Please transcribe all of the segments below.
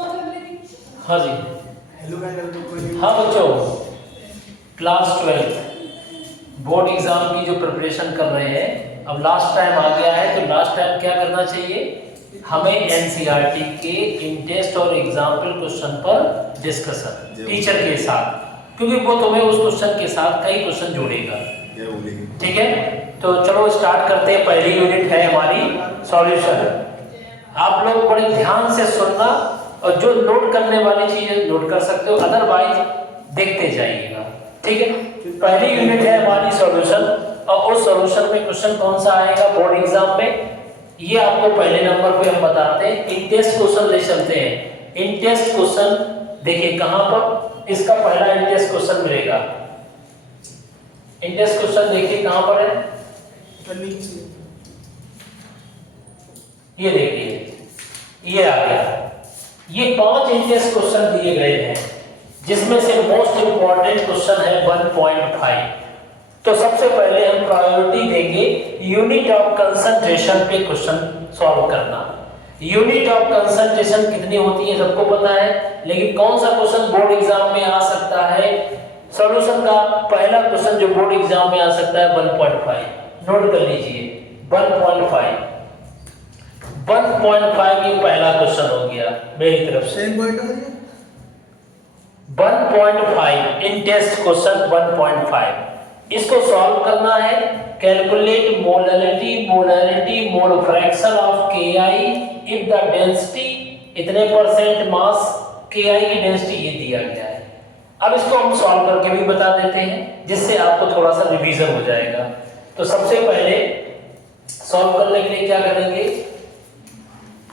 हाँ जी। हाँ बच्चों, क्लास 12 बोर्ड एग्जाम की जो प्रिपरेशन कर रहे हैं, अब लास्ट टाइम आ गया है, तो लास्ट टाइम क्या करना चाहिए, हमें एनसीईआरटी के इन टेस्ट और एग्जाम्पल क्वेश्चन पर डिस्कशन टीचर के साथ, क्योंकि वो तुम्हें उस क्वेश्चन के साथ कई क्वेश्चन जोड़ेगा। ठीक है, तो चलो स्टार्ट करते हैं। पहली यूनिट है हमारी सॉल्यूशन। आप लोग बड़े ध्यान से सुनना, और जो नोट करने वाली चीजें नोट कर सकते हो, अदरवाइज देखते जाइएगा। ठीक है, पहली यूनिट है हमारी सॉल्यूशन, और उस सॉल्यूशन में क्वेश्चन कौन सा आएगा बोर्ड एग्जाम में, ये आपको पहले नंबर पे हम बताते हैं। इन टेस्ट क्वेश्चन ले चलते हैं। इन टेस्ट क्वेश्चन देखिए कहां पर इसका पहला इन टेस्ट क्वेश्चन मिलेगा। इन टेस्ट क्वेश्चन देखिए कहां पर है, ये देखिए, ये आ गया। ये 5 इन टेस्ट क्वेश्चन दिए गए हैं, जिसमें से मोस्ट इंपॉर्टेंट क्वेश्चन है 1.5। तो सबसे पहले हम प्रायोरिटी देंगे यूनिट ऑफ कंसंट्रेशन पे क्वेश्चन सॉल्व करना। यूनिट ऑफ कंसंट्रेशन कितनी होती है सबको पता है, लेकिन कौन सा क्वेश्चन बोर्ड एग्जाम में आ सकता है, सॉल्यूशन का पहला क्वेश्चन जो बोर्ड एग्जाम में आ सकता है 1.5। नोट कर लीजिए 1.5 ये पहला क्वेश्चन हो गया मेरी तरफ से। 1.5 इन टेस्ट क्वेश्चन 1.5, इसको सॉल्व करना है। Calculate molarity mole fraction of KI if the density इतने परसेंट मास KI की डेंसिटी ये दिया गया है। अब इसको हम सॉल्व करके भी बता देते हैं, जिससे आपको थोड़ा सा रिवीजन हो जाएगा। तो सबसे पहले सॉल्व करने के लिए क्या करेंगे,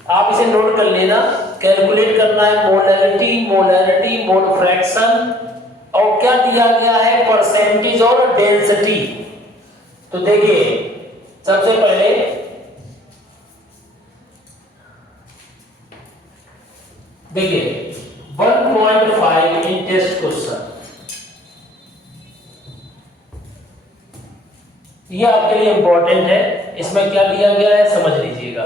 आप इसे नोट कर लेना। कैलकुलेट करना है मोलैरिटी मोल फ्रैक्शन, और क्या दिया गया है, परसेंटेज और डेंसिटी। तो देखिए सबसे पहले देखिए 1.5 इन टेस्ट क्वेश्चन, ये आपके लिए इंपॉर्टेंट है। इसमें क्या दिया गया है समझ लीजिएगा।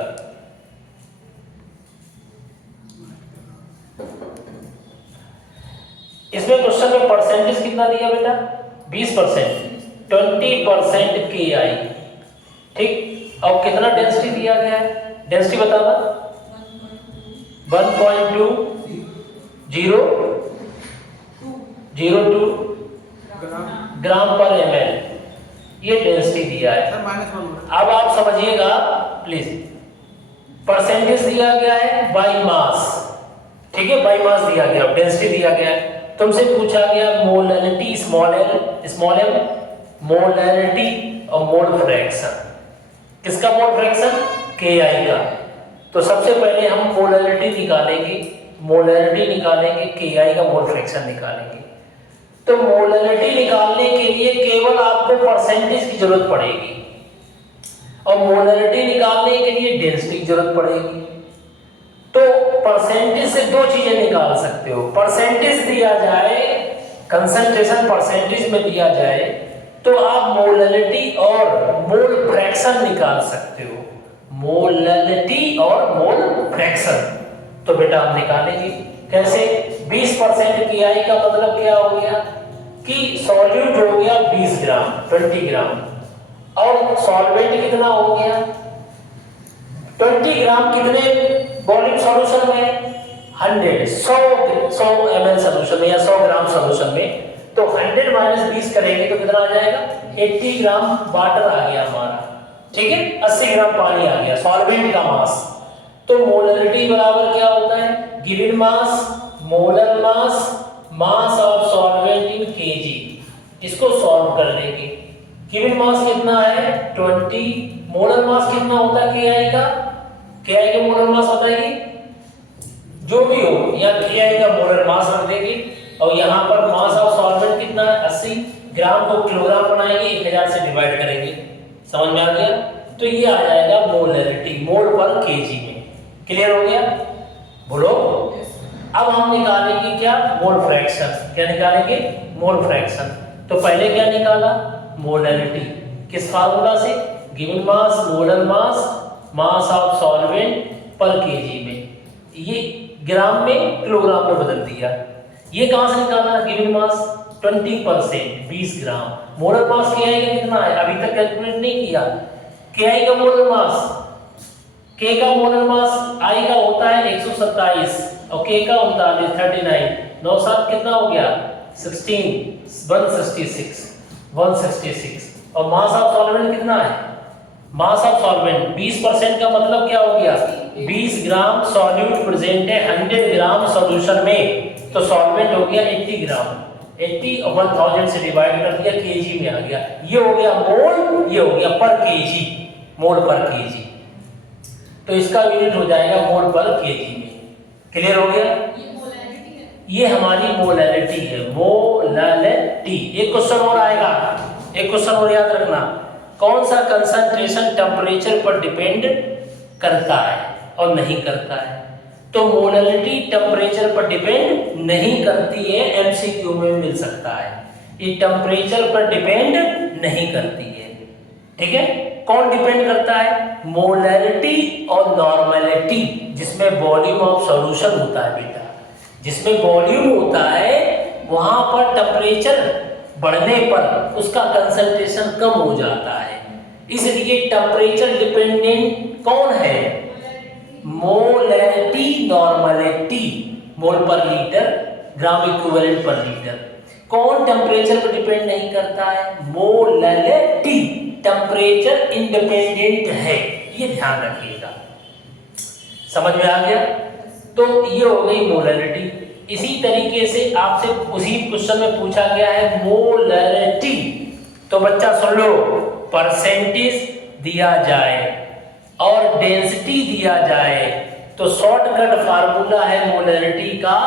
इसमें क्वेश्चन में परसेंटेज कितना दिया बेटा, 20%, 20% KI। ठीक, और कितना डेंसिटी दिया गया है, डेंसिटी बताना 1.202 ग्राम पर ml, ये डेंसिटी दिया है। अब आप समझिएगा प्लीज, परसेंटेज दिया गया है बाय मास। ठीक है, बाय मास दिया गया, डेंसिटी दिया गया है। तुमसे पूछा गया मोलैरिटी स्मॉल m, मोलैरिटी और मोल फ्रैक्शन। किसका मोल फ्रैक्शन, KI का। तो सबसे पहले हम मोलैरिटी निकालेंगे, KI का मोल फ्रैक्शन निकालेंगे। तो मोलैरिटी निकालने के लिए केवल आपको परसेंटेज की जरूरत पड़ेगी, और मोलैरिटी निकालने के लिए डेंसिटी की जरूरत पड़ेगी। तो परसेंटेज से दो चीजें निकाल सकते हो। परसेंटेज दिया जाए, कंसंट्रेशन परसेंटेज में दिया जाए, तो आप मोलैरिटी और मोल फ्रैक्शन निकाल सकते हो। मोलैरिटी और मोल फ्रैक्शन तो बेटा हम निकालेंगे कैसे। 20% KI का मतलब क्या हो गया कि सॉल्यूट हो गया 20 ग्राम 20 ग्राम, और सॉल्वेंट कितना हो गया 20 ग्राम। कितने वॉल्यूम सॉल्यूशन में 100 ml सॉल्यूशन में या 100 ग्राम सॉल्यूशन में, तो 100 - 20 करेंगे तो कितना आ जाएगा, 80 ग्राम वाटर आ गया हमारा। ठीक है, 80 ग्राम पानी आ गया, सॉल्वेंट का मास। तो मोलैरिटी बराबर क्या होता है, given mass molar mass of solvent in kg। इसको सॉल्व कर देंगे। गिवन मास कितना है 20, मोलर मास कितना होता है KI का, KI का मोलर मास बताइए, जो भी हो, या KI का मोलर मास रख देंगे, और यहाँ पर मास ऑफ सॉल्वेंट कितना है 80 ग्राम को किलोग्राम बनाएंगे, 1000 से डिवाइड करेंगे। समझ में आ गया, तो ये आ जाएगा मोलैरिटी मोल पर KG में। क्लियर हो गया, बोलो। अब हम निकालेंगे क्या, मोल फ्रैक्शन। क्या निकालेंगे, मोल फ्रैक्शन। तो पहले क्या निकाला, मोलैरिटी, किस फार्मूला से, given mass molar mass of solvent पर KG में। ये ग्राम में किलोग्राम में बदल दिया। ये कहां से निकाला? गिवन मास 20% 20 ग्राम। मोलर मास के आई का कितना है? अभी तक कैलकुलेट नहीं किया। के आई का मोलर मास, के का मोलर मास आई का होता है 127 और के का 39 9 7 कितना हो गया? 166 और मास ऑफ सॉल्वेंट कितना है? मास ऑफ सॉल्वेंट 20% का मतलब क्या हो गया? 20 ग्राम सॉल्यूट प्रेजेंट है 100 ग्राम सॉल्यूशन में, तो सॉल्वेंट हो गया 80 ग्राम। 80 और 1000 से डिवाइड कर दिया, केजी में आ गया। ये हो गया मोल, ये हो गया पर केजी, मोल पर केजी। तो इसका यूनिट हो जाएगा मोल पर केजी में। क्लियर हो गया? ये हमारी मोलैरिटी है, मोलैरिटी। एक क्वेश्चन और आएगा, एक क्वेश्चन और याद रखना। कौन सा कंसंट्रेशन टेम्परेचर पर डिपेंड करता है और नहीं करता है? तो मोलैरिटी टेम्परेचर पर डिपेंड नहीं करती है, एमसीक्यू में मिल सकता है। ये टेम्परेचर पर डिपेंड नहीं करती है, ठीक है? कौन डिपेंड करता है? मोलैरिटी और नॉर्मैलिटी, जिसमें वॉल्यूम ऑफ सॉल्यूशन होता है बेटा। जिसमें वॉल्यूम होता है वहां पर टेम्परेचर बढ़ने पर उसका कंसंट्रेशन कम हो जाता है। इसलिए टेम्परेचर डिपेंडेंट कौन है? मोलैरिटी, नॉर्मैलिटी, मोल पर लीटर, ग्राम इक्विवेलेंट पर लीटर। कौन टेम्परेचर पर डिपेंड नहीं करता है? मोलैरिटी टेम्परेचर इंडिपेंडेंट है, ये ध्यान रखिएगा। समझ में आ गया? तो ये हो गई मोलैरिटी। इसी तरीके से आपसे उसी क्वेश्चन में पूछा गया है मोलैरिटी। तो बच्चा सुन लो, परसेंटेज दिया जाए और डेंसिटी दिया जाए तो शॉर्टकट फार्मूला है मोलैरिटी का,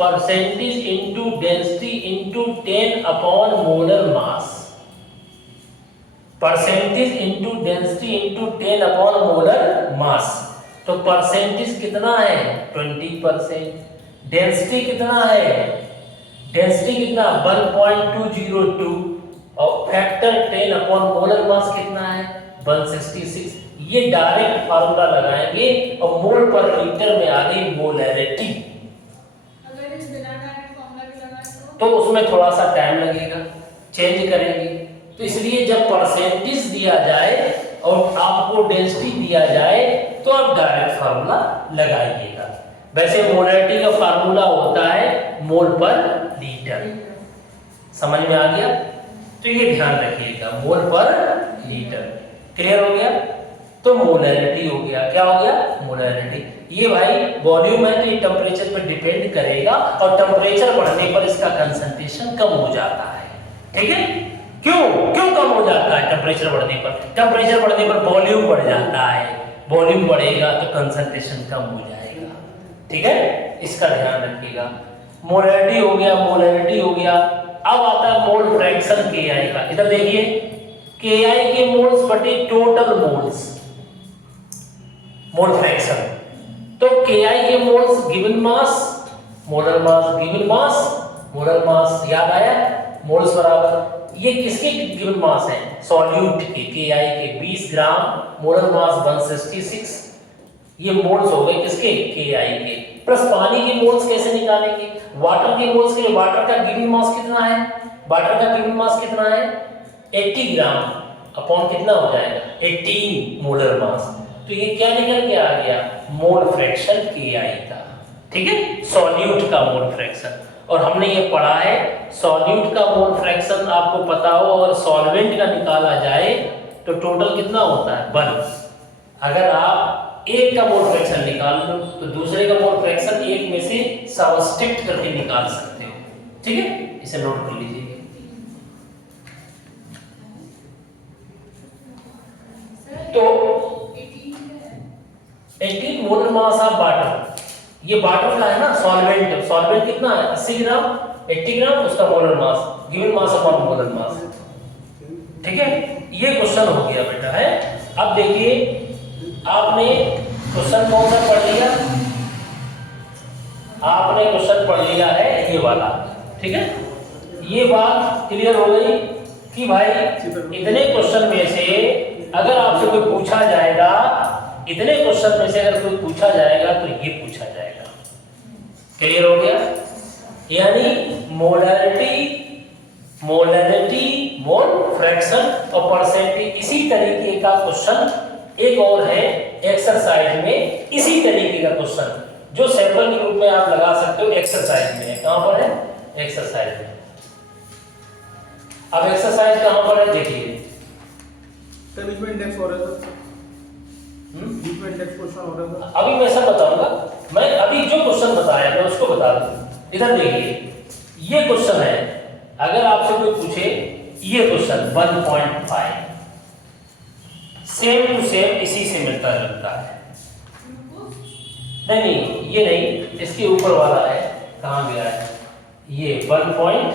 percentage into density into 10 upon molar mass. Percentage into density into 10 upon molar mass. तो परसेंटेज कितना है? 20%। डेंसिटी कितना है? डेंसिटी कितना? 1.202 और फैक्टर 10 अपॉन मोलर मास कितना है? 166। ये डायरेक्ट फार्मूला लगाएंगे और मोल पर लीटर में आ गई मोलैरिटी। अगर इस बिना डायरेक्ट फार्मूला भी लगाए तो उसमें थोड़ा सा टाइम लगेगा, चेंज करेंगे। तो इसलिए जब परसेंटेज दिया जाए और आपको डेंसिटी दिया जाए तो आप डायरेक्ट फार्मूला लगाइएगा। वैसे मोलैरिटी का फार्मूला होता है मोल पर लीटर। समझ में आ गया? तो ये ध्यान रखिएगा, मोल पर लीटर। क्लियर हो गया? तो मोलैरिटी हो गया। क्या हो गया? मोलैरिटी। ये भाई वॉल्यूम है तो ये टेम्परेचर पर डिपेंड करेगा और टेम्परेचर बढ़ने पर इसका कंसंट्रेशन कम हो जाता है। ठीक है? क्यों कम हो जाता है? टेम्परेचर बढ़ने पर, टेम्परेचर बढ़ने पर वॉल्यूम बढ़ जाता है, वॉल्यूम बढ़ेगा तो कंसंट्रेशन कम हो जाएगा। ठीक है? इसका ध्यान रखिएगा। मोलैरिटी हो गया, मोलैरिटी हो गया। अब आता है मोल फ्रैक्शन के आई का। इधर देखिए, के आई के मोल्स बटे टोटल मोल्स, मोल फ्रैक्शन। तो के आई के moles given mass, molar mass, given mass, molar mass. याद आया? मोल्स बराबर ये किसके गिवन मास है? सॉल्यूट के, के.आई के 20 ग्राम, मोलर मास 166। ये मोल्स हो गए किसके? के.आई के। प्लस पानी के मोल्स कैसे निकालेंगे? वाटर के मोल्स के लिए वाटर का गिवन मास कितना है? वाटर का गिवन मास कितना है? 80 ग्राम अपॉन कितना हो जाएगा? 18 मोलर मास। तो ये क्या निकल के आ गया? मोल फ्रैक्शन के.आई का। ठीक है? सॉल्यूट का मोल फ्रैक्शन। और हमने ये पढ़ा है सॉल्यूट का मोल फ्रैक्शन आपको पता हो और सॉल्वेंट का निकाला जाए तो टोटल कितना होता है? 1। अगर आप एक का मोल फ्रैक्शन निकाल लो तो दूसरे का मोल फ्रैक्शन एक में से सब्स्ट्रैक्ट करके निकाल सकते हो। ठीक है? इसे नोट कर लीजिए। तो 18 मोलर मास ऑफ वाटर, ये वाटर का है ना, सॉल्वेंट। सॉल्वेंट कितना है? 80 ग्राम, 80 ग्राम उसका molar mass, given mass upon molar mass. ठीक है? ये क्वेश्चन हो गया बेटा है। अब देखिए, आपने क्वेश्चन कौन सा पढ़ लिया? आपने क्वेश्चन पढ़ लिया है ये वाला। ठीक है? ये बात क्लियर हो गई कि भाई इतने क्वेश्चन में से अगर आपसे कोई पूछा जाएगा, इतने क्वेश्चन में से अगर कोई पूछा जाएगा तो ये पूछा जाएगा। क्लियर हो गया? यानी मोलैरिटी, मोल फ्रैक्शन और परसेंटेज, इसी तरीके का क्वेश्चन एक और है एक्सरसाइज में, इसी तरीके का क्वेश्चन जो सैंपल के रूप में आप लगा सकते हो एक्सरसाइज में है। कहां पर है? एक्सरसाइज में। अब एक्सरसाइज कहां पर है देखिए, सर इसमें इंडेक्स हो रहा है सर, इसमें इंडेक्स क्वेश्चन हो रहा है सर। अभी मैं सब बताऊंगा। मैं अभी जो क्वेश्चन बताया मैं उसको बता दूं। इधर देखिए, ये क्वेश्चन है, अगर आपसे कोई पूछे ये क्वेश्चन 1.5 सेम टू सेम इसी से मिलता जुलता है। नहीं ये नहीं, इसके ऊपर वाला है, कहां गया है ये 1 पॉइंट,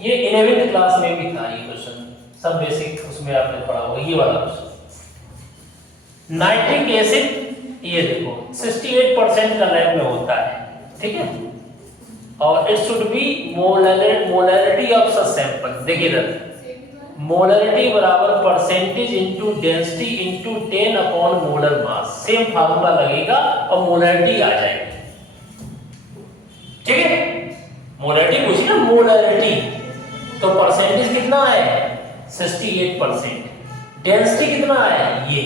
ये 11th क्लास में भी था ये क्वेश्चन, सब बेसिक उसमें आपने पढ़ा होगा। ये वाला क्वेश्चन नाइट्रिक एसिड, ये देखो 68% का लैब में होता है, ठीक है, और it should be molarity of such sample. देखिए इधर मोलैरिटी बराबर percentage into density into 10 upon molar mass, same formula लगेगा और मोलैरिटी आ जाएगी, ठीक है। मोलैरिटी पूछी ना, मोलैरिटी तो परसेंटेज कितना है 68%, डेंसिटी कितना है ये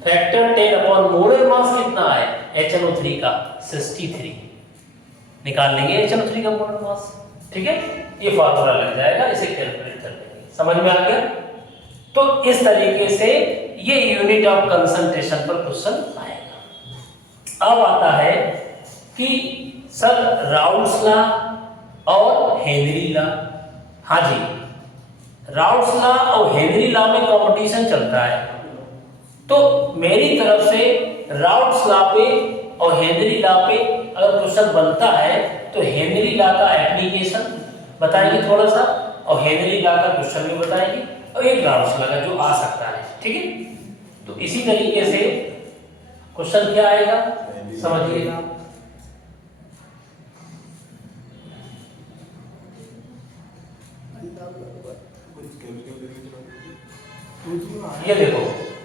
फैक्टर 10 अपॉन मोलर मास कितना है HNO3 का 63, निकाल लेंगे HNO3 का मोलर मास, ठीक है। ये फार्मूला लग जाएगा, इसे कैलकुलेट कर लेंगे। समझ में आ गया? तो इस तरीके से ये यूनिट ऑफ कंसंट्रेशन पर क्वेश्चन आएगा। अब आता है कि सर राउल्स लॉ और हेनरी लॉ, हाँ जी, राउल्स लॉ और हेनरी लॉ में कंपटीशन चलता है, तो मेरी तरफ से राउल्स लॉ पे और हेनरी लॉ पे अगर क्वेश्चन बनता है तो हेनरी लॉ का एप्लीकेशन बताएंगे थोड़ा सा, और हेनरी लॉ का क्वेश्चन भी बताएंगे, और एक राउल्स लॉ का जो आ सकता है, ठीक है। तो इसी तरीके से क्वेश्चन क्या आएगा समझिएगा। ये देखो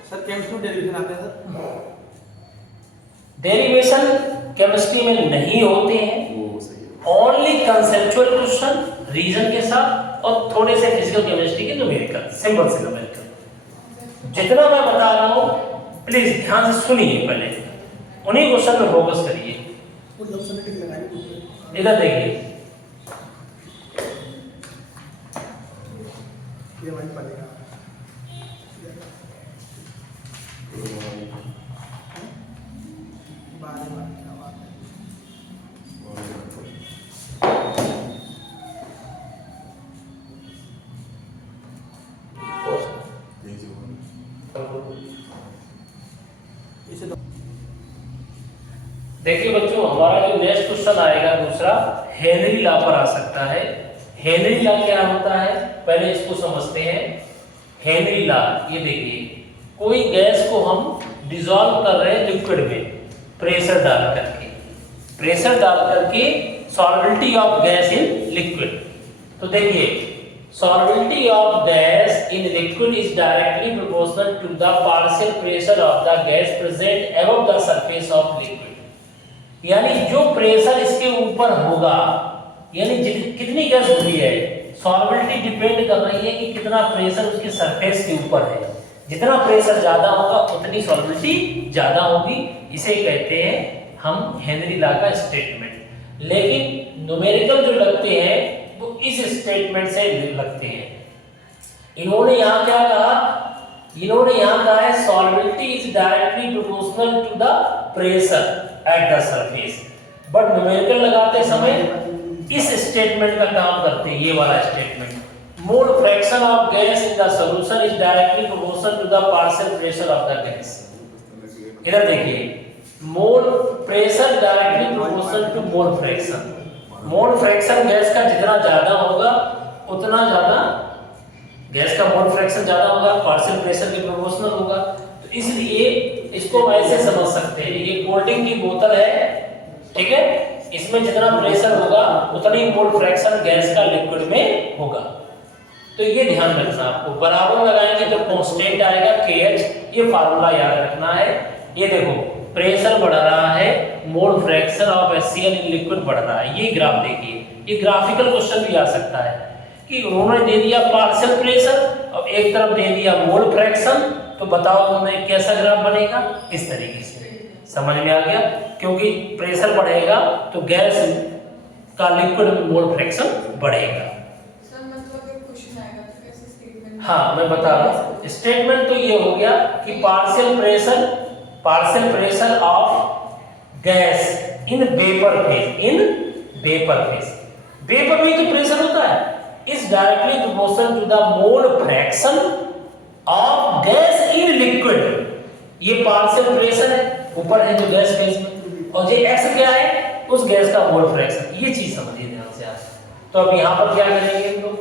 सर केमिस्ट्री डेरिवेशन आते हैं सर, डेरिवेशन केमिस्ट्री में नहीं होते हैं, ओनली कंसेप्चुअल क्वेश्चन रीजन के साथ और थोड़े से फिजिकल केमिस्ट्री के न्यूमेरिकल, सिंपल से न्यूमेरिकल। जितना मैं बता रहा हूं प्लीज ध्यान से सुनिए, पहले उन्हीं क्वेश्चन में फोकस करिए। इधर देखिए, ये वही पड़ेगा बारे में क्या बात है। इसे तो देखिए बच्चों, हमारा जो नेक्स्ट क्वेश्चन आएगा दूसरा हेनरी लॉ पर आ सकता है। हेनरी लॉ क्या होता है पहले इसको समझते हैं। हेनरी लॉ, ये देखिए, कोई गैस को हम डिसॉल्व कर रहे हैं लिक्विड में प्रेशर डाल करके solubility of gas in liquid. तो देखिए solubility of gas in liquid is directly proportional to the partial pressure of the gas present above the surface of liquid. यानी जो प्रेशर इसके ऊपर होगा, यानी कितनी गैस भरी है, सॉल्युबिलिटी डिपेंड कर रही है कि कितना प्रेशर उसके सरफेस के ऊपर है। जितना प्रेशर ज्यादा होगा उतनी सॉल्युबिलिटी ज्यादा होगी। इसे कहते हैं हम हेनरी लॉ का स्टेटमेंट। लेकिन न्यूमेरिकल जो लगते हैं वो इस स्टेटमेंट से लगते हैं। इन्होंने यहाँ क्या कहा, इन्होंने यहाँ कहा है solubility is directly proportional to the pressure at the surface, but numerical लगाते समय इस स्टेटमेंट का काम करते हैं, ये वाला statement. Mole fraction of gas in the solution is directly proportional to the partial pressure of the gas. इधर देखिए, mole pressure directly proportional to mole fraction. Mole fraction gas का जितना ज्यादा होगा उतना ज्यादा गैस का मोल फ्रैक्शन ज्यादा होगा, पार्शियल प्रेशर के प्रोपोर्शनल होगा। तो इसलिए इसको ऐसे समझ सकते हैं, ये कोल्ड ड्रिंक की बोतल है, ठीक है, इसमें जितना प्रेशर होगा उतना ही मोल फ्रैक्शन गैस का लिक्विड में होगा। तो ये ध्यान रखना, आपको बराबर लगाएंगे तो कांस्टेंट आएगा KH, ये फार्मूला याद रखना है। ये देखो प्रेशर बढ़ रहा है मोल fraction of HCl in liquid बढ़ रहा है। ये ग्राफ देखिए, ये ग्राफिकल क्वेश्चन भी आ सकता है कि उन्होंने दे दिया पार्शियल प्रेशर और एक तरफ दे दिया मोल फ्रैक्शन, तो बताओ तुम्हें कैसा ग्राफ बनेगा? इस तरीके से। समझ में आ गया? क्योंकि प्रेशर बढ़ेगा तो गैस का लिक्विड में मोल फ्रैक्शन बढ़ेगा। सर मतलब एक क्वेश्चन आएगा तो कैसे स्टेटमेंट? हाँ मैं बता रहा हूँ। स्टेटमेंट तो ये हो गया कि partial pressure of gas in vapour phase, vapour में तो प्रेशर होता है, is directly proportional to the mole fraction of gas in liquid. ये पार्शियल प्रेशर है, ऊपर है जो गैस फेज में, और ये एक्स क्या है? उस गैस का मोल फ्रैक्शन। ये चीज समझिए ध्यान से आप। तो अब यहाँ पर क्या करेंगे हम लोग,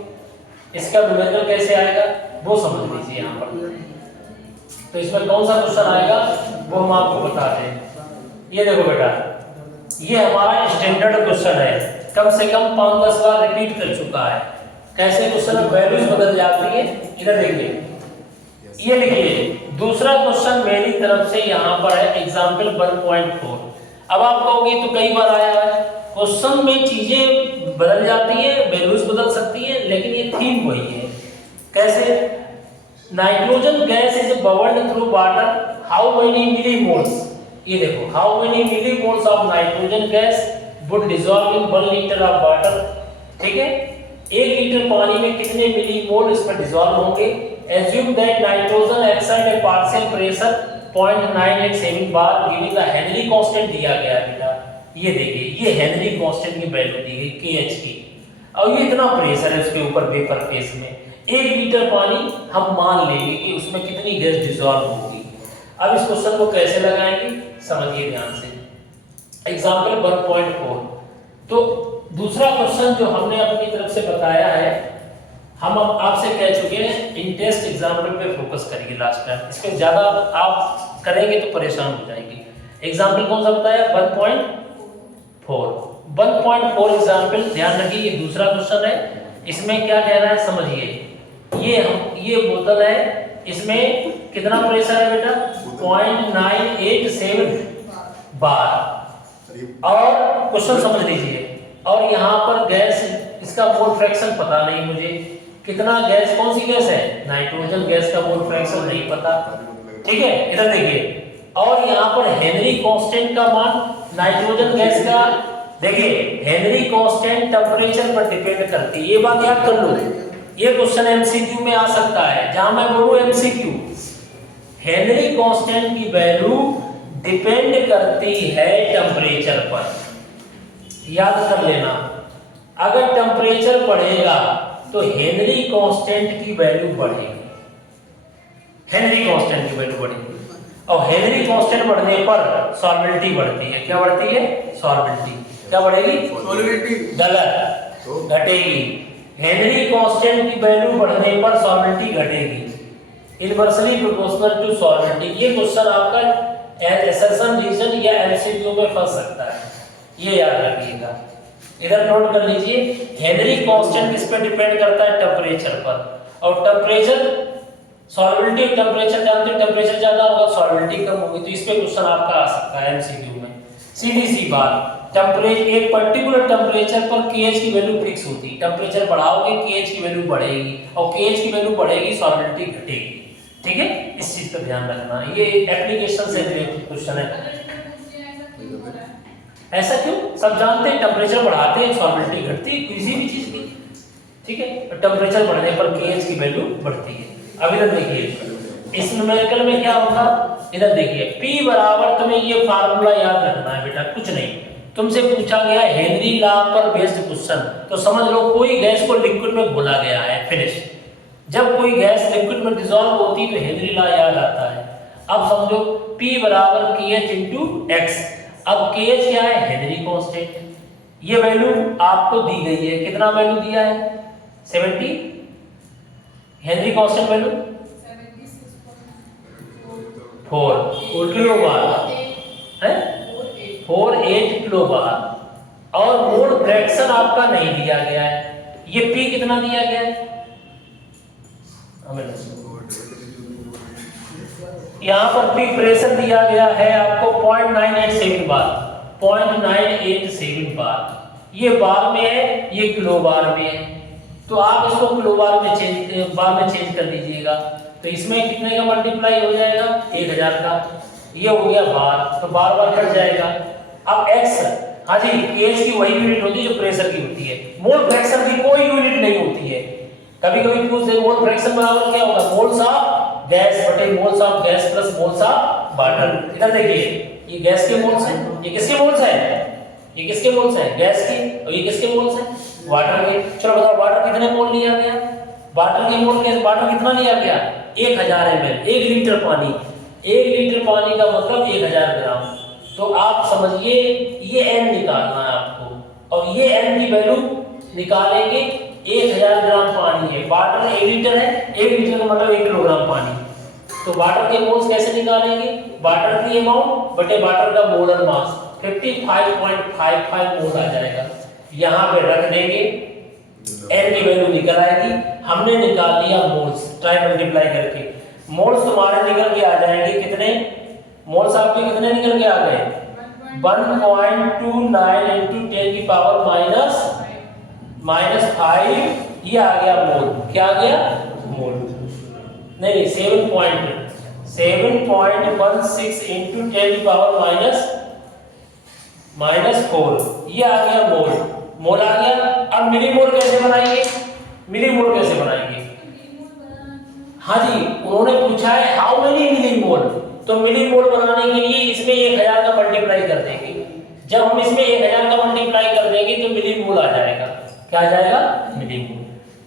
इसका न्यूमेरिकल कैसे आएगा वो समझ लीजिए यहाँ पर। तो इसमें कौन सा क्वेश्चन आएगा वो हम आपको बताते हैं। ये देखो बेटा, ये हमारा स्टैंडर्ड क्वेश्चन है, कम से कम 5-10 बार रिपीट कर चुका है। कैसे क्वेश्चन वैल्यूज बदल जाती है, इधर देखिए, ये लिखिए। दूसरा क्वेश्चन मेरी तरफ से यहाँ पर है एग्जाम्पल 1.4। अब आप कहोगे तो कई बार आया है, क्वेश्चन में चीजें बदल जाती है, वैल्यूज बदल सकती है, लेकिन ये थीम वही है। कैसे? Nitrogen gas is bubbled through water, how many millimoles? ये देखो, how many millimoles of nitrogen gas would dissolve in 1 litre of water. ठीक है, 1 लीटर पानी में कितने मिलीमोल इसमें डिसॉल्व होंगे? Assume that nitrogen accessed A partial pressure 0.987 bar giving the Henry constant दिया गया है बेटा। ये देखिए, ये हेनरी कांस्टेंट की वैल्यू दी गई KH की, और ये इतना प्रेशर है उसके ऊपर वेपर फेज में। 1 लीटर पानी हम मान लेंगे कि उसमें कितनी गैस डिसॉल्व होगी। अब इस क्वेश्चन को कैसे लगाएंगे समझिए ध्यान से। एग्जाम्पल 1.4। तो दूसरा क्वेश्चन जो हमने अपनी तरफ से बताया है, हम अब आपसे कह चुके हैं इन टेस्ट एग्जाम्पल पे फोकस करिए लास्ट टाइम, इसमें ज्यादा आप करेंगे तो परेशान हो जाएंगे। एग्जाम्पल कौन सा बताया? 1.4। 1.4 एग्जाम्पल ध्यान रखिए, ये दूसरा क्वेश्चन है। इसमें क्या कह रहा है समझिए। ये बोतल है, इसमें कितना प्रेशर है बेटा? 0.987 बार। और क्वेश्चन समझ लीजिए, और यहाँ पर गैस, इसका मोल फ्रैक्शन पता नहीं मुझे कितना, गैस कौन सी गैस है? नाइट्रोजन गैस का मोल फ्रैक्शन नहीं पता। ठीक है, इधर देखिए, और यहाँ पर हेनरी कांस्टेंट का मान नाइट्रोजन गैस का, देखिए हेनरी कांस्टेंट टेंपरेचर पर डिपेंड करती है। ये बात याद कर लो, ये क्वेश्चन एमसीक्यू में आ सकता है। जहां मैं बोलूं एमसीक्यू, हेनरी कांस्टेंट की वैल्यू डिपेंड करती है टेंपरेचर पर, याद कर लेना। अगर टेंपरेचर बढ़ेगा तो हेनरी कांस्टेंट की वैल्यू बढ़ेगी, हेनरी कांस्टेंट की वैल्यू बढ़ेगी, और हेनरी कांस्टेंट बढ़ने पर सॉल्वेंटी बढ़ती है। क्या बढ़ती है? सॉल्वेंटी। क्या बढ़ेगी? सॉल्वेंटी। गलत, घटेगी। हेनरी कांस्टेंट की वैल्यू बढ़ने पर सॉल्वेंटी घटेगी, इनवर्सली प्रोपोर्शनल टू सॉल्वेंटी। ये क्वेश्चन आपका एसएसएम रीजन या एमसीक्यू में फंस सकता है, ये याद रखिएगा। इधर नोट कर लीजिए, हेनरी कांस्टेंट किस पे डिपेंड करता है? टेंपरेचर पर। और टेंपरेचर, सॉल्वेंटी टेंपरेचर जानते हैं, टेंपरेचर ज्यादा होगा सॉल्वेंटी कम होगी। तो इस पे क्वेश्चन आपका आ सकता है एमसीक्यू में। सीधी सी बात, टेंपरेचर, एक पर्टिकुलर टेंपरेचर पर KH की वैल्यू फिक्स होती है। टेंपरेचर बढ़ाओगे KH की वैल्यू बढ़ेगी, और KH की वैल्यू बढ़ेगी सॉल्वेंटी घटेगी। ठीक है, इस चीज पर ध्यान रखना। ये एप्लीकेशन से रिलेटेड क्वेश्चन है। ऐसा क्यों? सब जानते हैं टेंपरेचर बढ़ाते हैं सॉल्वेंटी घटती है किसी भी चीज की। ठीक है, टेंपरेचर बढ़ने पर KH की वैल्यू बढ़ती है। अब इधर देखिए, इस न्यूमेरिकल में क्या होगा? इधर देखिए, P बराबर, तुम्हें ये फार्मूला याद रखना है बेटा, कुछ नहीं। तुमसे पूछा गया हेनरी लॉ पर बेस्ड क्वेश्चन, तो समझ लो कोई गैस को लिक्विड में घोला गया है, फिनिश। जब कोई गैस लिक्विड में डिसॉल्व होती है तो हेनरी लॉ याद आता है। अब समझो P बराबर KH इंटू X। अब KH क्या है? Henry constant. ये वैल्यू आपको दी गई है, कितना वैल्यू दिया है? 70। हेनरी कांस्टेंट वैल्यू 4 किलो बार है, 48 किलो बार। और मोल फ्रैक्शन आपका नहीं दिया गया है। ये P कितना दिया गया है? यहाँ पर P प्रेशर दिया गया है आपको 0.987 बार। 0.987 बार। ये बार में है, ये किलो बार में है, तो आप इसको किलो बार में चेंज कर दीजिएगा। तो इसमें कितने का मल्टीप्लाई हो जाएगा, 1000 का। ये हो गया बार, तो बार बार कट जाएगा। अब एक्स, हाँ जी, केज की वही यूनिट होती है जो प्रेशर की होती है, मोल फ्रैक्शन की कोई यूनिट नहीं होती है। कभी कभी पूछ दे मोल फ्रैक्शन बराबर क्या होगा, मोल्स ऑफ गैस बटे moles of gas plus moles of water. इधर देखिए, ये गैस के मोल्स हैं, ये किसके मोल्स हैं, ये किसके मोल्स हैं, गैस के, और ये किसके मोल्स हैं, वाटर के। चलो बताओ वाटर कितने मोल लिया गया, वाटर के मोल के, वाटर कितना लिया गया, 1000 ml, 1 लीटर पानी। 1 लीटर पानी का मतलब 1000 ग्राम। तो आप समझिए ये n निकालना है आपको, और ये n की वैल्यू निकालेंगे। 1000 ग्राम पानी है, वाटर 1 लीटर है, 1 लीटर का मतलब 1 किलोग्राम पानी। तो वाटर के मोल्स कैसे निकालेंगे, वाटर की अमाउंट बटे वाटर का मोलर मास, 55.55 मोल आ जाएगा। यहाँ पे रख देंगे, n की वैल्यू निकल आएगी। हमने निकाल लिया मोल्स, ट्राई मल्टीप्लाई करके। मोल्स तुम्हारे निकल के आ जाएंगे कितने, मोल्स आपके कितने निकल के आ गए, 1.29 into 10 की पावर -5। ये आ गया मोल, क्या आ गया, मोल नहीं 7.16 into 10 की पावर -4। ये आ गया मोल, मोल आ गया। अब मिलीमोल कैसे बनाएंगे, मिलीमोल कैसे बनाएंगे, हाँ जी, उन्होंने पूछा है हाउ मेनी मिलीमोल। तो मिलीमोल बनाने के लिए इसमें 1000 का मल्टीप्लाई कर देंगे। जब हम इसमें 1000 का मल्टीप्लाई कर देंगे तो मिलीमोल आ जाएगा, क्या आ जाएगा, मिलीमोल।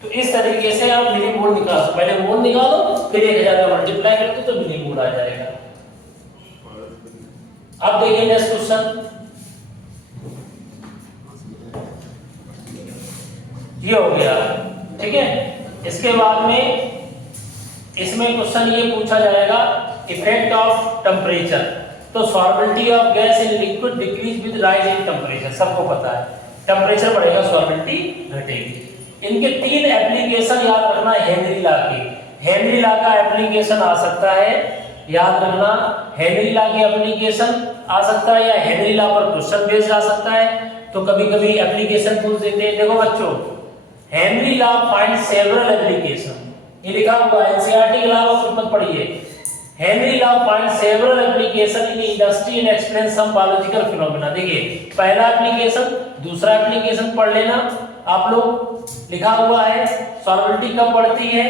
तो इस तरीके से आप मिलीमोल निकालो, पहले मोल निकालो, फिर 1000 का मल्टीप्लाई कर दो तो मिलीमोल आ जाएगा। अब देखिए नेक्स्ट क्वेश्चन, ये हो गया, ठीक है। इसके बाद में इसमें क्वेश्चन ये पूछा जाएगा, इफेक्ट ऑफ टेम्परेचर। तो solubility of gas in liquid decrease with rise in temperature, सबको पता है, टेम्परेचर बढ़ेगा सॉल्वेबिलिटी घटेगी। इनके 3 एप्लीकेशन याद रखना, हेनरी लॉ के। हेनरी लॉ का एप्लीकेशन आ सकता है, याद रखना, हेनरी लॉ की एप्लीकेशन आ सकता है, या हेनरी लॉ पर क्वेश्चन बेस्ड आ सकता है। तो कभी कभी एप्लीकेशन पूछ देते हैं। देखो बच्चों, Henry law find several application, ये लिखा हुआ है एनसीईआरटी के अलावा कुछ मत पढ़िए। Henry law find several application in industry and explain some biological phenomena. देखिए पहला एप्लीकेशन, दूसरा एप्लीकेशन पढ़ लेना आप लोग। लिखा हुआ है सॉल्वेबिलिटी कब बढ़ती है,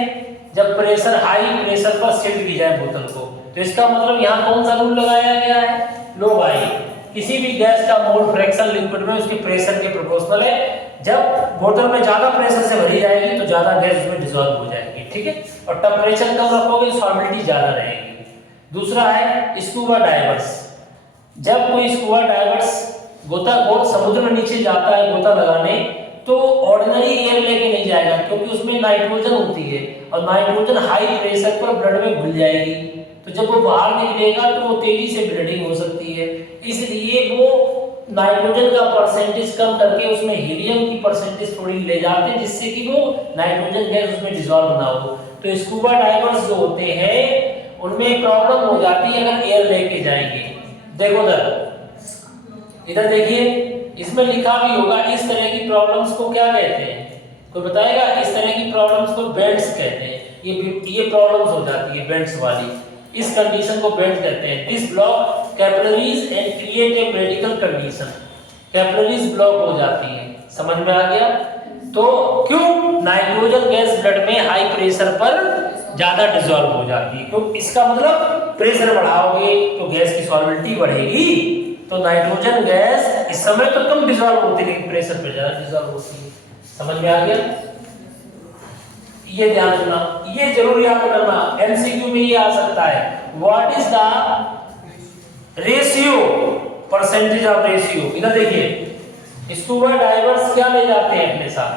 जब प्रेशर हाई प्रेशर पर शिफ्ट की जाए बोतल को। तो इसका मतलब यहाँ कौन सा रूल लगाया गया है, लो भाई, किसी भी गैस का मोल फ्रैक्शन लिक्विड में उसके प्रेशर के प्रोपोर्शनल है। जब बोतल में ज्यादा प्रेशर से भरी जाएगी तो ज्यादा गैस उसमें डिसॉल्व हो जाएगी, ठीक है। और टेम्परेचर कम रखोगे सॉल्वेबिलिटी ज्यादा रहेगी। दूसरा है स्कूबा डाइवर्स। जब कोई स्कूबा डाइवर्स गोताखोर समुद्र में नीचे जाता है गोता लगाने, तो ऑर्डिनरी एयर लेके नहीं जाएगा, क्योंकि उसमें नाइट्रोजन होती है, और नाइट्रोजन हाई प्रेशर पर ब्लड में घुल जाएगी। तो जब वो बाहर निकलेगा तो वो तेजी से ब्लीडिंग हो सकती है। इसलिए वो नाइट्रोजन का परसेंटेज कम करके उसमें हीलियम की परसेंटेज थोड़ी ले जाते हैं, जिससे कि वो नाइट्रोजन गैस उसमें डिसॉल्व ना हो। तो स्कूबा डाइवर्स जो होते हैं उनमें प्रॉब्लम हो जाती है अगर एयर लेके जाएंगे। देखो इधर देखिए, इसमें लिखा भी होगा इस तरह की प्रॉब्लम्स को क्या कहते हैं, कोई बताएगा? इस तरह की प्रॉब्लम्स को बेंड्स कहते हैं। ये प्रॉब्लम्स हो जाती है बेंड्स वाली, इस कंडीशन को बेंड कहते हैं। This block capillaries and create a medical condition. Capillaries block हो जाती है, समझ में आ गया? तो क्यों? नाइट्रोजन गैस ब्लड में हाई प्रेशर पर ज्यादा डिसॉल्व हो जाती है। क्यों? इसका मतलब प्रेशर बढ़ाओगे तो गैस की सॉल्वेबिलिटी बढ़ेगी, तो नाइट्रोजन गैस इस समय तो कम डिसॉल्व होती है लेकिन प्रेशर पर ज्यादा डिसॉल्व होती है। समझ में आ गया? ये ध्यान रखना, ये जरूर याद करना, एमसीक्यू में ये आ सकता है। What is the ratio, percentage of ratio. इधर देखिए, स्कूबा डाइवर्स क्या ले जाते हैं अपने साथ?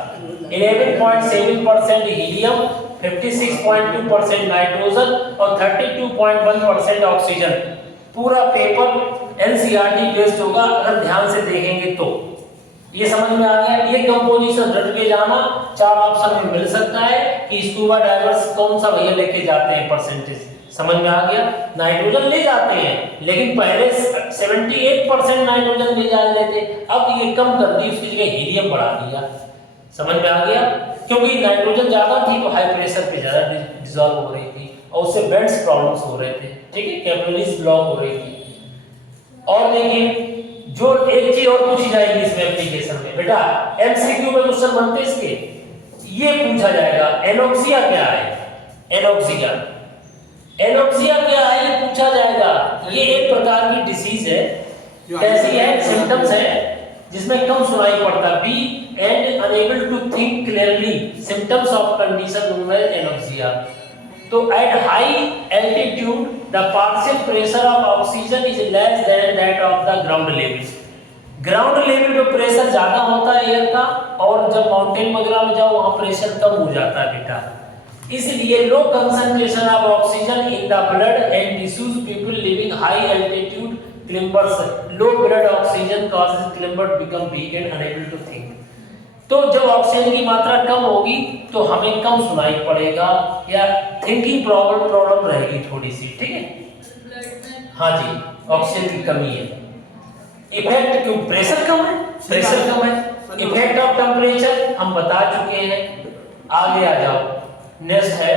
11.7% हीलियम, 56.2% नाइट्रोजन और 32.1% ऑक्सीजन। पूरा पेपर एनसीईआरटी बेस्ड होगा, अगर ध्यान से देखेंगे तो। ये समझ में आ गया? ये कंपोजिशन रट के जाना, 4 ऑप्शन में मिल सकता है कि स्कूबा डाइवर्स कौन सा भैया लेके जाते हैं परसेंटेज। समझ में आ गया? नाइट्रोजन ले जाते हैं, लेकिन पहले 78% नाइट्रोजन ले जा रहे थे, अब ये कम कर दी, उसकी जगह हीलियम बढ़ा दिया। समझ में आ गया? क्योंकि नाइट्रोजन ज्यादा थी तो हाई प्रेशर पे ज्यादा डिसॉल्व हो रही थी और उससे बेंड्स प्रॉब्लम्स हो रहे थे, ठीक है, कैपिलरीज ब्लॉक हो रही थी। और देखिए जो एक चीज और पूछी जाएगी इसमें एप्लीकेशन में, बेटा एमसीक्यू में क्वेश्चन बनते इसके, ये पूछा जाएगा एनोक्सिया क्या है? एनोक्सिया क्या है ये पूछा जाएगा। ये एक प्रकार की डिसीज है, कैसी है, सिम्टम्स है जिसमें कम सुनाई पड़ता, be and unable to think clearly, symptoms of condition known as anoxia. तो at high altitude the partial pressure of oxygen is less than that of the ground level. Ground level पे pressure ज्यादा होता है air का, और जब mountain वगैरह में जाओ वहां प्रेशर कम हो जाता है बेटा। इसलिए low concentration of oxygen in the blood and tissues, people living high altitude climbers, low blood oxygen causes climber become weak and unable to think. तो जब ऑक्सीजन की मात्रा कम होगी तो हमें कम सुनाई पड़ेगा या थिंकिंग प्रॉब्लम रहेगी थोड़ी सी, ठीक है। हाँ जी, ऑक्सीजन की कमी है। इफेक्ट क्यों? प्रेशर कम है, प्रेशर कम है। इफेक्ट ऑफ टेम्परेचर हम बता चुके हैं, आगे आ जाओ। नेक्स्ट है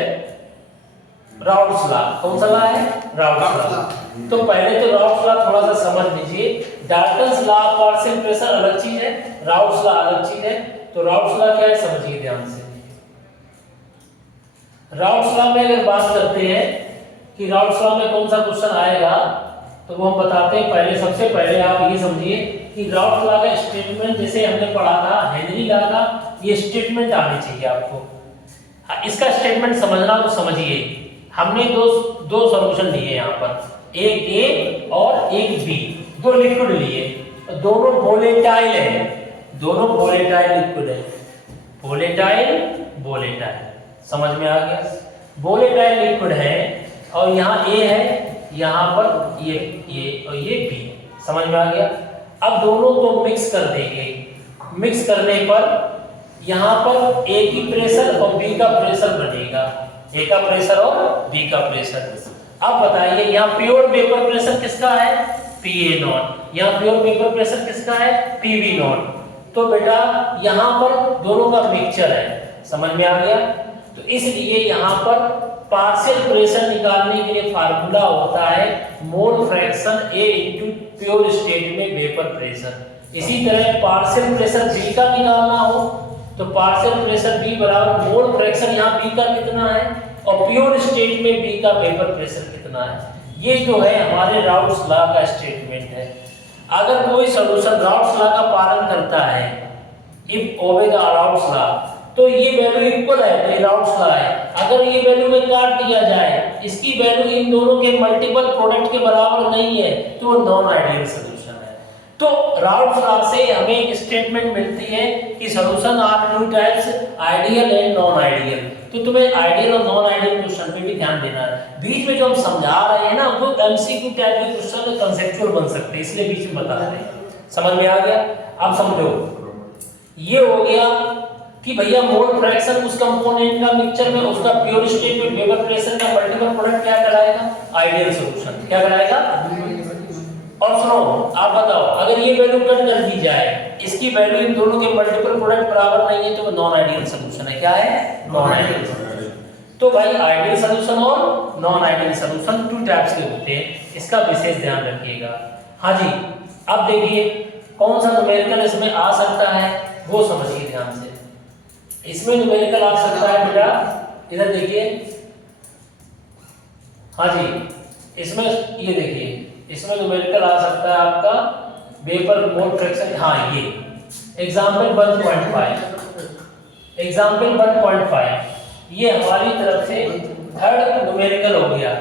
राउट्स लॉ। कौन सा लॉ है? Routes law. तो पहले तो राउट्स लॉ थोड़ा सा समझ लीजिए। Dalton's law of partial pressure अलग चीज है, राउट्स लॉ अलग चीज है। तो राउट्स लॉ क्या है समझिए ध्यान से। राउट्स लॉ में अगर बात करते हैं कि राउट्स लॉ में कौन सा क्वेश्चन आएगा, तो वो हम बताते हैं। पहले सबसे पहले आप ये समझिए कि राउट्स लॉ का स्टेटमेंट, जैसे हमने पढ़ा था हेनरी लॉ का, ये स्टेटमेंट आने चाहिए आपको। इसका स्टेटमेंट समझना तो समझिए। हमने दो सॉल्यूशन लिए यहाँ पर, एक ए और एक बी, दो लिक्विड लिए, दोनों वोलेटाइल है, दोनों वोलेटाइल लिक्विड है। वोलेटाइल समझ में आ गया? वोलेटाइल लिक्विड है और यहाँ ए है, यहाँ पर ये और ये बी, समझ में आ गया? अब दोनों को मिक्स कर देंगे। मिक्स करने पर यहाँ पर ए की प्रेशर और बी का प्रेशर बनेगा, ए का प्रेशर और बी का प्रेशर। अब बताइए यहाँ प्योर वेपर प्रेशर किसका है? Pa0। यहाँ प्योर वेपर प्रेशर किसका है? Pv0। तो बेटा यहाँ पर दोनों का मिक्सचर है, समझ में आ गया? तो इसलिए यहाँ पर पार्शियल प्रेशर निकालने के लिए फार्मूला होता है mole fraction A into pure state में वेपर प्रेशर। इसी तरह पार्शियल प्रेशर B का निकालना हो तो पार्शियल प्रेशर B बराबर मोल फ्रैक्शन, यहाँ B का कितना है और प्योर स्टेट में B का वेपर प्रेशर कितना है। ये जो है हमारे राउट्स लॉ का स्टेटमेंट है। अगर कोई सॉल्यूशन राउट्स लॉ का पालन करता है, if obey the routes law, तो ये वैल्यू इक्वल है, तो ये राउट्स लॉ है। अगर ये वैल्यू में काट दिया जाए, इसकी वैल्यू इन दोनों के मल्टीपल प्रोडक्ट के बराबर नहीं है, तो वो नॉन आइडियल सॉल्यूशन है। तो राउट्स लॉ से हमें एक स्टेटमेंट मिलती है कि solution are two types, ideal and non ideal. तो तुम्हें आइडियल और नॉन आइडियल क्वेश्चन पे भी ध्यान देना है। बीच में जो हम समझा रहे हैं ना, वो एमसीक्यू टाइप के क्वेश्चन कंसेप्चुअल बन सकते हैं, इसलिए बीच में बता रहे हैं। समझ में आ गया? अब समझो, ये हो गया कि भैया मोल फ्रैक्शन उस कंपोनेंट का मिक्सचर में उसका प्योर स्टेट में वेपर प्रेशर का मल्टीपल प्रोडक्ट क्या कराएगा? Ideal solution. क्या कराएगा? और सुनो, आप बताओ, अगर ये वैल्यू कट कर दी जाए, इसकी वैल्यू इन दोनों के मल्टीपल प्रोडक्ट बराबर नहीं है, तो वो नॉन आइडियल सॉल्यूशन है। क्या है? Non ideal solution. तो भाई आइडियल सॉल्यूशन और non ideal solution two types के होते हैं, इसका विशेष ध्यान रखिएगा। हाँ जी, अब देखिए कौन सा न्यूमेरिकल इसमें आ सकता है वो समझिए ध्यान से। इसमें न्यूमेरिकल आ सकता है बेटा, इधर देखिए। हाँ जी, इसमें ये देखिए, इसमें न्यूमेरिकल आ सकता है आपका वेपर मोल फ्रैक्शन। हाँ, ये एग्जांपल 1.5, एग्जांपल 1.5 ये हमारी तरफ से थर्ड न्यूमेरिकल हो गया,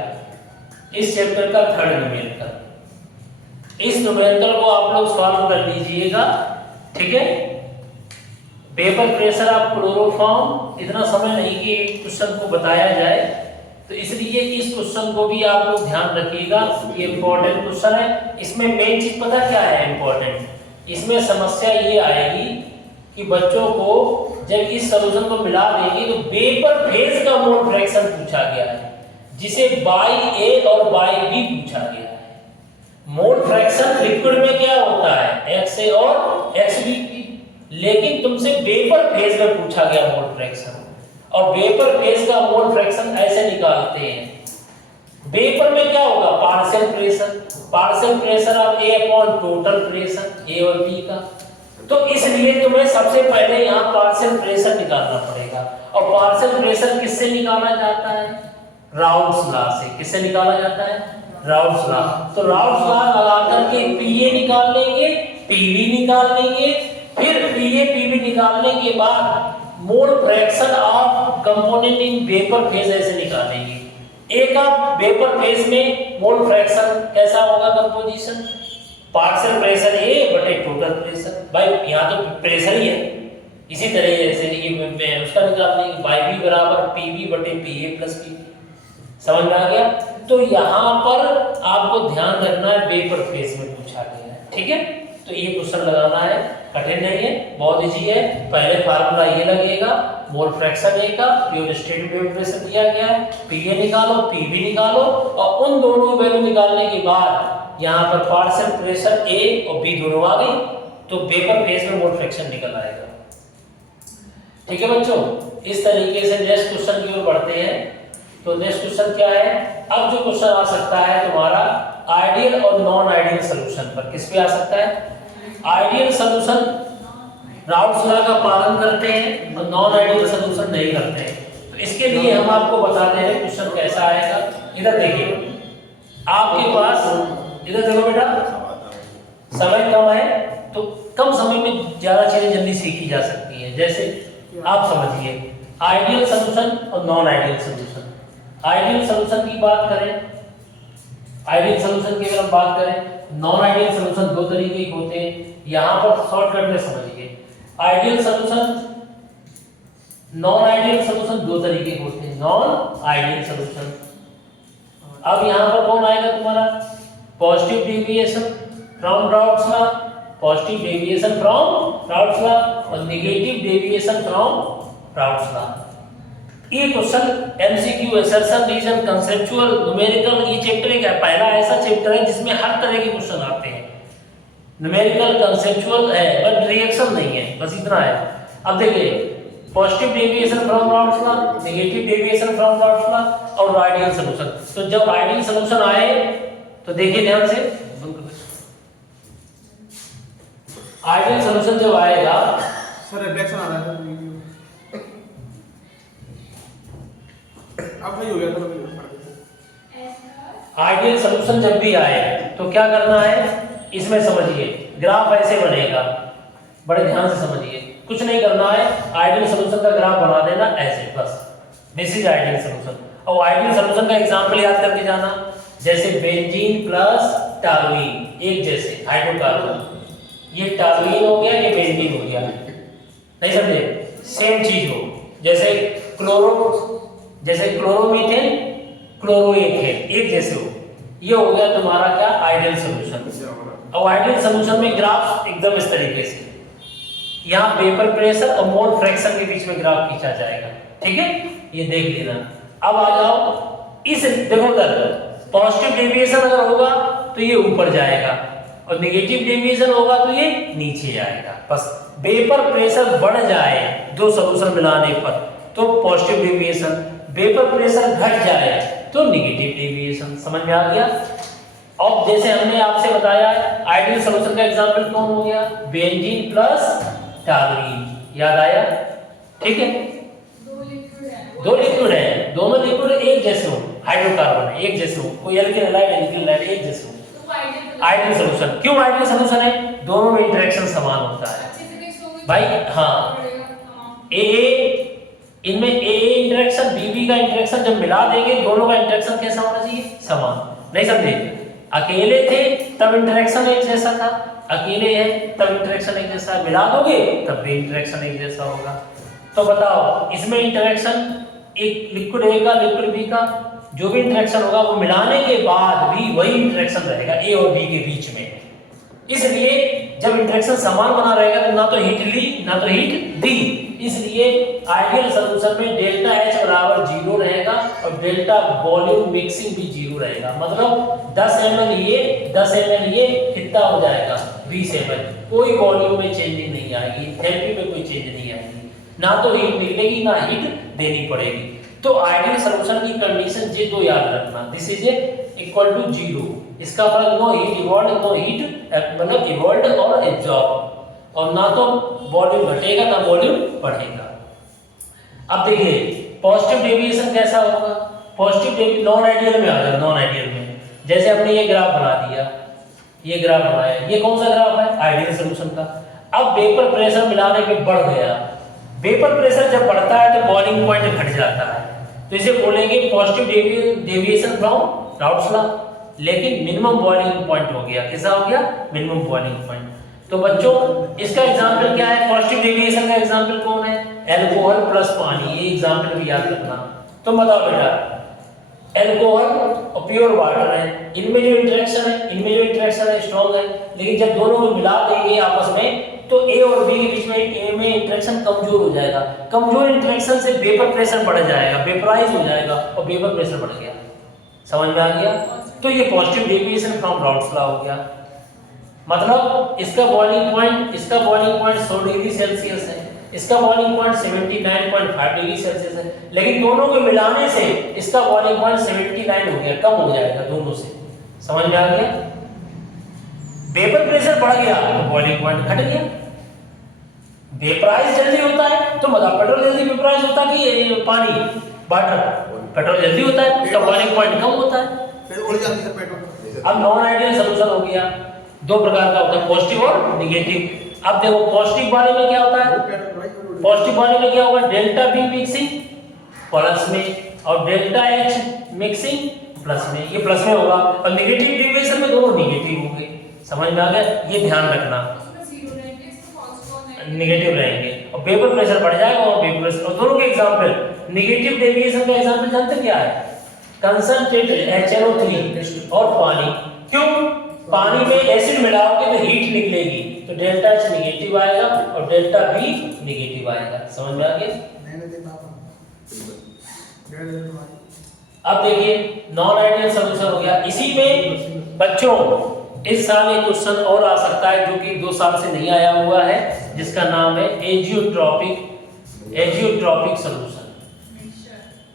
इस चैप्टर का थर्ड न्यूमेरिकल। इस न्यूमेरिकल को आप लोग सॉल्व कर लीजिएगा, ठीक है। वेपर प्रेशर ऑफ क्लोरोफॉर्म, इतना समय नहीं कि एक क्वेश्चन को बताया जाए, तो इसलिए इस क्वेश्चन को भी आप लोग ध्यान रखिएगा, ये इंपॉर्टेंट क्वेश्चन है। इसमें मेन चीज पता क्या है इंपॉर्टेंट? इसमें समस्या ये आएगी कि बच्चों को जब इस सॉल्यूशन को मिला देंगे तो वेपर फेज का मोल फ्रैक्शन पूछा गया है। जिसे बाई ए और बाई बी पूछा गया है। मोल फ्रैक्शन लिक्विड में क्या होता है, एक्स ए और एक्स बी, लेकिन तुमसे वेपर फेज में पूछा गया मोल फ्रैक्शन, और वेपर फेज का मोल फ्रैक्शन ऐसे निकालते हैं। वेपर में क्या होगा, partial pressure of A upon total pressure A और बी का। तो इसलिए तुम्हें सबसे पहले यहाँ पार्शियल प्रेशर निकालना पड़ेगा, और पार्शियल प्रेशर किससे निकाला जाता है, राउल्स लॉ से। किससे निकाला जाता है, राउल्स लॉ। तो राउल्स लॉ लगा करके पीए निकाल लेंगे, पीवी निकाल लेंगे, फिर पीए पीवी निकालने के बाद मोल fraction of component in vapour phase ऐसे निकालेंगे। एक आप वेपर फेज में मोल फ्रैक्शन कैसा होगा, कंपोजिशन पार्शियल प्रेशर ए बटे टोटल प्रेशर। भाई यहाँ तो प्रेशर ही है, इसी तरह से ये उसका निकाल लेंगे, बाई बी बराबर पीवी बटे पीए प्लस पीवी। समझ में आ गया। तो यहाँ पर आपको ध्यान रखना है वेपर फेज में पूछा गया है, ठीक है। तो ये क्वेश्चन लगाना है, कठिन नहीं है, बहुत इजी है। पहले फार्मूला ये लगेगा, मोल फ्रैक्शन ए का प्योर स्टेट वेपर प्रेशर दिया गया है, पीए निकालो पीवी निकालो, और उन दोनों की वैल्यू निकालने के बाद यहाँ पर पार्शियल प्रेशर ए और बी दोनों आ गई, तो वेपर फेज में मोल फ्रैक्शन निकल आएगा। ठीक है बच्चों, इस तरीके से नेक्स्ट क्वेश्चन की ओर बढ़ते हैं। तो नेक्स्ट क्वेश्चन क्या है, अब जो क्वेश्चन आ सकता है तुम्हारा आइडियल और नॉन आइडियल सॉल्यूशन पर। किस पे आ सकता है, आइडियल सॉल्यूशन राउल्स लॉ का पालन करते हैं और नॉन आइडियल सॉल्यूशन नहीं करते हैं। तो इसके लिए हम आपको बताते हैं क्वेश्चन कैसा आएगा। इधर देखिए, आपके पास इधर देखो बेटा, समय कम है तो कम समय में ज्यादा चीजें जल्दी सीखी जा सकती हैं। जैसे आप समझिए आइडियल सॉल्यूशन और non ideal solution. Ideal solution की बात करें, आइडियल सॉल्यूशन की अगर हम बात करें, नॉन आइडियल सॉल्यूशन दो तरीके के होते हैं। यहां पर शॉर्टकट में समझिए, ideal solution non ideal solution दो तरीके के होते हैं, नॉन आइडियल सॉल्यूशन। अब यहां पर कौन आएगा तुम्हारा, positive deviation from Raoult's law, positive deviation from Raoult's law और negative deviation from Raoult's law. ये question MCQ, assertion, reason, conceptual, numerical, ये चैप्टर एक पहला ऐसा चैप्टर है जिसमें हर तरह के क्वेश्चन आते हैं। न्यूमेरिकल, कंसेप्चुअल है, बट रिएक्शन नहीं है, बस इतना है। अब देखिए, positive deviation from Raoult's law, negative deviation from Raoult's law और आइडियल सॉल्यूशन। तो जब आइडियल सॉल्यूशन आए तो देखिए ध्यान से, आइडियल सॉल्यूशन जब आएगा, सर रिफ्लेक्शन आ रहा है, अब सही हो गया सर। आइडियल सॉल्यूशन जब भी आए तो क्या करना है, इसमें समझिए ग्राफ ऐसे बनेगा, बड़े ध्यान से समझिए, कुछ नहीं करना है, आइडियल सॉल्यूशन का ग्राफ बना देना ऐसे, बस दिस इज आइडियल सॉल्यूशन। और आइडियल सॉल्यूशन का एग्जांपल याद करके जाना, जैसे बेंजीन प्लस टॉलुइन, एक जैसे हाइड्रोकार्बन, ये टॉलुइन हो गया, ये बेंजीन हो गया, नहीं समझे, सेम चीज हो। जैसे क्लोरोमीथेन क्लोरोएथेन, एक जैसे हो, ये हो गया तुम्हारा क्या, आइडियल सॉल्यूशन। और आइडियल सॉल्यूशन में ग्राफ एकदम इस तरीके से, यहाँ वेपर प्रेशर और मोल फ्रैक्शन के बीच में ग्राफ खींचा जाएगा, ठीक है, ये देख लेना। अब आ जाओ इस, देखो उधर पॉजिटिव डेविएशन अगर होगा तो ये ऊपर जाएगा और नेगेटिव डेविएशन होगा तो ये नीचे आएगा। बस वेपर प्रेशर बढ़ जाए दो सॉल्यूशन मिलाने पर तो पॉजिटिव डेविएशन, वेपर प्रेशर घट जाए तो नेगेटिव डेविएशन। समझ में आ गया। अब जैसे हमने आपसे बताया आइडियल सॉल्यूशन का एग्जांपल कौन हो गया, बेंजीन प्लस टॉलुइन, याद आया, ठीक है। दो लिक्विड है, दोनों लिक्विड एक जैसे हो, हाइड्रोकार्बन है एक जैसे हो, कोई एल्किल हैलाइड एक जैसे हो, आइडियल सॉल्यूशन। क्यों आइडियल सॉल्यूशन है, दोनों में इंटरेक्शन समान होता है भाई। हाँ, ए इनमें ए इंटरेक्शन बी का इंटरेक्शन जब मिला देंगे दोनों का इंटरेक्शन कैसा होना चाहिए, समान। नहीं समझे, अकेले थे तब इंटरेक्शन एक जैसा था, अकेले हैं तब इंटरेक्शन एक जैसा है, मिला दोगे तब भी इंटरेक्शन एक जैसा होगा। तो बताओ इसमें इंटरेक्शन एक लिक्विड ए का लिक्विड बी का जो भी इंटरेक्शन होगा वो मिलाने के बाद भी वही इंटरेक्शन रहेगा ए और बी के बीच में। इसलिए जब इंटरेक्शन समान बना रहेगा तो ना तो हीट ली ना तो हीट दी, इसलिए आइडियल सॉल्यूशन में डेल्टा H बराबर 0 रहेगा और डेल्टा वॉल्यूम मिक्सिंग भी 0 रहेगा। मतलब 10 ml ये 10 ml ये कितना हो जाएगा 20 ml, कोई वॉल्यूम में चेंजिंग नहीं आएगी, थेरेपी में कोई चेंज नहीं आएगी, ना तो हीट निकलेगी ना हीट देनी पड़ेगी। तो आइडियल सॉल्यूशन की कंडीशन ये दो याद रखना, दिस इज इक्वल टू 0, इसका फर्क no heat evolve no heat मतलब इवॉल्व और एब्जॉर्ब, और ना तो वॉल्यूम घटेगा ना वॉल्यूम बढ़ेगा। अब देखिए पॉजिटिव डेविएशन कैसा होगा, पॉजिटिव डेविएशन नॉन आइडियल में आ जाए, नॉन आइडियल में जैसे हमने ये ग्राफ बना दिया, ये ग्राफ बनाया, ये कौन सा ग्राफ है आइडियल सॉल्यूशन का। अब वेपर प्रेशर मिलाने पे बढ़ गया, वेपर प्रेशर जब बढ़ता है तो बॉइलिंग पॉइंट घट जाता है, तो इसे बोलेंगे positive deviation from routes law, लेकिन मिनिमम बॉइलिंग पॉइंट हो गया, कैसा हो गया मिनिमम बॉइलिंग पॉइंट। तो बच्चों इसका एग्जांपल क्या है, पॉजिटिव डेविएशन का एग्जांपल कौन है, अल्कोहल प्लस पानी, ये एग्जांपल भी याद रखना। तो बताओ बेटा अल्कोहल और प्योर वाटर है, इनमें जो इंटरेक्शन है स्ट्रांग है, लेकिन जब दोनों को मिला देंगे आपस में तो ए और बी के बीच में ए में इंटरेक्शन कमजोर हो जाएगा, कमजोर इंटरेक्शन से वेपर प्रेशर बढ़ जाएगा, वेपराइज हो जाएगा और वेपर प्रेशर बढ़ गया, समझ में आ गया। तो ये positive deviation from routes law हो गया, मतलब इसका बॉइलिंग पॉइंट 100 डिग्री सेल्सियस है, इसका बॉइलिंग पॉइंट 79.5 डिग्री सेल्सियस है, लेकिन दोनों को मिलाने से इसका बॉइलिंग पॉइंट 79 हो गया, कम हो जाएगा दोनों से, समझ में आ गया। वेपर प्रेशर बढ़ गया तो बॉइलिंग पॉइंट घट गया, वेपराइज जल्दी होता है तो मतलब पेट्रोल जल्दी वेपराइज होता है कि पानी वाटर, पेट्रोल जल्दी होता है उसका बॉइलिंग पॉइंट कम होता है, फिर उड़ जाती है पेट्रोल। अब नॉन आइडियल सॉल्यूशन हो गया, दो प्रकार का होता है पॉजिटिव और नेगेटिव। अब देखो पॉजिटिव वाले में क्या होता है, पॉजिटिव वाले में क्या होगा डेल्टा बी मिक्सिंग प्लस में और डेल्टा एच मिक्सिंग प्लस में, ये प्लस में होगा, और नेगेटिव डेविएशन में दोनों नेगेटिव होंगे, समझ में आ गया, ये ध्यान रखना, नेगेटिव रहेंगे और वेपर प्रेशर बढ़ जाएगा और वेपर प्रेशर, और दोनों के एग्जांपल नेगेटिव डेविएशन का एग्जांपल जानते क्या है, कंसंट्रेटेड HNO3 और पानी, क्यों पानी में एसिड मिलाओगे तो हीट निकलेगी, तो डेल्टा H नेगेटिव आएगा और डेल्टा B नेगेटिव आएगा, समझ में आ गया। अब देखिए नॉन आइडियल सॉल्यूशन हो गया, इसी में बच्चों इस साल एक क्वेश्चन और आ सकता है जो कि 2 साल से नहीं आया हुआ है, जिसका नाम है एजियोट्रॉपिक सॉल्यूशन,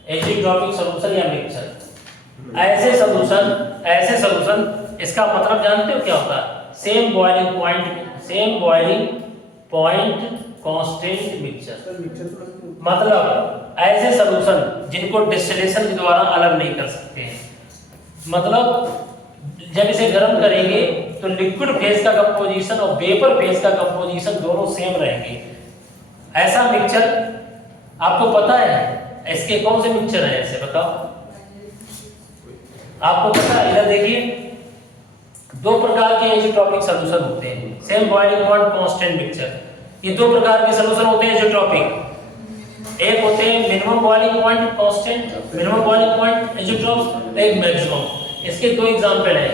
एजियोट्रॉपिक सॉल्यूशन या मिक्सचर। ऐसे सॉल्यूशन इसका मतलब जानते हो क्या होता है, same boiling point constant mixture, मतलब ऐसे सॉल्यूशन जिनको डिस्टिलेशन के द्वारा अलग नहीं कर सकते हैं, मतलब जब इसे गर्म करेंगे तो लिक्विड फेज का कंपोजिशन और वेपर फेज का कंपोजिशन दोनों सेम रहेंगे। ऐसा मिक्सचर आपको पता है, इसके कौन से मिक्सचर है ऐसे बताओ, आपको पता है, इधर देखिए 2 प्रकार के एजियोट्रॉपिक सॉल्यूशन होते हैं, same boiling point constant mixture, ये 2 प्रकार के सॉल्यूशन होते हैं एजियोट्रॉपिक, एक होते हैं minimum boiling point constant, minimum boiling point azeotropes, एक मैक्सिमम। इसके 2 एग्जांपल हैं,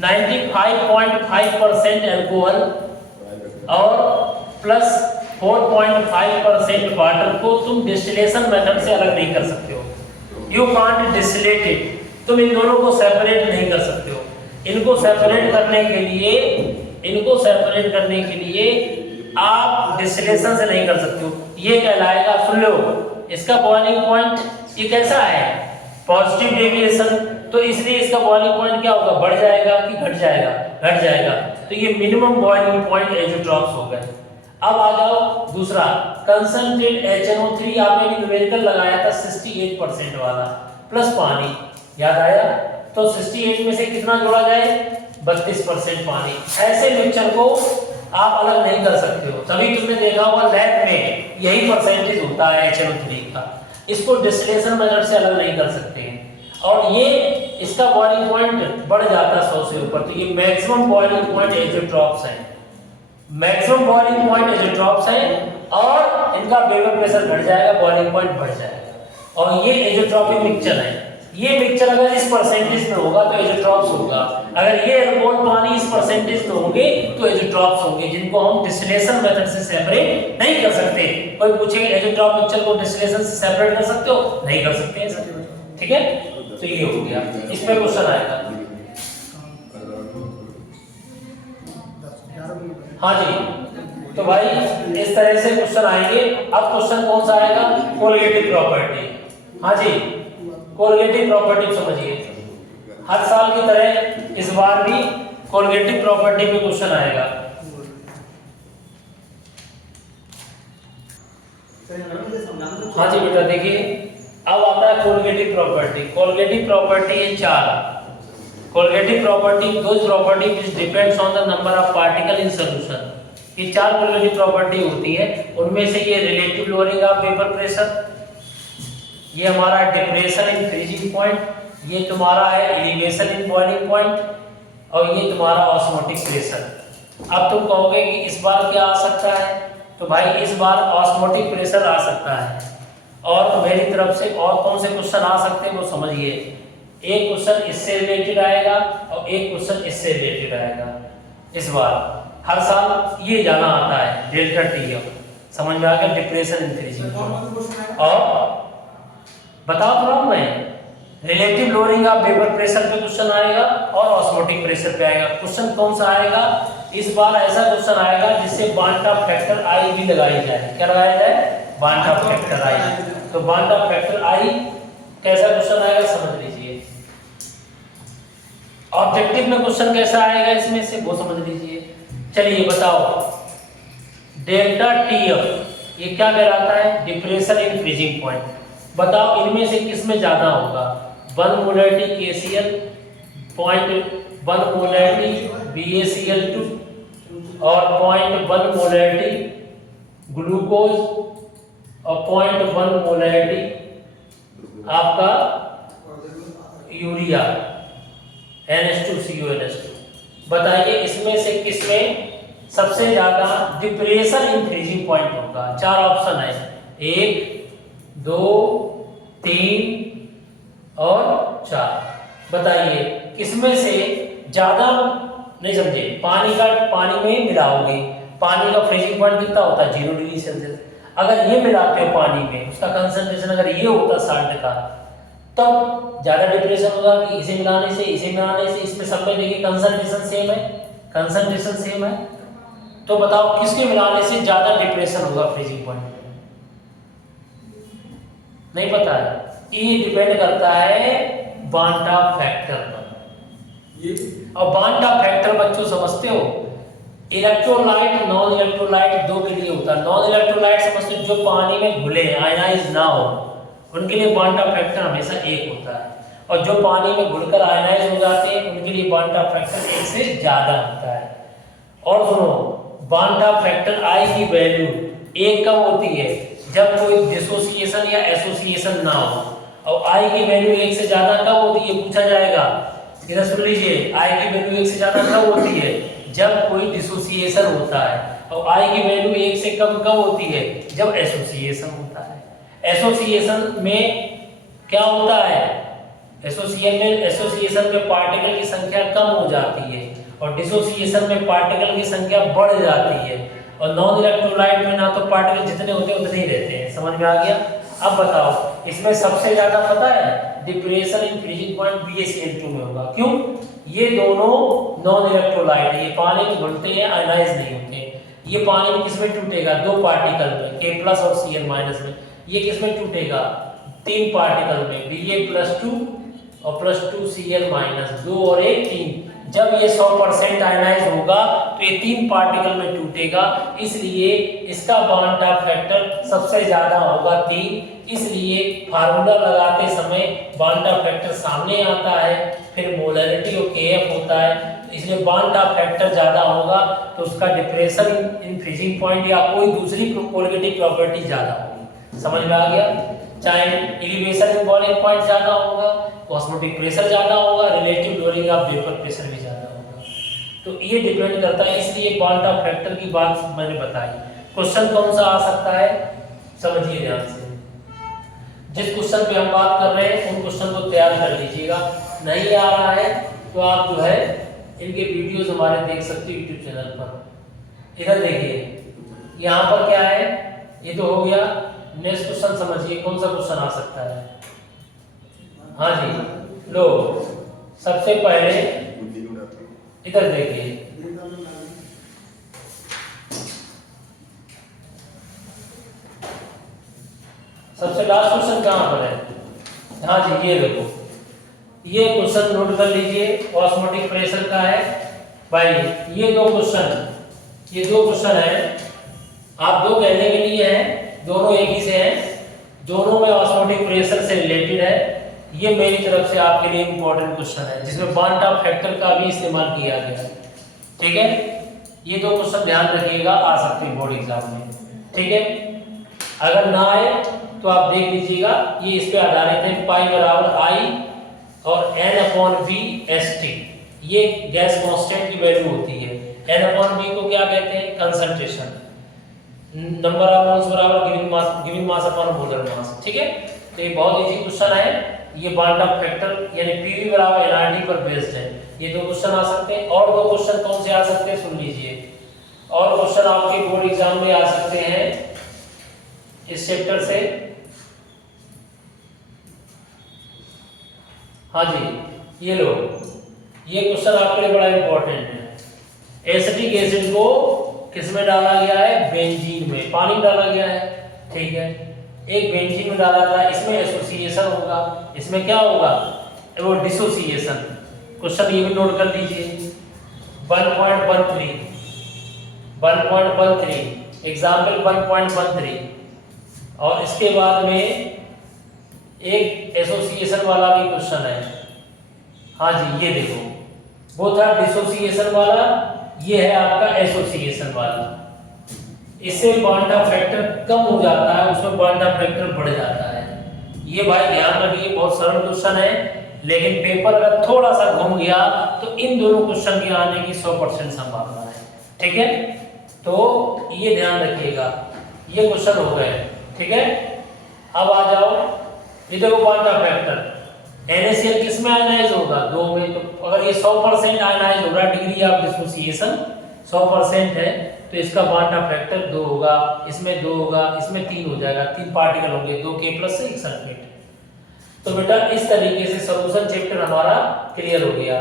95.5% अल्कोहल और प्लस 4.5% वाटर को तुम डिस्टिलेशन मेथड से अलग नहीं कर सकते हो, यू कांट डिस्टिलेट इट, तुम इन दोनों को सेपरेट नहीं कर सकते हो। इनको सेपरेट करने के लिए आप डिस्टिलेशन से नहीं कर सकते हो, ये कहलाएगा, सुन लो, इसका बॉइलिंग पॉइंट ये कैसा है पॉजिटिव डेविएशन, तो इसलिए इसका बॉइलिंग पॉइंट क्या होगा, बढ़ जाएगा कि घट जाएगा, घट जाएगा, तो ये मिनिमम बॉइलिंग पॉइंट एजियोट्रॉप्स हो गए। अब आ जाओ दूसरा कंसंट्रेटेड HNO3, आपने भी न्यूमेरिकल लगाया था 68% वाला प्लस पानी, याद आया, तो 68 में से कितना जोड़ा जाए 32% पानी। ऐसे मिक्सचर को आप अलग नहीं कर सकते हो, तभी तुमने देखा होगा लैब में यही परसेंटेज होता है HNO3 का, इसको डिस्टिलेशन मेथड से अलग नहीं कर सकते हैं, और ये इसका बॉइलिंग पॉइंट बढ़ जाता है 100 से ऊपर, तो ये मैक्सिमम बॉइलिंग पॉइंट एजियोट्रॉप्स हैं, मैक्सिमम बॉइलिंग पॉइंट एजियोट्रॉप्स हैं, और इनका वेपर प्रेशर घट जाएगा, बॉइलिंग पॉइंट बढ़ जाएगा, और ये एजियोट्रॉपिक मिक्सचर है। ये मिक्सचर अगर इस परसेंटेज में होगा तो एजोट्रॉप्स होगा, अगर ये अल्कोहल पानी इस परसेंटेज में होंगे तो एजोट्रॉप्स होंगे, जिनको हम डिस्टिलेशन मेथड से सेपरेट नहीं कर सकते। कोई पूछेगा एजोट्रॉप मिक्सचर को डिस्टिलेशन से सेपरेट कर सकते हो? नहीं कर सकते हैं, ठीक है। तो ये हो गया, इसमें क्वेश्चन आएगा। हाँ जी, तो भाई इस तरह से क्वेश्चन आएंगे। अब क्वेश्चन कौन सा आएगा? Colligative property. हाँ जी, कोलिगेटिव प्रॉपर्टी समझिए, हर साल की तरह इस बार भी कोलिगेटिव प्रॉपर्टी पे क्वेश्चन आएगा। हाँ जी बेटा, देखिए अब आता है कोलिगेटिव प्रॉपर्टी। कोलिगेटिव प्रॉपर्टी है 4। Colligative property those property which depends on the number of particle in solution. ये 4 कोलिगेटिव प्रॉपर्टी होती है, उनमें से ये relative lowering of vapour pressure, ये हमारा डिप्रेशन इन फ्रीजिंग पॉइंट, ये तुम्हारा है एलिवेशन इन बॉइलिंग पॉइंट, और ये तुम्हारा ऑस्मोटिक प्रेशर। अब तुम कहोगे कि इस बार क्या आ सकता है? तो भाई इस बार ऑस्मोटिक प्रेशर आ सकता है, और मेरी तरफ से और कौन से क्वेश्चन आ सकते हैं वो समझिए। एक क्वेश्चन इससे रिलेटेड आएगा और एक क्वेश्चन इससे रिलेटेड आएगा। इस बार हर साल ये जाना आता है डेल्टा टी, समझ में आ गया, डिप्रेशन इन फ्रीजिंग। और बता तो रहा हूं मैं, relative lowering of vapour pressure पे क्वेश्चन आएगा और ऑस्मोटिक प्रेशर पे आएगा। क्वेश्चन कौन सा आएगा? इस बार ऐसा क्वेश्चन आएगा जिससे बांटा फैक्टर आई भी लगाई जाए। क्या लगाया जाए? बांटा फैक्टर आई। तो बांटा फैक्टर आई कैसा क्वेश्चन आएगा समझ लीजिए। ऑब्जेक्टिव में क्वेश्चन कैसा आएगा इसमें से वो समझ लीजिए। चलिए बताओ, डेल्टा टीएफ ये क्या कहलाता है? Depression in freezing point. बताओ इनमें से किस में ज्यादा होगा? 1 मोलैरिटी KCl, 0.1 मोलैरिटी BaCl2 और 0.1 मोलैरिटी ग्लूकोज और 0.1 मोलैरिटी आपका यूरिया NH2CuNH2। बताइए इसमें से किसमें सबसे ज्यादा डिप्रेशन इन फ्रीजिंग पॉइंट होगा? 4 ऑप्शन है, 1, 2, 3 और 4। बताइए किसमें से ज्यादा? नहीं समझे, पानी में मिलाओगे, पानी का फ्रीजिंग पॉइंट कितना होता है? 0 डिग्री सेल्सियस। अगर ये मिलाते हो पानी में, उसका कंसंट्रेशन अगर ये होता 60 का, तब ज्यादा डिप्रेशन होगा कि इसे मिलाने से, इसे मिलाने से? इसमें सब में देखिए कंसंट्रेशन सेम है, कंसंट्रेशन सेम है। तो बताओ किसके मिलाने से ज्यादा डिप्रेशन होगा फ्रीजिंग पॉइंट पे? नहीं पता है? ये डिपेंड करता है बांटा फैक्टर पर। और बांटा फैक्टर बच्चों समझते हो, इलेक्ट्रोलाइट नॉन इलेक्ट्रोलाइट दो के लिए होता है। नॉन इलेक्ट्रोलाइट समझते हो जो पानी में घुले, आयनाइज ना हो, उनके लिए बांटा फैक्टर हमेशा 1 होता है, और जो पानी में घुलकर आयनाइज हो जाते हैं उनके लिए बांटा फैक्टर 1 से ज्यादा होता है। और सुनो, बांटा फैक्टर आई की वैल्यू 1 कब होती है? जब कोई डिसोसिएशन या एसोसिएशन ना हो। और आई की वैल्यू 1 से ज्यादा कब होती है? पूछा जाएगा, इधर सुन लीजिए, आई की वैल्यू 1 से ज्यादा कब होती है? जब कोई डिसोसिएशन होता है। और आई की वैल्यू 1 से कम कब होती है? जब एसोसिएशन होता है। एसोसिएशन में क्या होता है? एसोसिएशन में पार्टिकल की संख्या कम हो जाती है और डिसोसिएशन में पार्टिकल की संख्या बढ़ जाती है। और नॉन इलेक्ट्रोलाइट में ना तो पार्टिकल जितने होते हैं उतने ही रहते हैं। समझ में आ गया? अब बताओ इसमें सबसे ज्यादा पता है depression in freezing point BaCl2 में होगा। क्यों? ये दोनों नॉन इलेक्ट्रोलाइट है, ये पानी में घुलते हैं, आयनाइज नहीं होते। ये पानी में किसमें टूटेगा? 2 पार्टिकल में, K+ और Cl- में। ये किसमें टूटेगा? 3 पार्टिकल में, Ba+2 और +2 Cl-, 2 और 1 3। जब ये 100% आयनाइज होगा तो ये 3 पार्टिकल में टूटेगा, इसलिए इसका बांटा फैक्टर सबसे ज्यादा होगा 3। इसलिए फार्मूला लगाते समय बांटा फैक्टर सामने आता है, फिर मोलैरिटी और Kf होता है, इसलिए बांटा फैक्टर ज्यादा होगा तो उसका डिप्रेशन इन फ्रीजिंग पॉइंट या कोई दूसरी कोलिगेटिव प्रॉपर्टी ज्यादा होगी। समझ में आ गया? चाहे एलिवेशन इन बॉइलिंग पॉइंट ज्यादा होगा, ऑस्मोटिक प्रेशर ज्यादा होगा, relative lowering of vapour pressure भी ज्यादा होगा। तो ये डिपेंड करता है, इसलिए बांटा फैक्टर की बात मैंने बताई। क्वेश्चन कौन सा आ सकता है समझिए ध्यान से। जिस क्वेश्चन पे हम बात कर रहे हैं उन क्वेश्चन को तैयार कर लीजिएगा। नहीं आ रहा है तो आप जो है इनके वीडियोस हमारे देख सकते हो यूट्यूब चैनल पर। इधर देखिए यहाँ पर क्या है, ये तो हो गया। नेक्स्ट क्वेश्चन समझिए कौन सा क्वेश्चन आ सकता है। हाँ जी, लो सबसे पहले इधर देखिए, सबसे लास्ट क्वेश्चन कहाँ पर है। हाँ जी, ये देखो, ये क्वेश्चन नोट कर लीजिए, ऑस्मोटिक प्रेशर का है भाई। ये दो क्वेश्चन है, आप दो कहने के लिए हैं, दोनों एक ही से हैं, दोनों में ऑस्मोटिक प्रेशर से रिलेटेड है। ये मेरी तरफ से आपके लिए इंपॉर्टेंट क्वेश्चन है जिसमें बांटा फैक्टर का भी इस्तेमाल किया गया है। ठीक है, ये दो क्वेश्चन ध्यान रखिएगा, आ सकते हैं बोर्ड एग्जाम में। ठीक है, अगर ना आए तो आप देख लीजिएगा, ये इस पे आधारित है, पाई बराबर आई और n/v/st, ये गैस कांस्टेंट की वैल्यू होती है। n/v को क्या कहते हैं, कंसंट्रेशन, नंबर ऑफ मोल्स बराबर given mass upon molar mass. ठीक है, तो ये बहुत इजी क्वेश्चन है। ये बांटा फैक्टर यानी पीवी बराबर एनआरटी पर बेस्ड है। ये दो क्वेश्चन आ सकते हैं। और दो क्वेश्चन कौन से आ सकते हैं सुन लीजिए। और क्वेश्चन आपके बोर्ड एग्जाम में आ सकते हैं इस चैप्टर से। हाँ जी, ये लो, ये क्वेश्चन आपके लिए बड़ा इंपॉर्टेंट है। एसिटिक एसिड को किस में डाला गया है, बेंजीन में, पानी में डाला गया है। ठीक है, एक बेंजीन में डाला था, इसमें एसोसिएशन होगा, इसमें क्या होगा, वो डिसोसिएशन। क्वेश्चन ये भी नोट कर लीजिए, 1.13 एग्जाम्पल 1.13। और इसके बाद में एक एसोसिएशन वाला भी क्वेश्चन है। हाँ जी, ये देखो, वो था डिसोसिएशन वाला, ये है आपका एसोसिएशन वाला। इससे बांटा फैक्टर कम हो जाता है, उसमें बांटा फैक्टर बढ़ जाता है। ये भाई ध्यान रखिए, बहुत सरल क्वेश्चन है, लेकिन पेपर अगर थोड़ा सा घूम गया तो इन दोनों क्वेश्चन के आने की 100% संभावना है। ठीक है, तो ये ध्यान रखिएगा। ये क्वेश्चन हो गए। ठीक है, अब आ जाओ, ये देखो बांटा फैक्टर, NaCl किस में आयनाइज होगा, 2 में। तो अगर ये 100% आयनाइज हो रहा है, डिग्री ऑफ डिसोसिएशन 100% है, तो इसका बांटा फैक्टर 2 होगा, इसमें 2 होगा, इसमें 3 हो जाएगा, 3 पार्टिकल होंगे, 2 K+ से 1 सल्फेट। तो बेटा इस तरीके से सॉल्यूशन चैप्टर हमारा क्लियर हो गया।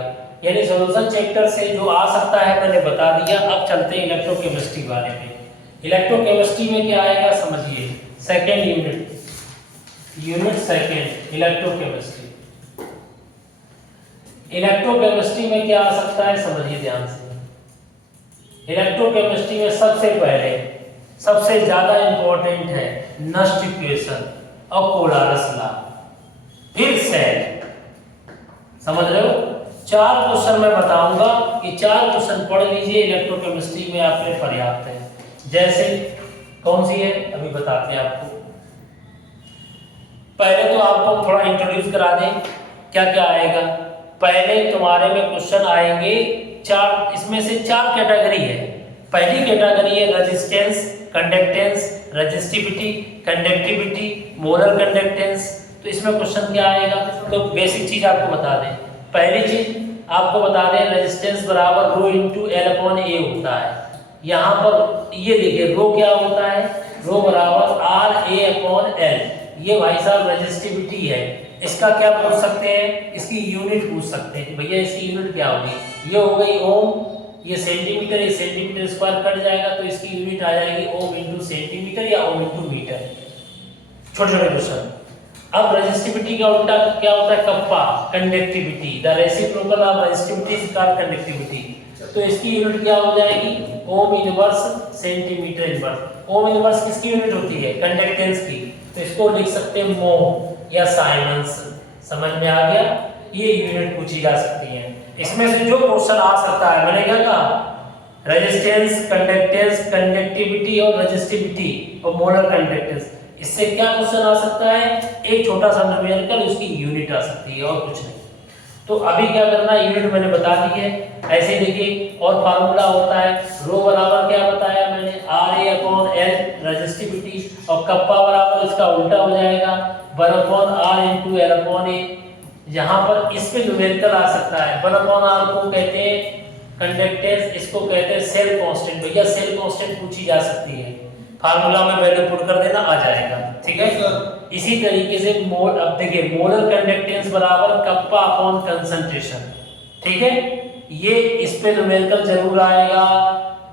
यानी सॉल्यूशन चैप्टर से जो आ सकता है मैंने बता दिया। अब चलते हैं इलेक्ट्रोकेमिस्ट्री वाले पे। इलेक्ट्रोकेमिस्ट्री में क्या आएगा समझिए, second unit second electrochemistry. Electrochemistry में क्या आ सकता है समझिए ध्यान से। इलेक्ट्रोकेमिस्ट्री में सबसे पहले सबसे ज्यादा इंपॉर्टेंट है नस्ट इक्वेशन और कोलारस लॉ, फिर सेल। समझ रहे हो, 4 क्वेश्चन मैं बताऊंगा, ये 4 क्वेश्चन पढ़ लीजिए, इलेक्ट्रोकेमिस्ट्री में आपके पर्याप्त है। जैसे कौन सी है अभी बताते हैं आपको। पहले तो आपको थोड़ा इंट्रोड्यूस करा दें, क्या क्या आएगा। पहले तुम्हारे में क्वेश्चन आएंगे 4, इसमें से 4 कैटेगरी है। पहली कैटेगरी है resistance, conductance, resistivity, conductivity, molar conductance. तो इसमें क्वेश्चन क्या आएगा, तो बेसिक चीज आपको बता दें। पहली चीज आपको बता दें, रेजिस्टेंस बराबर रो इंटू L/A होता है। यहाँ पर ये देखिए रो क्या होता है, रो बराबर RA/L। ये भाई साहब रेजिस्टिविटी है। इसका क्या पूछ सकते हैं, इसकी यूनिट पूछ सकते हैं कि भैया इसकी यूनिट क्या होगी। ये हो गई ओम, ये सेंटीमीटर, ये सेंटीमीटर स्क्वायर कट जाएगा, तो इसकी यूनिट आ जाएगी ओम इंटू सेंटीमीटर या ओम इंटू मीटर। छोटे छोटे क्वेश्चन। अब रेजिस्टिविटी का उल्टा क्या होता है, kappa, conductivity. The reciprocal of resistivity is called conductivity. तो इसकी यूनिट क्या हो जाएगी, ohm inverse centimetre inverse. Ohm inverse किसकी यूनिट होती है, कंडक्टेंस की। तो इसको लिख सकते हैं मो या साइमंस। समझ में आ गया, ये यूनिट पूछी जा सकती है। इसमें से जो क्वेश्चन आ सकता है, मैंने क्या कहा, रेजिस्टेंस, कंडक्टेंस, कंडक्टिविटी और रेजिस्टिविटी और मोलर कंडक्टेंस। इससे क्या क्वेश्चन आ सकता है, एक छोटा सा न्यूमेरिकल, उसकी यूनिट आ सकती है और कुछ नहीं। तो अभी क्या करना है, यूनिट मैंने बता दी है। ऐसे देखिए और फार्मूला होता है, रो बराबर क्या बताया मैंने, RA/L रेजिस्टिविटी, और कप्पा बराबर इसका उल्टा हो जाएगा 1/R × L/A। यहाँ पर इस पे न्यूमेरिकल आ सकता है। 1/R को कहते हैं कंडक्टेंस, इसको कहते हैं सेल कांस्टेंट। भैया सेल कांस्टेंट पूछी जा सकती है, फार्मूला में वैल्यू पुट कर देना, आ जाएगा। ठीक है सर। इसी तरीके से मोल, अब देखिए मोलर कंडक्टेंस बराबर कप्पा/कंसंट्रेशन। ठीक है, ये इस पे न्यूमेरिकल जरूर आएगा।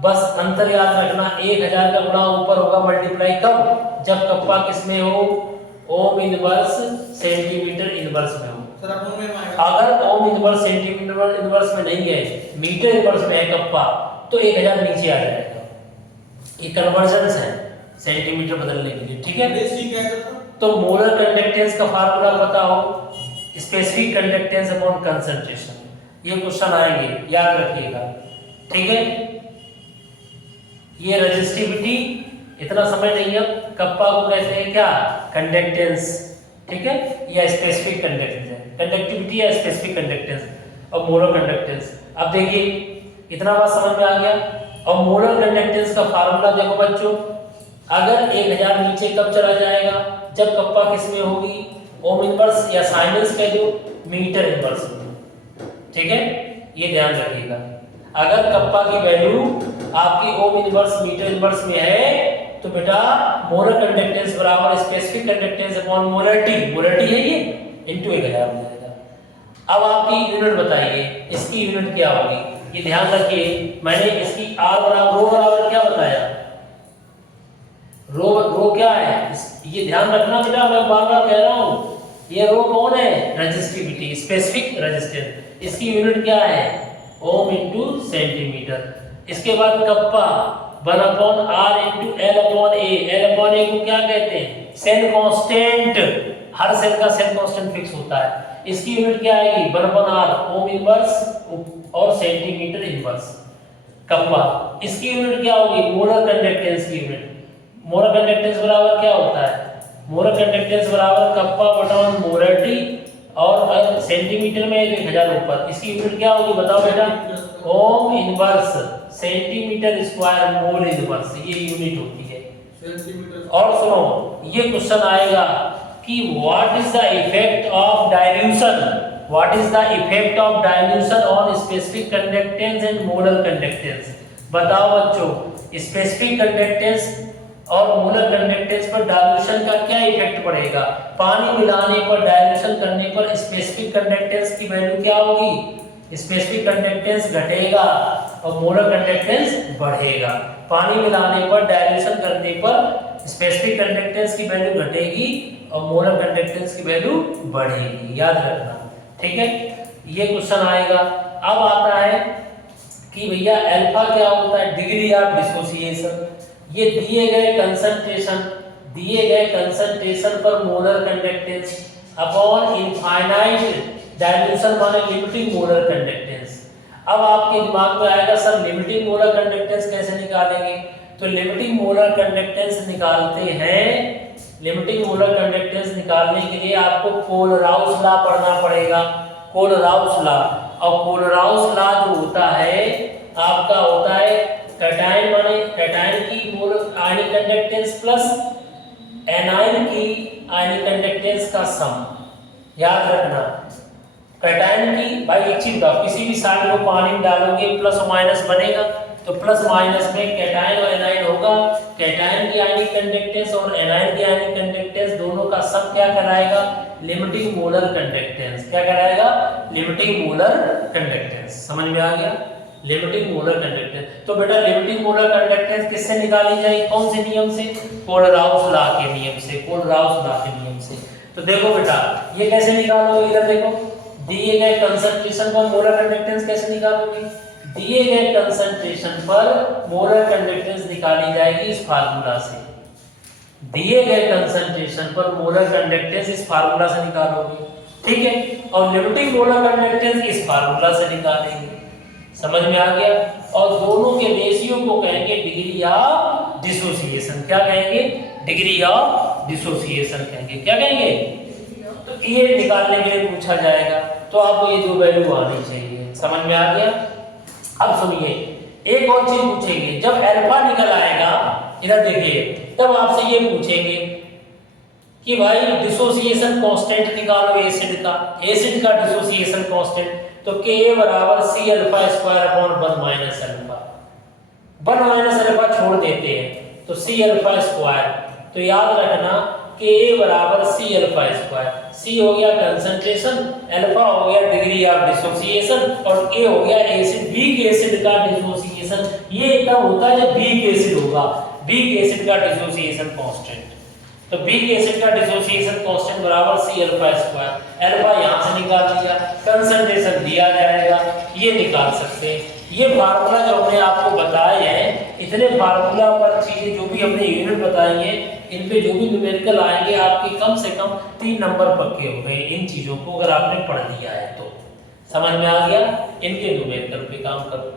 बस अंतर याद रखना, 1000 का गुणा ऊपर होगा मल्टीप्लाई कब, जब कप्पा किस में हो, ओम इनवर्स सेंटीमीटर इनवर्स में हो। सर अब में आएगा, अगर ओम इनवर्स सेंटीमीटर इनवर्स में नहीं है, मीटर इनवर्स में है कप्पा, तो 1000 नीचे आ जाएगा। ये कन्वर्जन्स है सेंटीमीटर बदलने के लिए। ठीक है, बेसिक है सर। तो मोलर कंडक्टेंस का फार्मूला पता हो, स्पेसिफिक कंडक्टेंस अपॉन कंसंट्रेशन, ये क्वेश्चन आएंगे, याद रखिएगा। ठीक है, ये रेजिस्टिविटी इतना समझ नहीं है, कप्पा को कहते हैं क्या, कंडक्टेंस। ठीक है, या स्पेसिफिक कंडक्टेंस है, कंडक्टिविटी या स्पेसिफिक कंडक्टेंस और मोलर कंडक्टेंस। अब देखिए इतना बात समझ में आ गया। और मोलर कंडक्टेंस का फार्मूला देखो बच्चों, अगर 1000 नीचे कब चला जाएगा, जब कप्पा किस में होगी, ओम इनवर्स या साइनस कह दो, मीटर इनवर्स में। ठीक है, ये ध्यान रखिएगा। अगर कप्पा की वैल्यू आपकी ओम इनवर्स मीटर इनवर्स में है, तो बेटा मोलर कंडक्टेंस बराबर specific conductance upon molarity, molarity है ये, इनटू 1000 हो जाएगा। अब आपकी यूनिट बताइए, इसकी यूनिट क्या होगी, ये ध्यान रखिए। मैंने इसकी R बराबर, रो बराबर क्या बताया, रो क्या है, ये ध्यान रखना बेटा, मैं बार-बार कह रहा हूं। ये रो कौन है, रेजिस्टिविटी, स्पेसिफिक रेजिस्टेंस। इसकी यूनिट क्या है, ओम इनटू सेंटीमीटर। इसके बाद कप्पा 1/R × L/A। L/A को क्या कहते हैं, सेल कांस्टेंट। हर सेल का सेल कांस्टेंट फिक्स होता है। इसकी यूनिट क्या आएगी, 1/R, ओम इनवर्स और सेंटीमीटर इनवर्स कप्पा। इसकी यूनिट क्या होगी, मोलर कंडक्टेंस की यूनिट। मोलर कंडक्टेंस बराबर क्या होता है, मोलर कंडक्टेंस बराबर कप्पा/मोलरिटी, और सेंटीमीटर में 1000 ऊपर। इसकी यूनिट क्या होगी बताओ बेटा, ohm inverse centimetre square mole inverse, ये यूनिट होती है सेंटीमीटर। और सुनो, ये क्वेश्चन आएगा कि what is the effect of dilution, what is the effect of dilution on specific conductance and molar conductance. बताओ बच्चों, स्पेसिफिक कंडक्टेंस और मोलर कंडक्टेंस पर डाइल्यूशन का क्या इफेक्ट पड़ेगा। पानी मिलाने पर, डाइल्यूशन करने पर स्पेसिफिक कंडक्टेंस की वैल्यू क्या होगी, स्पेसिफिक कंडक्टेंस घटेगा और मोलर कंडक्टेंस बढ़ेगा। पानी मिलाने पर, डाइल्यूशन करने पर स्पेसिफिक कंडक्टेंस की वैल्यू घटेगी और मोलर कंडक्टेंस की वैल्यू बढ़ेगी, याद रखना। ठीक है, ये क्वेश्चन आएगा। अब आता है कि भैया अल्फा क्या होता है, डिग्री ऑफ डिसोसिएशन। ये दिए गए कंसंट्रेशन पर molar conductance upon infinite dilution माने लिमिटिंग मोलर कंडक्टेंस। अब आपके दिमाग में आएगा सर लिमिटिंग मोलर कंडक्टेंस कैसे निकालेंगे, तो लिमिटिंग मोलर कंडक्टेंस निकालते हैं। लिमिटिंग मोलर कंडक्टेंस निकालने के लिए आपको कोलराउस लॉ पढ़ना पड़ेगा, कोलराउस लॉ। और कोलराउस लॉ जो होता है आपका होता है कैटायन माने कैटायन की molar ionic conductance plus anion की आयनिक कंडक्टेंस का सम, याद रखना। कैटायन की, भाई एक चीज बताओ, किसी भी साइड को पानी में डालोगे प्लस और माइनस बनेगा, तो प्लस माइनस में कैटायन और एनायन होगा। कैटायन की आयनिक कंडक्टेंस और एनायन की आयनिक कंडक्टेंस दोनों का सम क्या कराएगा, लिमिटिंग मोलर कंडक्टेंस। क्या कराएगा, लिमिटिंग मोलर कंडक्टेंस। समझ में आ गया, लिमिटिंग मोलर कंडक्टेंस। तो बेटा लिमिटिंग मोलर कंडक्टेंस किससे निकाली जाएगी, कौन से नियम से, कोलराउस लॉ के नियम से, कोलराउस लॉ के नियम से। तो देखो बेटा ये कैसे निकालोगे, इधर देखो, दिए गए कंसंट्रेशन पर मोलर कंडक्टेंस कैसे निकालोगे, दिए गए कंसंट्रेशन पर मोलर कंडक्टेंस निकाली जाएगी इस फार्मूला से। दिए गए कंसंट्रेशन पर मोलर कंडक्टेंस इस फार्मूला से निकालोगे, ठीक है। और लिमिटिंग मोलर कंडक्टेंस इस फार्मूला से निकालेंगे। समझ में आ गया। और दोनों के रेशियो को कहेंगे डिग्री ऑफ डिसोसिएशन। क्या कहेंगे, डिग्री ऑफ डिसोसिएशन कहेंगे। क्या कहेंगे, तो ये निकालने के लिए पूछा जाएगा। तो आपको ये दो वैल्यू आनी चाहिए। समझ में आ गया? अब सुनिए, एक और चीज पूछेंगे, जब अल्फा निकल आएगा, इधर देखिए, तब आपसे ये पूछेंगे कि भाई डिसोसिएशन कांस्टेंट निकालो एसिड का डिसोसिएशन कांस्टेंट। तो Ka बराबर C alpha square upon 1 minus alpha, 1 minus alpha छोड़ देते हैं तो C अल्फा स्क्वायर। तो याद रखना Ka बराबर C अल्फा स्क्वायर, C हो गया कंसंट्रेशन, अल्फा हो गया डिग्री ऑफ डिसोसिएशन और A हो गया एसिड, वीक एसिड का डिसोसिएशन। ये तब होता है जब वीक एसिड होगा, वीक एसिड का डिसोसिएशन कांस्टेंट। तो वीक एसिड का डिसोसिएशन कांस्टेंट बराबर C अल्फा स्क्वायर, अल्फा यहां से निकाल लिया, कंसंट्रेशन दिया जाएगा, ये निकाल सकते हैं। ये फार्मूला जो हमने आपको बताए हैं, इतने फार्मूला पर चीजें जो भी हमने यूनिट बताई है, इन पे जो भी न्यूमेरिकल आएंगे आपके कम से कम 3 नंबर पक्के हो गए इन चीजों को अगर आपने पढ़ लिया है तो। समझ में आ गया? इनके न्यूमेरिकल पे काम करो।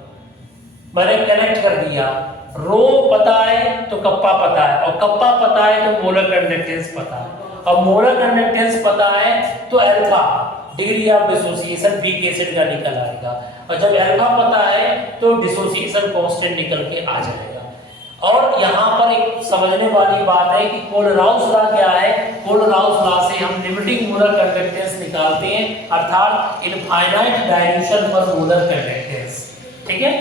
मैंने कनेक्ट कर दिया, रो पता है तो कप्पा पता है, और कप्पा पता है तो मोलर कंडक्टेंस पता है, और मोलर कंडक्टेंस पता है तो alpha degree of dissociation weak acid का निकल आएगा, और जब अल्फा पता है तो डिसोसिएशन कांस्टेंट निकल के आ जाएगा। और यहाँ पर एक समझने वाली बात है कि कोलराउस लॉ क्या है। कोलराउस लॉ से हम लिमिटिंग मोलर कंडक्टेंस निकालते हैं, अर्थात इनफाइनाइट डाइल्यूशन पर मोलर कंडक्टेंस। ठीक है,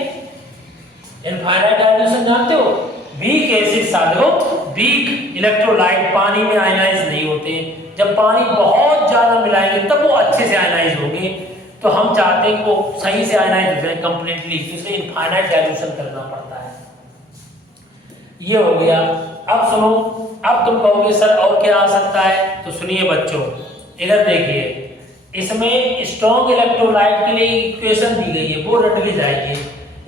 इनफाइनाइट डाइल्यूशन जानते हो? वीक एसिड साधो, वीक इलेक्ट्रोलाइट पानी में आयनाइज नहीं होते, जब पानी बहुत ज्यादा मिलाएंगे तब वो अच्छे से आयनाइज होंगे। तो हम चाहते हैं कि वो सही से आयनाइज हो जाए कंप्लीटली, इसलिए इनफाइनाइट डाइल्यूशन करना पड़ता है। ये हो गया। अब सुनो, अब तुम कहोगे सर और क्या आ सकता है, तो सुनिए बच्चों, इधर देखिए, इसमें स्ट्रॉन्ग इलेक्ट्रोलाइट के लिए इक्वेशन दी गई है, वो रट के जाइए।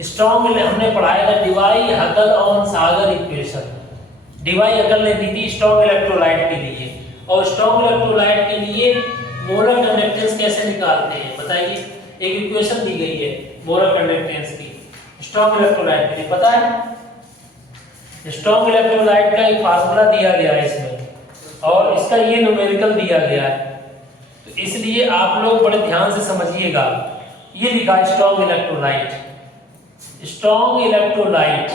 स्ट्रॉन्ग हमने पढ़ाया था डिवाई हकल और सागर इक्वेशन, डिवाई हकल ने दी थी स्ट्रॉन्ग इलेक्ट्रोलाइट के लिए। और स्ट्रॉन्ग इलेक्ट्रोलाइट के लिए मोलर कंडक्टेंस कैसे निकालते हैं बताइए? एक इक्वेशन दी गई है मोलर कंडक्टेंस की स्ट्रॉन्ग इलेक्ट्रोलाइट के लिए, पता है? स्ट्रॉन्ग इलेक्ट्रोलाइट का एक फार्मूला दिया गया है इसमें, और इसका ये न्यूमेरिकल दिया गया है, तो इसलिए आप लोग बड़े ध्यान से समझिएगा। ये लिखा है स्ट्रॉन्ग इलेक्ट्रोलाइट, स्ट्रॉन्ग इलेक्ट्रोलाइट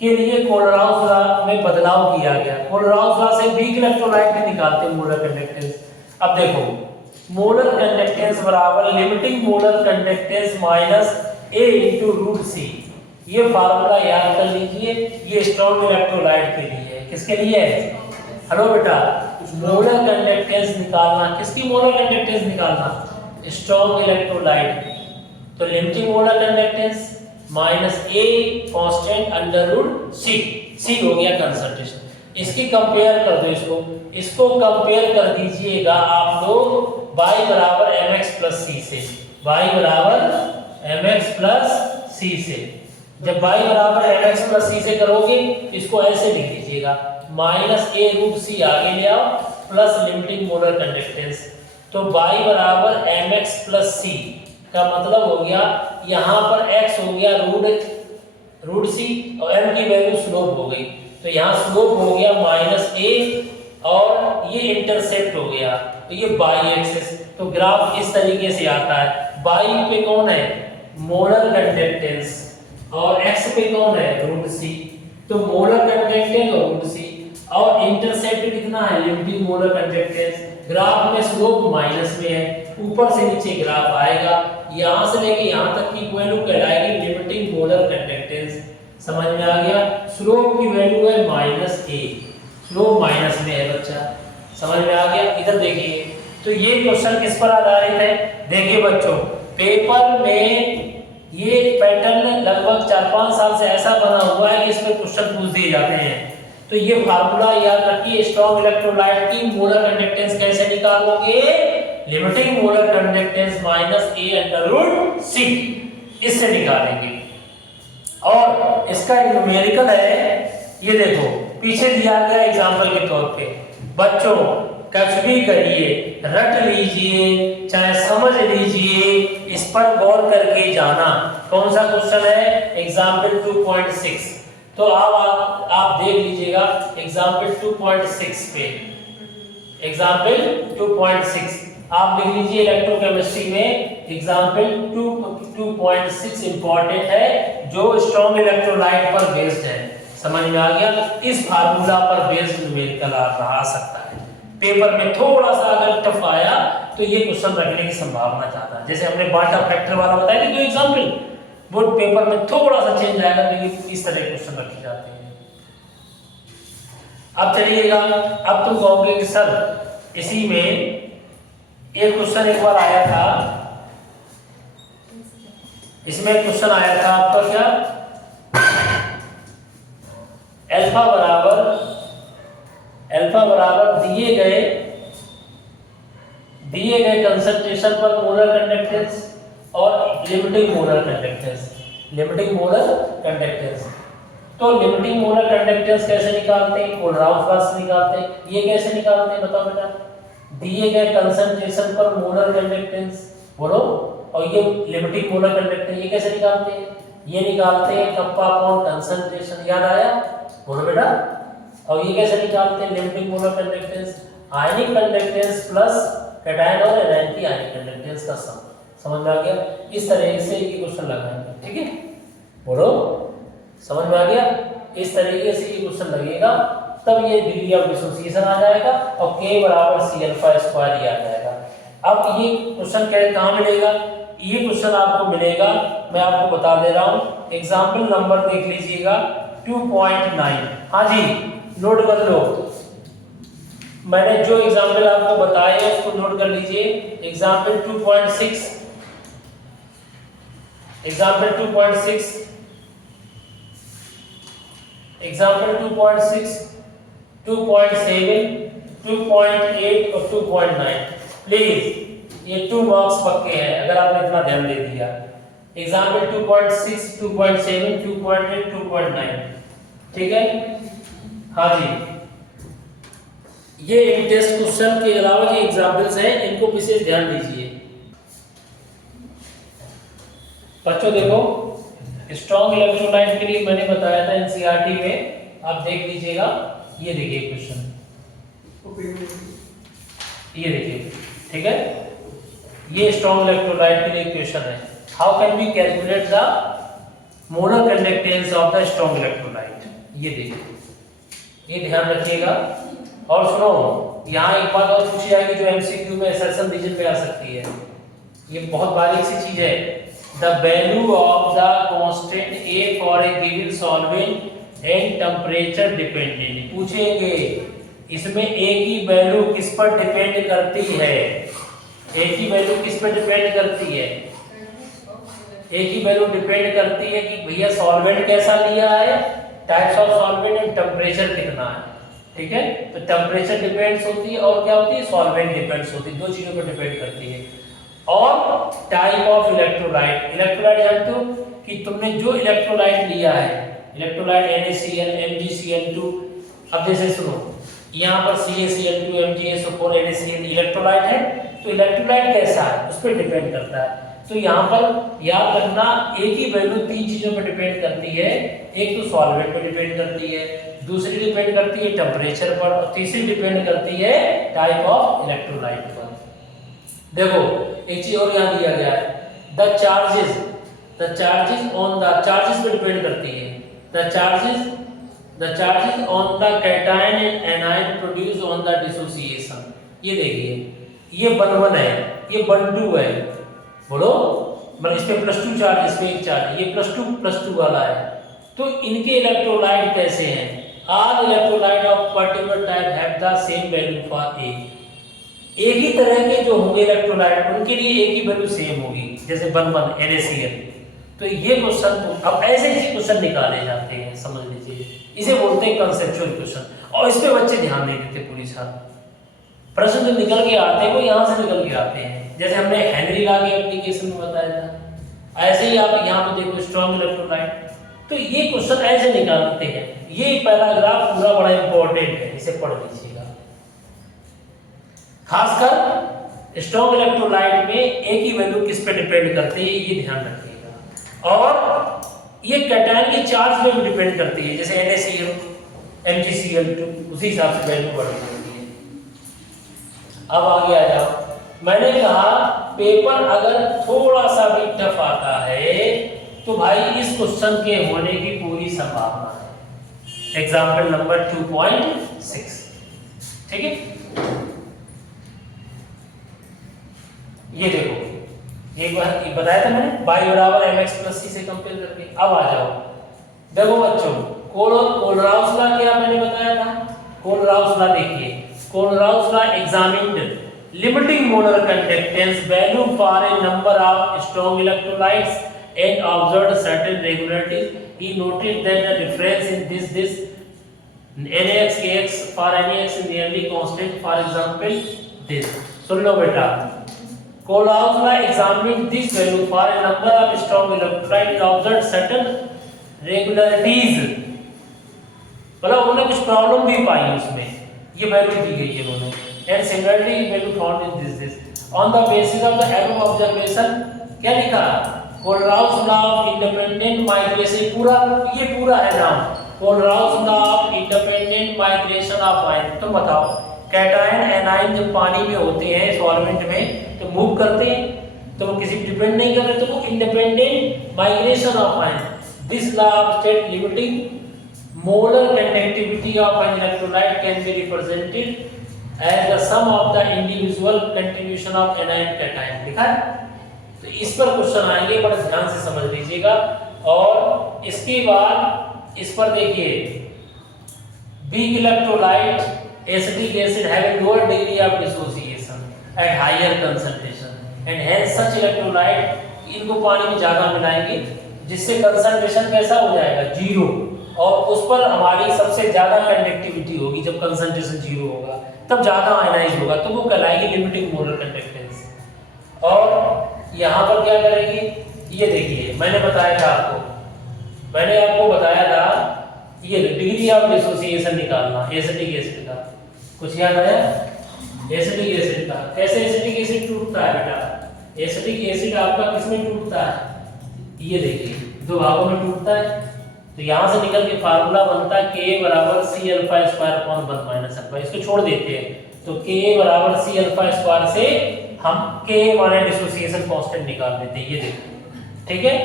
के लिए कोलराउस लॉ में बदलाव किया गया। कोलराउस लॉ से वीक इलेक्ट्रोलाइट भी निकालते हैं मोलर कंडक्टेंस। अब देखो, मोलर कंडक्टेंस बराबर limiting molar conductance minus A into root C. ये फार्मूला याद कर लीजिए, ये स्ट्रॉन्ग इलेक्ट्रोलाइट के लिए है। किसके लिए है? हेलो बेटा, मोलर कंडक्टेंस निकालना, किसकी मोलर कंडक्टेंस निकालना? Strong electrolyte. तो limiting molar conductance minus A constant under root C, C हो गया कंसंट्रेशन। इसकी कंपेयर कर दो, इसको कंपेयर कर दीजिएगा आप लोग y बराबर mx प्लस c से, y बराबर mx प्लस c से। जब y बराबर mx प्लस c से करोगे इसको ऐसे लिख दीजिएगा, माइनस a रूट c आगे ले आओ प्लस लिमिटिंग मोलर कंडक्टेंस। तो y बराबर mx प्लस c का मतलब हो गया, यहाँ पर x हो गया रूट c और m की वैल्यू स्लोप हो गई, तो यहाँ स्लोप हो गया माइनस a और ये इंटरसेप्ट हो गया, तो ये बाई एक्सिस। तो ग्राफ इस तरीके से आता है, बाई पे कौन है? मोलर कंडक्टेंस, और x पे कौन है? Root c। तो मोलर कंडक्टेंस और रूट c, और इंटरसेप्ट कितना है? Limiting molar conductance. ग्राफ में स्लोप माइनस में है, ऊपर से नीचे ग्राफ आएगा, यहाँ से लेके यहाँ तक की वैल्यू कहलाएगी लिमिटिंग मोलर कंडक्टेंस। समझ में आ गया? स्लोप की वैल्यू है माइनस a, स्लोप माइनस में है बच्चा। समझ में आ गया? इधर देखिए, तो ये क्वेश्चन किस पर आधारित है? देखिए बच्चों, पेपर में ये पैटर्न लगभग 4-5 साल से ऐसा बना हुआ है कि इस पर क्वेश्चन पूछ दिए जाते हैं। तो ये फार्मूला याद रखिए, स्ट्रॉन्ग इलेक्ट्रोलाइट की मोलर कंडक्टेंस कैसे निकालोगे? Limiting molar conductance minus a under root c, इससे निकालेंगे। और इसका एक न्यूमेरिकल है, ये देखो पीछे दिया गया एग्जांपल के तौर पे। बच्चों कुछ भी करिए, रट लीजिए चाहे समझ लीजिए, इस पर गौर करके जाना। कौन सा क्वेश्चन है? एग्जांपल 2.6। तो आप देख लीजिएगा एग्जांपल 2.6 पे, एग्जांपल 2.6 आप लिख लीजिए इलेक्ट्रोकेमिस्ट्री में एग्जाम्पल 2.6 इंपॉर्टेंट है जो स्ट्रॉन्ग इलेक्ट्रोलाइट पर बेस्ड है। समझ में आ गया? इस फार्मूला पर बेस्ड न्यूमेरिकल आ सकता है। पेपर में थोड़ा सा अगर टफ आया तो ये क्वेश्चन रखने की संभावना ज्यादा है। जैसे हमने बाटा फैक्टर वाला बताया कि 2 एग्जाम्पल, वो पेपर में थोड़ा सा चेंज आएगा तो ये इस तरह क्वेश्चन रखे जाते हैं। अब चलिएगा, अब तुम कहोगे कि सर इसी में एक क्वेश्चन एक बार आया था, इसमें क्वेश्चन आया था आपका क्या, अल्फा बराबर दिए गए कंसंट्रेशन पर मोलर कंडक्टेंस और लिमिटिंग मोलर कंडक्टेंस। तो लिमिटिंग मोलर कंडक्टेंस कैसे निकालते हैं? कोलराउस लॉ से निकालते हैं। ये कैसे निकालते हैं बताओ बेटा? दिए गए कंसंट्रेशन पर मोलर कंडक्टेंस बोलो, और ये लिमिटिंग मोलर कंडक्टेंस ये कैसे निकालते हैं? ये निकालते हैं कप्पा अपॉन कंसंट्रेशन। याद आया? बोलो बेटा। और ये कैसे निकालते हैं limiting molar conductance? Ionic conductance plus cation और एनायन की आयनिक कंडक्टेंस का सम। समझ में आ गया? इस तरह से ये क्वेश्चन लगाएंगे, ठीक है? बोलो, समझ में आ गया? इस तरीके से ये क्वेश्चन लगेगा, तब ये डिग्री ऑफ डिसोसिएशन आ जाएगा और K बराबर C अल्फा स्क्वायर ही आ जाएगा। अब ये क्वेश्चन कहाँ मिलेगा? ये क्वेश्चन आपको मिलेगा, मैं आपको बता दे रहा हूँ, एग्जाम्पल नंबर देख लीजिएगा 2.9। हाँ जी, नोट कर लो, मैंने जो एग्जाम्पल आपको बताए उसको नोट कर लीजिए। एग्जाम्पल 2.6, एग्जाम्पल 2.6, एग्जाम्पल 2.6, 2.7, 2.8 और 2.9। प्लीज ये 2 मार्क्स पक्के हैं अगर आपने इतना ध्यान दे दिया। एग्जाम्पल 2.6, 2.7, 2.8, 2.9, ठीक है? हाँ जी, ये एक टेस्ट क्वेश्चन के अलावा ये एग्जाम्पल्स हैं, इनको विशेष ध्यान दीजिए बच्चों। देखो, स्ट्रॉन्ग इलेक्ट्रोलाइट के लिए मैंने बताया था एनसीईआरटी में, आप देख लीजिएगा। ये देखिए क्वेश्चन, ये देखिए, ठीक है? ये स्ट्रॉन्ग इलेक्ट्रोलाइट के लिए क्वेश्चन है। How can we calculate the molar conductance of the strong electrolyte? ये देखिए, ये ध्यान रखिएगा। और सुनो, यहाँ एक बात और पूछी जाएगी जो एमसीक्यू में असर्शन रीजन पे आ सकती है। ये बहुत बारीक सी चीज है। The value of the constant A for a given solvent and temperature dependent पूछेंगे। इसमें ए की वैल्यू किस पर डिपेंड करती है? ए की वैल्यू किस पर डिपेंड करती है? ए की वैल्यू डिपेंड करती है कि भैया सॉल्वेंट कैसा लिया है, types of solvent and temperature कितना है, ठीक है? तो टेम्परेचर डिपेंड्स होती है और क्या होती है? सॉल्वेंट डिपेंड्स होती है। 2 चीजों पर डिपेंड करती है। और टाइप ऑफ इलेक्ट्रोलाइट, इलेक्ट्रोलाइट जानते हो कि तुमने जो इलेक्ट्रोलाइट लिया है, इलेक्ट्रोलाइट NaCl, MgCl2। अब जैसे सुनो, यहाँ पर CaCl2, MgSO4, NaCl इलेक्ट्रोलाइट है, तो इलेक्ट्रोलाइट कैसा है उस पर डिपेंड करता है। तो यहाँ पर याद रखना, ए की वैल्यू 3 चीजों पर डिपेंड करती है। एक तो सॉल्वेंट पर डिपेंड करती है, दूसरी डिपेंड करती है टेम्परेचर पर, और तीसरी डिपेंड करती है टाइप ऑफ इलेक्ट्रोलाइट पर। देखो, एक चीज और यहाँ दिया गया है, the charges on the charges पे डिपेंड करती है। The charges on the cation and anion produce on the dissociation. ये देखिए, ये 1 है, ये 1 है। बोलो, मतलब इस पे +2 चार्ज, इस पे 1 चार्ज, ये +2 वाला है। तो इनके इलेक्ट्रोलाइट कैसे हैं? All electrolyte of particular type have the same value for a. एक ही तरह के जो होंगे इलेक्ट्रोलाइट, उनके लिए एक ही वैल्यू सेम होगी, जैसे 1 NaCl। तो ये क्वेश्चन, अब ऐसे ही क्वेश्चन निकाले जाते हैं, समझ लीजिए। इसे बोलते हैं कंसेप्चुअल क्वेश्चन, और इस पे बच्चे ध्यान नहीं देते पूरी साल। प्रश्न जो निकल के आते हैं वो यहाँ से निकल के आते हैं, जैसे हमने हेनरी लॉ के एप्लीकेशन में बताया था। ऐसे ही आप यहाँ पे देखो स्ट्रॉन्ग इलेक्ट्रोलाइट, तो ये क्वेश्चन ऐसे निकालते हैं। ये पैराग्राफ पूरा बड़ा इंपॉर्टेंट है, इसे पढ़ लीजिएगा। खासकर स्ट्रॉन्ग इलेक्ट्रोलाइट में ए की वैल्यू किस पे डिपेंड करती है, ये ध्यान रखिएगा। और ये कैटायन के चार्ज पे भी डिपेंड करती है, जैसे NaCl, MgCl2, उसी हिसाब से वैल्यू बढ़ जाती है। अब आगे आ जाओ, मैंने कहा पेपर अगर थोड़ा सा भी टफ आता है तो भाई इस क्वेश्चन के होने की पूरी संभावना है। एग्जाम्पल नंबर 2.6, ठीक है। ये देखो, एक बार बताया था मैंने y बराबर mx प्लस c से कंपेयर करके। अब आ जाओ, देखो बच्चों, कोलराउस लॉ क्या मैंने बताया था। कोलराउस लॉ देखिए, Kohlrausch law examined limiting molar conductance value for a number of strong electrolytes and observed certain regularities. He noted that the difference in this NaX KX for NaX is nearly constant. For example, this. सुन लो बेटा, Kohl's law examined this value for a number of strong electrolytes and observed certain regularities. मतलब उन्होंने कुछ problem भी पाई उसमें, ये value दी गई है उन्होंने। And similarly value found in this on the basis of the above observation, क्या लिखा, Kohl's law of independent migration, ये पूरा है नाम, Kohl's law of independent migration of ion। तुम बताओ, कैटायन एनायन जब पानी में होते हैं सॉल्वेंट में तो मूव करते हैं, तो वो किसी पे डिपेंड नहीं कर रहे, तो वो independent migration of ion. This law of state limiting molar conductivity of an electrolyte can be represented as the sum of the individual contribution of anion cation। लिखा है, तो इस पर क्वेश्चन आएंगे, बड़े ध्यान से समझ लीजिएगा। और इसके बाद इस पर देखिए, weak electrolyte acetic acid having lower degree of dissociation at higher concentration and hence such electrolyte, इनको पानी में ज्यादा मिलाएंगे जिससे कंसंट्रेशन कैसा हो जाएगा, जीरो, और उस पर हमारी सबसे ज्यादा कंडक्टिविटी होगी। जब कंसंट्रेशन जीरो होगा तब ज्यादा आयनाइज होगा, तो वो कहलाएगी लिमिटिंग मोलर कंडक्टेंस। और यहाँ पर क्या करेंगे, ये देखिए, मैंने बताया था आपको, मैंने आपको बताया था ये डिग्री ऑफ डिसोसिएशन निकालना एसिटिक एसिड का। कुछ याद आया? एसिटिक एसिड का कैसे एसिटिक एसिड टूटता है बेटा? एसिटिक एसिड आपका किसमें टूटता है? ये देखिए, दो भागों में टूटता है। तो यहाँ से निकल के फार्मूला बनता है Ka बराबर C alpha square upon 1 minus alpha. इसको छोड़ देते हैं, तो Ka बराबर C अल्फा स्क्वायर से हम Ka माने डिसोसिएशन कांस्टेंट निकाल देते हैं। ये देखो, ठीक है।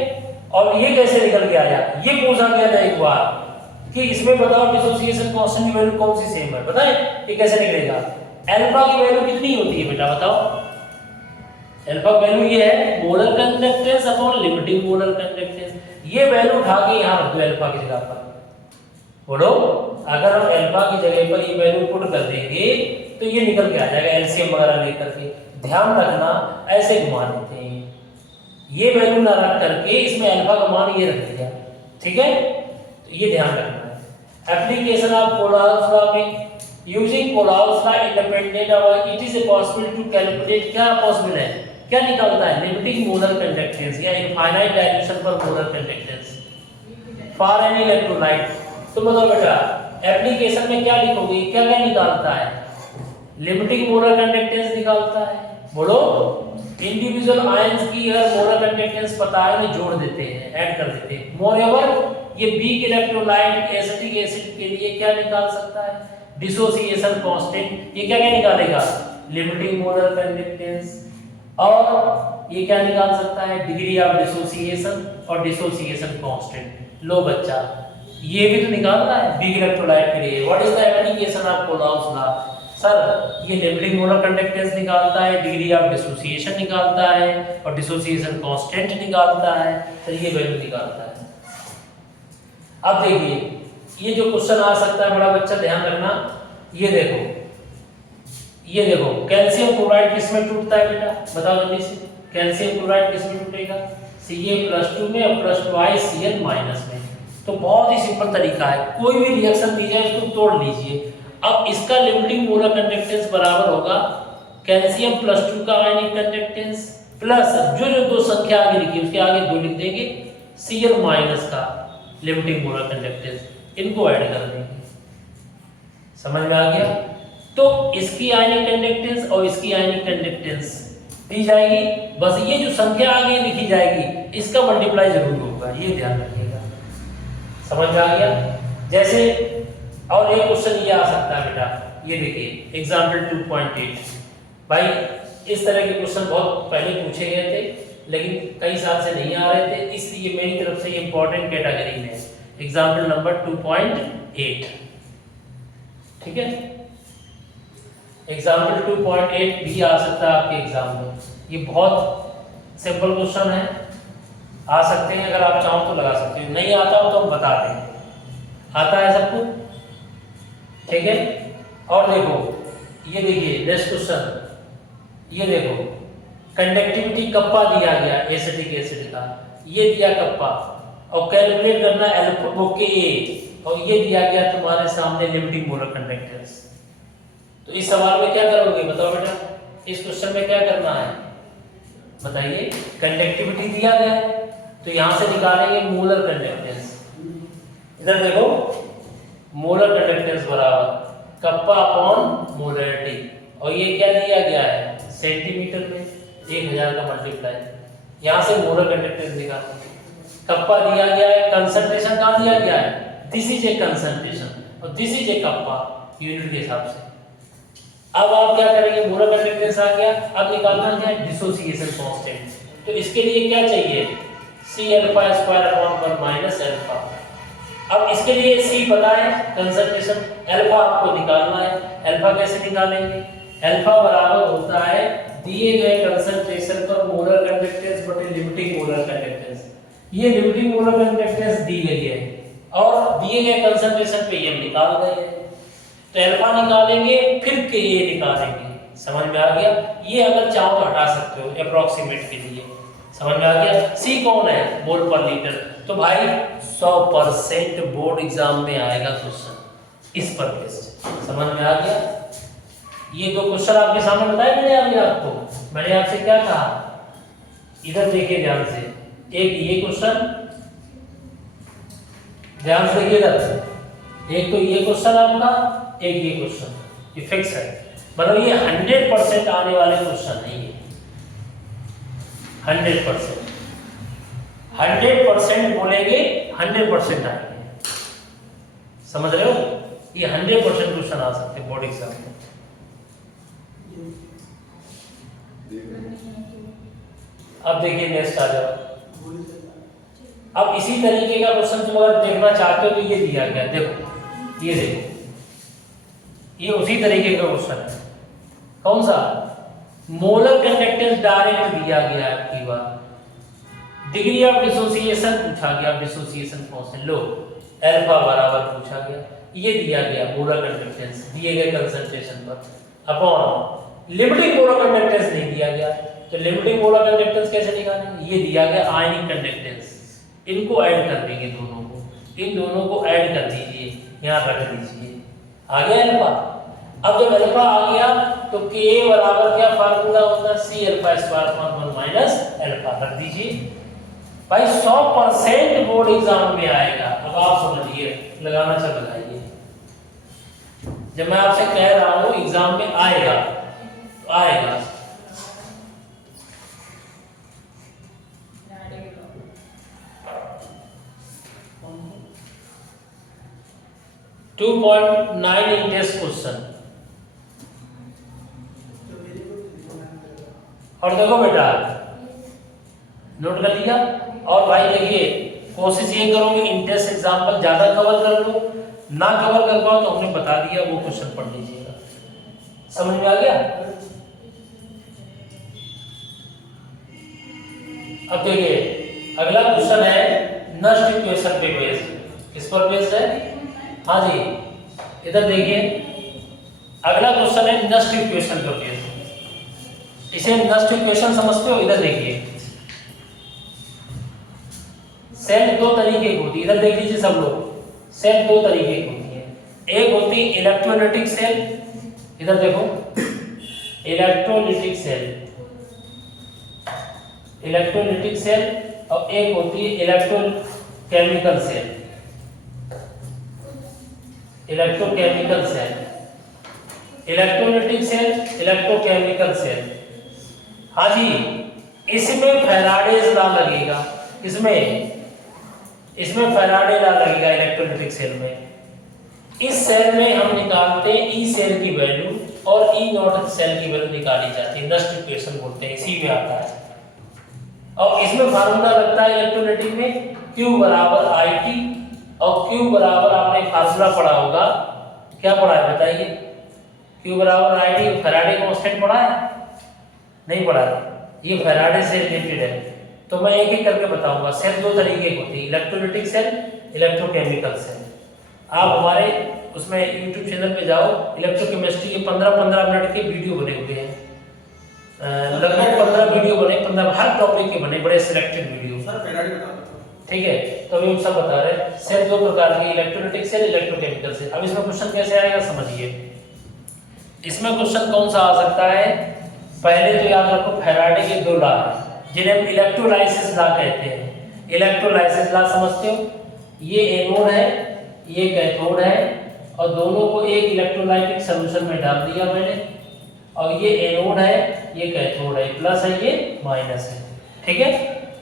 और ये कैसे निकल के आया, ये पूछा गया था एक बार कि इसमें बताओ डिसोसिएशन कांस्टेंट की वैल्यू कौन सी सेम है, बताएं ये कैसे निकलेगा। अल्फा की वैल्यू कितनी होती है बेटा, बताओ। अल्फा वैल्यू ये है molar conductance upon limiting molar conductance. ये वैल्यू उठा के यहाँ रख दो अल्फा की जगह पर। बोलो, अगर हम अल्फा की जगह पर ये वैल्यू पुट कर देंगे तो ये निकल के आ जाएगा एलसीएम वगैरह लेकर के। ध्यान रखना, ऐसे घुमा देते हैं, ये वैल्यू ना रख करके इसमें अल्फा का मान ये रख दिया, ठीक है। तो ये ध्यान रखना है। एप्लीकेशन ऑफ कोलॉस लॉ में using Kohlrausch law independent of it is possible to calculate, क्या पॉसिबल है, क्या निकालता है, लिमिटिंग मोलर कंडक्टेंस या इनफाइनाइट डायल्यूशन पर molar conductance for any electrolyte. तो बताओ बेटा, एप्लीकेशन में क्या लिखोगे, क्या क्या निकालता है, लिमिटिंग मोलर कंडक्टेंस निकालता है। बोलो, इंडिविजुअल आयंस की अगर मोलर कंडक्टेंस पता है तो जोड़ देते हैं, ऐड कर देते हैं। मोreover ये वीक इलेक्ट्रोलाइट एसिटिक एसिड के लिए क्या निकाल सकता है, डिसोसिएशन कांस्टेंट। ये क्या क्या निकालेगा, लिमिटिंग मोलर कंडक्टेंस, और ये क्या निकाल सकता है, डिग्री ऑफ डिसोसिएशन और डिसोसिएशन कांस्टेंट। लो बच्चा, ये भी तो निकालना है वीक इलेक्ट्रोलाइट के लिए। What is the application of Kohlrausch law? Sir, ये लिमिटिंग मोलर कंडक्टेंस निकालता है, डिग्री ऑफ डिसोसिएशन निकालता है और डिसोसिएशन कांस्टेंट निकालता है, तो ये वैल्यू निकालता है। अब देखिए, ये जो क्वेश्चन आ सकता है, बड़ा बच्चा ध्यान रखना। ये देखो, कैल्शियम क्लोराइड किसमें टूटता है बेटा, बताओ जल्दी से। कैल्शियम क्लोराइड किसमें टूटेगा, Ca+2 में और +2 Cl- में। तो बहुत ही सिंपल तरीका है, कोई भी रिएक्शन दी जाए इसको तोड़ लीजिए। अब इसका लिमिटिंग मोलर कंडक्टेंस बराबर होगा कैल्शियम +2 का आयनिक कंडक्टेंस प्लस जो दो संख्या आगे लिखी उसके आगे 2 लिख देंगे Cl- का लिमिटिंग मोलर कंडक्टेंस, इनको ऐड कर देंगे। समझ में आ गया? तो इसकी आयनिक कंडक्टेंस और इसकी आयनिक कंडक्टेंस दी जाएगी, बस ये जो संख्या आगे लिखी जाएगी इसका मल्टीप्लाई जरूर होगा, ये ध्यान रखिएगा। समझ में आ गया? जैसे और एक क्वेश्चन ये आ सकता है बेटा, ये देखिए एग्जांपल 2.8। भाई इस तरह के क्वेश्चन बहुत पहले पूछे गए थे, लेकिन कई साल से नहीं आ रहे थे, इसलिए मेरी तरफ से इंपॉर्टेंट कैटेगरी में एग्जाम्पल नंबर 2.8। ठीक है, एग्जाम्पल 2.8 भी आ सकता है आपके एग्जाम में। ये बहुत सिंपल क्वेश्चन है, आ सकते हैं, अगर आप चाहो तो लगा सकते हो, नहीं आता हो तो हम बता दें। आता है सबको? ठीक है, और देखो ये देखिए नेक्स्ट क्वेश्चन, ये देखो कंडक्टिविटी कप्पा दिया गया एसिटिक एसिड का, ये दिया कप्पा, और कैलकुलेट करना अल्फा के ए, और ये दिया गया तुम्हारे सामने लिमिटिंग मोलर कंडक्टेंस। तो इस सवाल में क्या करोगे बताओ बेटा, इस क्वेश्चन में क्या करना है बताइए। कंडक्टिविटी दिया गया है तो यहां से निकालेंगे मोलर कंडक्टेंस। इधर देखो मोलर कंडक्टेंस बराबर कप्पा अपॉन मोलरिटी, और ये क्या दिया गया है सेंटीमीटर में 1000 का मल्टीप्लाई, यहां से मोलर कंडक्टेंस निकालना। कप्पा दिया गया है, कंसंट्रेशन कहां दिया गया है, दिस इज ए कंसंट्रेशन और this is a kappa unit के हिसाब से। अब आप क्या करेंगे, मोलर कंडक्टेंस आ गया, अब निकालना है डिसोसिएशन कांस्टेंट। तो इसके लिए क्या चाहिए, C alpha square upon 1 minus alpha. अब इसके लिए C पता है कंसंट्रेशन, अल्फा आपको निकालना है। अल्फा कैसे निकालेंगे, अल्फा बराबर होता है दिए गए कंसंट्रेशन पर मोलर कंडक्टेंस बटे लिमिटिंग मोलर कंडक्टेंस। ये लिमिटिंग मोलर कंडक्टेंस दी गई है और दिए गए कंसंट्रेशन पे ये निकाल गए हैं, तो अल्फा निकालेंगे फिर के ए निकालेंगे। समझ में आ गया, ये अगर चाहो तो हटा सकते हो अप्रोक्सीमेट के लिए। समझ में आ गया, सी कौन है मोल पर लीटर, तो भाई 100% बोर्ड एग्जाम में आएगा क्वेश्चन इस पर बेस्ड। समझ में आ गया, ये दो क्वेश्चन आपके सामने बताए मैंने अभी आपको। मैंने आपसे क्या कहा, इधर देखिए ध्यान से, एक ये क्वेश्चन ध्यान से देखिए इधर, एक तो ये क्वेश्चन आपका, एक ये क्वेश्चन, ये फिक्स है, मतलब ये 100% आने वाले क्वेश्चन नहीं है। 100% 100% बोलेंगे 100% आएंगे। समझ रहे हो, ये 100% क्वेश्चन आ सकते बोर्ड एग्जाम में। अब देखिए नेक्स्ट आ जाओ। अब इसी तरीके का क्वेश्चन तुम अगर देखना चाहते हो तो ये दिया गया, देखो ये देखो, ये उसी तरीके का क्वेश्चन है। कौन सा, मोलर कंडक्टेंस डायरेक्ट दिया गया है आपकी बार, डिग्री ऑफ डिसोसिएशन पूछा गया, डिसोसिएशन कांस्टेंट लो अल्फा बराबर पूछा गया, ये दिया गया मोलर कंडक्टेंस दिए गए कंसंट्रेशन पर अपॉन लिमिटिंग मोलर कंडक्टेंस नहीं दिया गया, तो लिमिटिंग मोलर कंडक्टेंस कैसे निकालेंगे, ये दिया गया आयनिक कंडक्टेंस, इनको ऐड कर देंगे दोनों को, इन दोनों को ऐड कर दीजिए, यहां रख दीजिए, आ गया अल्फा। अब जब अल्फा आ गया तो Ka बराबर क्या फार्मूला होता है, C alpha square upon 1 minus alpha, रख दीजिए। भाई 100% बोर्ड एग्जाम में आएगा। अब आप समझिए, लगाना चल लगाइए, जब मैं आपसे कह रहा हूं एग्जाम में आएगा तो आएगा। टू 2.9 इंटेस्ट क्वेश्चन, और देखो बेटा नोट कर लिया। और भाई देखिए कोशिश ये करोगे इंटेस्ट एग्जाम्पल ज्यादा कवर कर लो, ना कवर कर पाओ तो हमने बता दिया वो क्वेश्चन पढ़ लीजिएगा। समझ में आ गया। अब देखिए अगला क्वेश्चन है नष्ट इक्वेशन पे बेस्ड। किस पर बेस्ड है, हाँ जी इधर देखिए अगला क्वेश्चन है नष्ट इक्वेशन पर बेस्ड। इसे नष्ट इक्वेशन समझते हो, इधर देखिए सेल दो तरीके की होती है, इधर देख लीजिए सब लोग, सेल दो तरीके की होती है। एक होती है इलेक्ट्रोलाइटिक सेल, इधर देखो इलेक्ट्रोलाइटिक सेल, इलेक्ट्रोलाइटिक सेल, और एक होती है electrochemical cell, electrochemical cell, electrolytic cell, electrochemical cell. हाँ जी, इसमें फैराडेज लॉ लगेगा, इसमें फैराडे लॉ लगेगा इलेक्ट्रोलाइटिक सेल में। इस सेल में हम निकालते हैं ई सेल की वैल्यू और ई नॉट सेल की वैल्यू निकाली जाती है, नस्ट इक्वेशन बोलते हैं, इसी में आता है। और इसमें फार्मूला लगता है इलेक्ट्रोलाइटिक में Q बराबर IT, और Q बराबर आपने फार्मूला पढ़ा होगा, क्या पढ़ा है बताइए? Q बराबर IT, फैराडे कांस्टेंट पढ़ा है? नहीं पढ़ा है, ये फैराडे से रिलेटेड है। तो मैं एक एक करके बताऊंगा। सेल दो तरीके की होती है, इलेक्ट्रोलाइटिक सेल, इलेक्ट्रोकेमिकल सेल। आप हमारे उसमें YouTube चैनल पे जाओ, इलेक्ट्रोकेमिस्ट्री के 15-15 मिनट के वीडियो बने हुए हैं, लगभग 15 वीडियो बने, 15 हर टॉपिक के बने, बड़े सिलेक्टेड वीडियो। सर फैराडे बता दो। ठीक है, तो अभी हम सब बता रहे हैं। सेल दो प्रकार के, इलेक्ट्रोलाइटिक सेल, इलेक्ट्रोकेमिकल सेल। अब इसमें क्वेश्चन कैसे आएगा समझिए। इसमें क्वेश्चन कौन सा आ सकता है? पहले तो याद रखो फैराडे के दो लॉ हैं जिन्हें हम इलेक्ट्रोलाइसिस लॉ कहते हैं। इलेक्ट्रोलाइसिस लॉ समझते हो? ये एनोड है, ये कैथोड है, और दोनों को एक इलेक्ट्रोलाइटिक सॉल्यूशन में डाल दिया मैंने, और ये एनोड है, ये कैथोड है, प्लस है, ये माइनस है। ठीक है,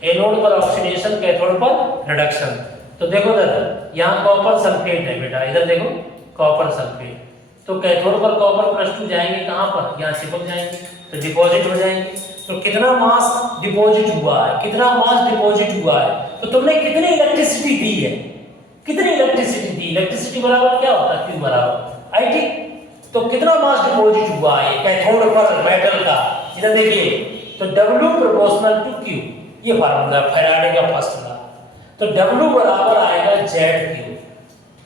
एनोड पर ऑक्सीडेशन, कैथोड पर रिडक्शन। तो देखो दादा, यहाँ कॉपर सल्फेट है बेटा, इधर देखो कॉपर सल्फेट, तो कैथोड पर कॉपर +2 जाएंगे कहाँ पर? यहाँ चिपक जाएंगे, तो डिपॉजिट हो जाएंगे। तो कितना मास डिपॉजिट हुआ है, कितना मास डिपॉजिट हुआ है, तो तुमने कितनी इलेक्ट्रिसिटी दी है, कितनी इलेक्ट्रिसिटी दी? इलेक्ट्रिसिटी बराबर क्या होता है? Q बराबर IT। तो कितना मास डिपॉजिट हुआ है कैथोड पर मेटल का? इधर देखिए, तो W प्रोपोर्शनल टू Q, ये फार्मूला फैराडे का फर्स्ट लॉ। तो W बराबर आएगा ZQ,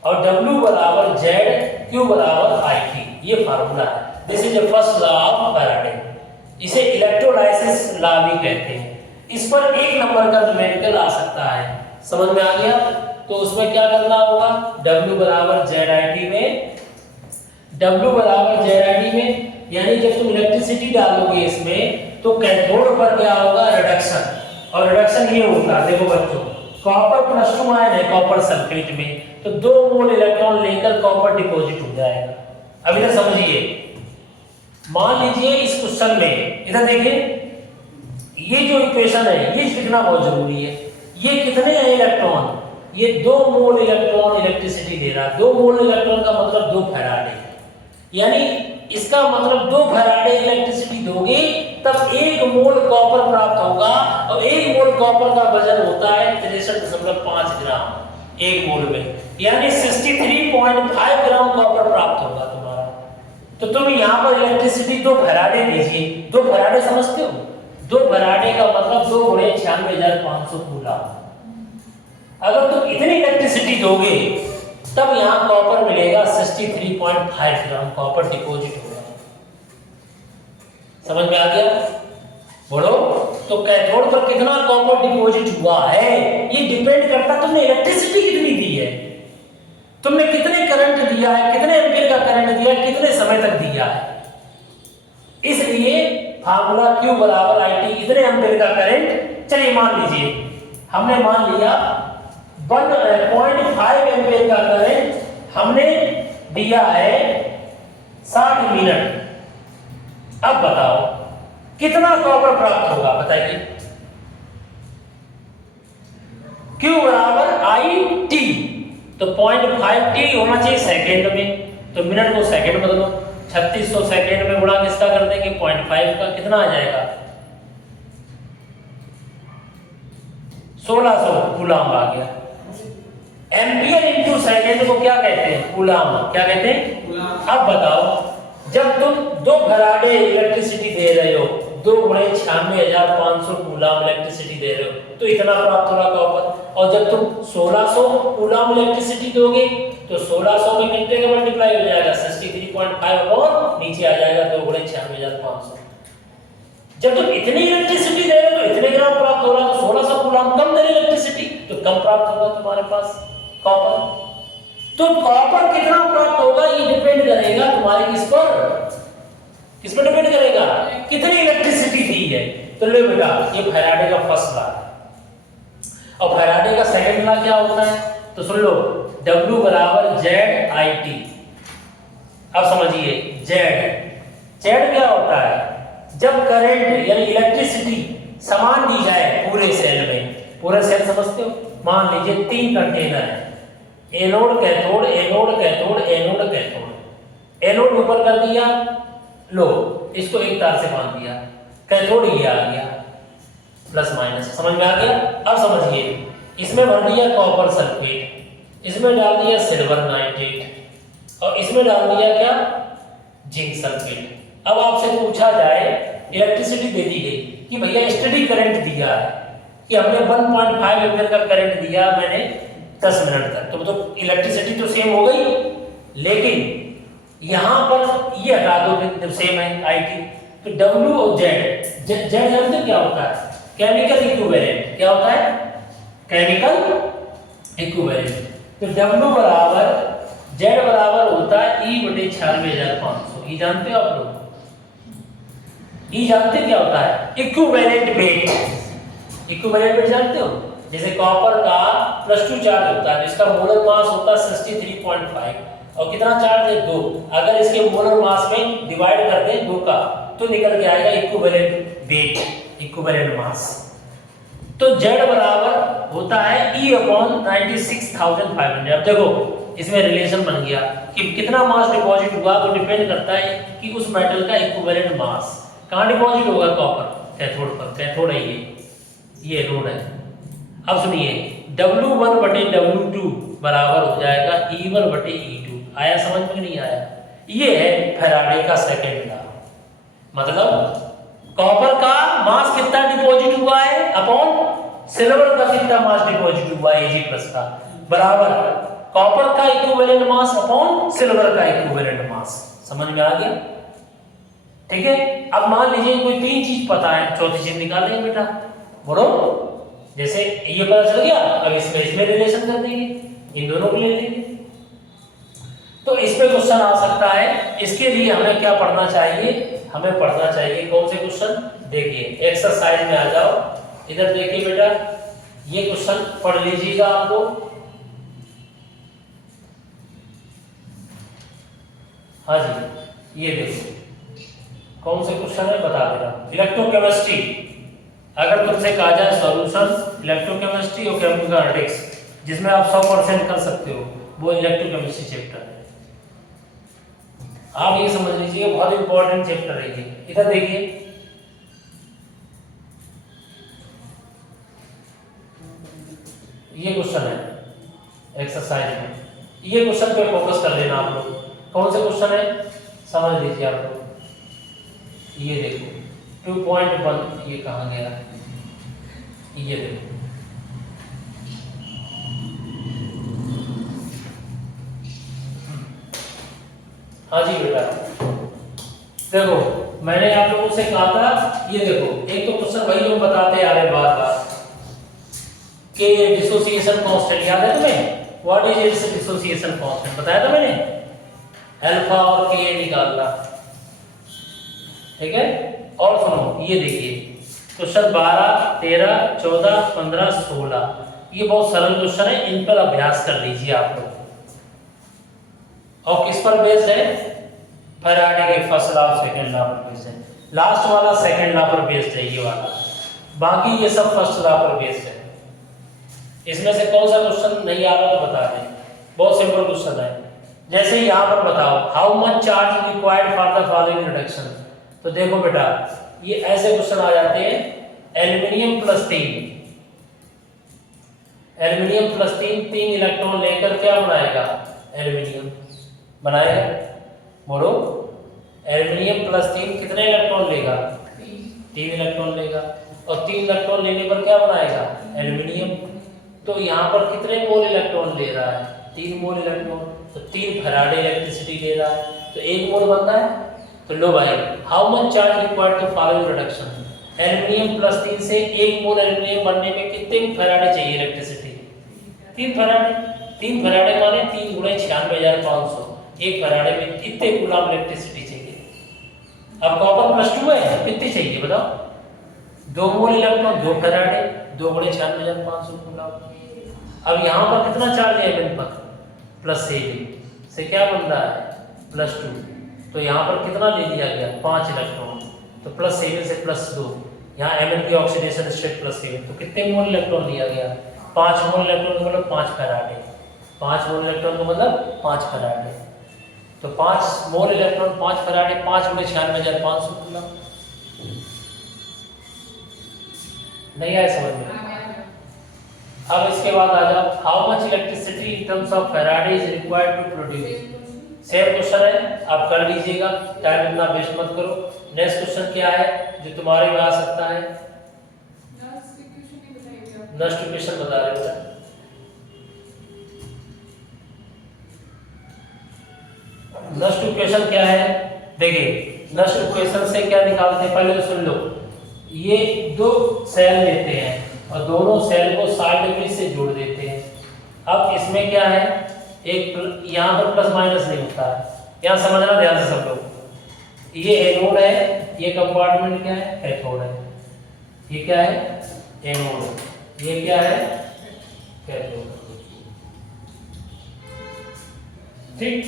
और W बराबर ZQ बराबर IT, ये फार्मूला है। This is the first law of Faraday. इसे इलेक्ट्रोलाइसिस लॉ भी कहते हैं। इस पर 1 नंबर का न्यूमेरिकल आ सकता है, समझ में आ गया? तो उसमें क्या करना होगा? W बराबर ZIT में, W बराबर ZIT में, यानी जब तुम इलेक्ट्रिसिटी डालोगे इसमें, तो कैथोड पर क्या होगा? रिडक्शन। और रिडक्शन ये होता है, देखो बच्चों, कॉपर +2 आयन है कॉपर सल्फेट में, तो 2 मोल इलेक्ट्रॉन लेकर कॉपर डिपॉजिट हो जाएगा। अब इधर समझिए, मान लीजिए इस क्वेश्चन में, इधर देखिए, ये जो इक्वेशन है ये लिखना बहुत जरूरी है। ये कितने हैं इलेक्ट्रॉन? ये 2 मोल इलेक्ट्रॉन इलेक्ट्रिसिटी दे रहा है। 2 मोल इलेक्ट्रॉन का मतलब 2 फैराडे, यानी इसका मतलब 2 फैराडे इलेक्ट्रिसिटी दोगे तब 1 मोल कॉपर प्राप्त होगा, और 1 मोल कॉपर का वजन होता है 63.5 ग्राम 1 मोल में, यानी 63.5 ग्राम कॉपर प्राप्त होगा तुम्हारा। तो तुम यहाँ पर इलेक्ट्रिसिटी 2 फैराडे दीजिए। 2 फैराडे समझते हो? 2 फैराडे का मतलब 2 × 96,500 कूलम। अगर तुम इतनी इलेक्ट्रिसिटी दोगे तब यहाँ कॉपर मिलेगा 63.5 ग्राम कॉपर डिपॉजिट होगा। समझ में आ गया? बोलो, तो कैथोड पर कितना कॉपर डिपॉजिट हुआ है ये डिपेंड करता है तुमने इलेक्ट्रिसिटी कितनी दी है, तुमने कितने करंट दिया है, कितने एम्पीयर का करंट दिया है, कितने समय तक दिया है। इसलिए फार्मूला Q बराबर IT, इतने एम्पीयर का करंट। चलिए मान लीजिए हमने मान लिया 1.5 एम्पीयर का करंट हमने दिया है 60 मिनट। अब बताओ कितना कॉपर प्राप्त होगा, बताइए। Q बराबर IT, तो 0.5 T होना चाहिए सेकेंड में, तो मिनट को सेकेंड बदलो, 3600 सेकेंड में गुणा किसका कर देंगे? 0.5 का, कितना आ जाएगा? 1600 कूलम आ गया। एम्पियर इंटू सेकेंड को क्या कहते हैं? कूलम। क्या कहते हैं? कूलम। अब बताओ, जब तुम 2 फैराडे इलेक्ट्रिसिटी दे रहे हो, 2 × 96,500 कूलम इलेक्ट्रिसिटी दे रहे हो, तो इतना प्राप्त होगा कॉपर। और जब तुम 1600 कूलम इलेक्ट्रिसिटी दोगे तो 1600 में घंटे का मल्टीप्लाई हो जाएगा, 63.5 और नीचे आ जाएगा 2 × 96,500। जब तुम इतनी इलेक्ट्रिसिटी दे रहे हो तो इतने ग्राम प्राप्त हो रहा है, तो 1600 कूलम कम दे रही इलेक्ट्रिसिटी, तो कम प्राप्त होगा तुम्हारे पास कॉपर। तो कॉपर कितना प्राप्त होगा ये डिपेंड करेगा तुम्हारे किस पर डिपेंड करेगा? कितनी इलेक्ट्रिसिटी दी है। तो ले बेटा, ये फैराडे का फर्स्ट लॉ है, और फैराडे का सेकंड लॉ क्या होता है? तो सुन लो, W बराबर ZIT। अब समझिए, Z क्या होता है? जब करंट यानी इलेक्ट्रिसिटी समान दी जाए पूरे सेल में, पूरा सेल समझते हो? मान लीजिए 3 कंटेनर है, anode cathode anode cathode anode cathode. Anode ऊपर कर दिया, लो इसको एक तार से बांध दिया, कैथोड ये आ गया प्लस माइनस, समझ में आ गया। अब समझिए, इसमें भर दिया कॉपर सल्फेट, इसमें डाल दिया सिल्वर नाइट्रेट और इसमें डाल दिया क्या, जिंक सल्फेट। अब आपसे पूछा जाए, इलेक्ट्रिसिटी दे दी गई कि भैया स्टडी करंट दिया है कि हमने 1.5 एम्पीयर का करंट दिया मैंने 10 मिनट तक, तो इलेक्ट्रिसिटी तो सेम हो गई, लेकिन यहां पर ये हटा दो जब सेम है IT, तो W और Z जानते क्या होता है, केमिकल इक्विवेलेंट। क्या होता है, केमिकल इक्विवेलेंट। तो W बराबर Z बराबर होता है E/96,500। ये जानते हो आप लोग, ये जानते क्या होता है, इक्विवेलेंट वेट। इक्विवेलेंट वेट जानते हो, जैसे कॉपर का +2 चार्ज होता है, इसका मोलर मास होता है 63.5 और कितना चार्ज है 2, अगर इसके मोलर मास में डिवाइड कर दें 2 का तो निकल के आएगा इक्विवेलेंट वेट, इक्विवेलेंट मास। तो Z बराबर होता है E/96,500। अब देखो इसमें रिलेशन बन गया कि कितना मास डिपॉजिट हुआ, वो डिपेंड करता है कि उस मेटल का इक्विवेलेंट मास कहाँ डिपॉजिट होगा, कॉपर कैथोड पर, कैथोड है ये एनोड है। अब सुनिए, W1/W2 बराबर हो जाएगा E1/E2। आया समझ में, नहीं आया? ये है फैराडे का सेकंड लॉ। मतलब कॉपर का मास कितना डिपॉजिट हुआ है अपॉन सिल्वर का कितना मास डिपॉजिट हुआ है Ag+ का, बराबर कॉपर का इक्विवेलेंट मास अपॉन सिल्वर का इक्विवेलेंट मास। समझ में आ गया? ठीक है। अब मान लीजिए कोई 3 चीज पता है, चौथी चीज निकालेंगे बेटा, बोलो। जैसे ये पता चल गया, अब इसमें रिलेशन कर देंगे, इन दोनों को ले लेंगे। तो इस पे क्वेश्चन आ सकता है। इसके लिए हमें क्या पढ़ना चाहिए, हमें पढ़ना चाहिए कौन से क्वेश्चन, देखिए एक्सरसाइज में आ जाओ, इधर देखिए बेटा, ये क्वेश्चन पढ़ लीजिएगा आप लोग। हाँ जी, ये देखो कौन से क्वेश्चन है बता दे रहा। इलेक्ट्रोकेमिस्ट्री, अगर तुमसे कहा जाए सॉल्यूशन इलेक्ट्रोकेमिस्ट्री और केमिकल, जिसमें आप 100% कर सकते हो, वो इलेक्ट्रोकेमिस्ट्री चैप्टर है। आप ये समझ लीजिए बहुत इंपॉर्टेंट चैप्टर है ये। इधर देखिए, ये क्वेश्चन है एक्सरसाइज में, ये क्वेश्चन पे फोकस कर लेना आप लोग। कौन से क्वेश्चन है समझ लीजिए आप लोग। ये देखो 2.1, ये कहाँ गया, ये देखो हाँ जी बेटा, देखो मैंने आप लोगों से कहा था, ये देखो एक तो क्वेश्चन वही लोग बताते आ रहे बार बार कि डिसोसिएशन कांस्टेंट याद है तुम्हें, what is it's dissociation constant, बताया था मैंने, अल्फा और के निकालना, ठीक है। और सुनो ये देखिए क्वेश्चन 12, 13, 14, 15, 16, ये बहुत सरल क्वेश्चन है, इन पर अभ्यास कर लीजिए आप लोग। और किस पर बेस्ड है, फैराडे के फर्स्ट लॉ सेकंड लॉ पर बेस्ड है। लास्ट वाला सेकंड लॉ पर बेस्ड है ये वाला, बाकी ये सब फर्स्ट लॉ पर बेस्ड है। इसमें से कौन सा क्वेश्चन नहीं आ रहा तो बता दें, बहुत सिंपल क्वेश्चन है। जैसे यहाँ पर बताओ, how much charge required for the following reduction. तो देखो बेटा ये ऐसे क्वेश्चन आ जाते हैं, एल्यूमिनियम प्लस 3 इलेक्ट्रॉन लेकर क्या बनाएगा, एल्यूमिनियम बनाएगा। बोलो एल्यूमिनियम प्लस 3 कितने इलेक्ट्रॉन लेगा, 3 इलेक्ट्रॉन लेगा, और 3 इलेक्ट्रॉन लेने पर क्या बनाएगा, एल्यूमिनियम। तो यहाँ पर कितने मोल इलेक्ट्रॉन ले रहा है, 3 मोल इलेक्ट्रॉन, तो 3 फैराडे इलेक्ट्रिसिटी ले रहा है, तो 1 मोल बनता है। तो लो भाई, how much charge required to follow reduction, aluminium plus 3 से 1 मोल एल्यूमिनियम बनने में कितने फैराडे चाहिए इलेक्ट्रिसिटी, 3 फैराडे। 3 फैराडे माने 3 × 96,500, 1 फैराडे में कितने कूलम इलेक्ट्रिसिटी चाहिए। अब कॉपर +2 है, कितनी चाहिए बताओ, 2 मोल इलेक्ट्रॉन, 2 फैराडे, 2 × 96,500 कूलम। अब यहाँ पर कितना चार्ज है एमएन पर, +7 से क्या बन रहा है, +2, तो यहाँ पर कितना ले लिया गया, 5 इलेक्ट्रॉन, तो +7 से +2, यहाँ एमएन की ऑक्सीडेशन स्टेट +7, तो कितने मोल इलेक्ट्रॉन लिया गया, 5 मोल इलेक्ट्रॉन मतलब 5 फैराडे। 5 मोल इलेक्ट्रॉन का मतलब 5 फैराडे। तो 5 मोल इलेक्ट्रॉन 5 फैराडे, 5 × 96,500 कूलम। नहीं आया समझ में? अब इसके बाद आ जाओ, how much electricity in terms of Faraday is required to produce. Same question है, आप कर लीजिएगा, टाइम इतना वेस्ट मत करो। नेक्स्ट क्वेश्चन क्या है जो तुम्हारे में आ सकता है? नेक्स्ट इक्वेशन बता रहे हो। नेक्स्ट इक्वेशन क्या है? देखिए नेक्स्ट इक्वेशन से क्या निकालते हैं पहले तो सुन लो। ये दो सेल लेते हैं और दोनों सेल को 60 डिग्री से जोड़ देते हैं। अब इसमें क्या है, एक यहाँ पर प्लस माइनस नहीं होता है, यहाँ समझना ध्यान से सब लोग। ये एनोड है, ये कंपार्टमेंट क्या है? कैथोड है। ये क्या है? एनोड। ये क्या है? कैथोड। ठीक,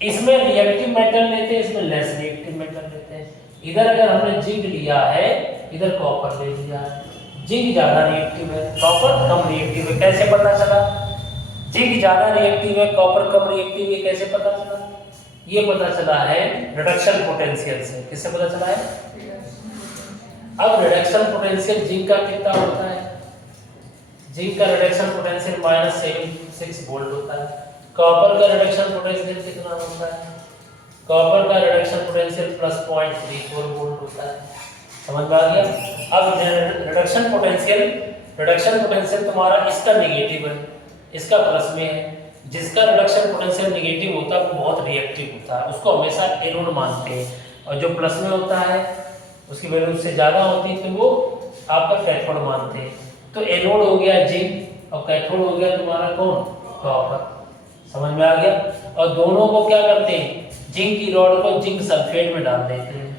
इसमें रिएक्टिव मेटल लेते हैं, इसमें लेस रिएक्टिव मेटल लेते हैं। इधर अगर हमने जिंक लिया है, इधर कॉपर ले लिया है। जिंक ज्यादा रिएक्टिव है, कॉपर कम रिएक्टिव है। कैसे पता चला? जिंक ज्यादा रिएक्टिव है, कॉपर कम रिएक्टिव है, कैसे पता चला? ये पता चला है रिडक्शन पोटेंशियल से। किससे पता चला है? अब रिडक्शन पोटेंशियल जिंक का कितना होता है? जिंक का रिडक्शन पोटेंशियल -76 वोल्ट होता है। कॉपर का रिडक्शन पोटेंशियल कितना होता है? कॉपर का रिडक्शन पोटेंशियल +0.34 वोल्ट होता है। समझ में आ गया? अब रिडक्शन पोटेंशियल तुम्हारा इसका नेगेटिव है, इसका प्लस में है। जिसका रिडक्शन पोटेंशियल नेगेटिव होता है वो बहुत रिएक्टिव होता है, उसको हमेशा एनोड मानते हैं। और जो प्लस में होता है उसकी वैल्यू से ज़्यादा होती है तो वो आपका कैथोड मानते हैं। तो एनोड हो गया जिंक और कैथोड हो गया तुम्हारा कौन? कॉपर। समझ में आ गया? और दोनों को क्या करते हैं? जिंक की रॉड को जिंक सल्फेट में डाल देते हैं,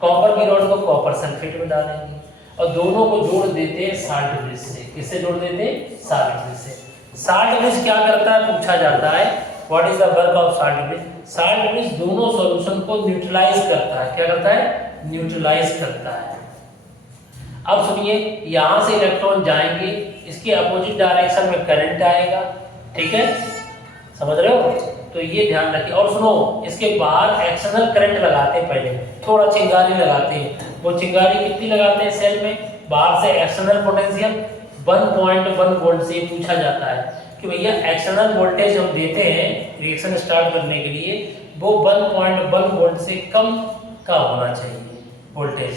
कॉपर की रॉड को कॉपर सल्फेट में डालेंगे और दोनों को जोड़ देते हैं 60 डिग्री से। किससे जोड़ देते हैं? 60 डिग्री से। 60 डिग्री क्या करता है पूछा जाता है, what is the work of 60 degree? 60 degree दोनों सॉल्यूशन को न्यूट्रलाइज करता है। क्या करता है? न्यूट्रलाइज करता है। अब सुनिए, यहां से इलेक्ट्रॉन जाएंगे, इसके अपोजिट डायरेक्शन में करंट आएगा। ठीक है, समझ रहे हो? तो ये ध्यान रखिए। और सुनो, इसके बाहर एक्सटर्नल करंट लगाते हैं, पहले थोड़ा चिंगारी लगाते हैं। वो चिंगारी कितनी लगाते हैं सेल में? बाहर से एक्सटर्नल पोटेंशियल 1.1 वोल्ट से पूछा जाता है कि भैया एक्सटर्नल वोल्टेज हम देते हैं रिएक्शन स्टार्ट करने के लिए, वो 1.1 वोल्ट से कम का होना चाहिए वोल्टेज।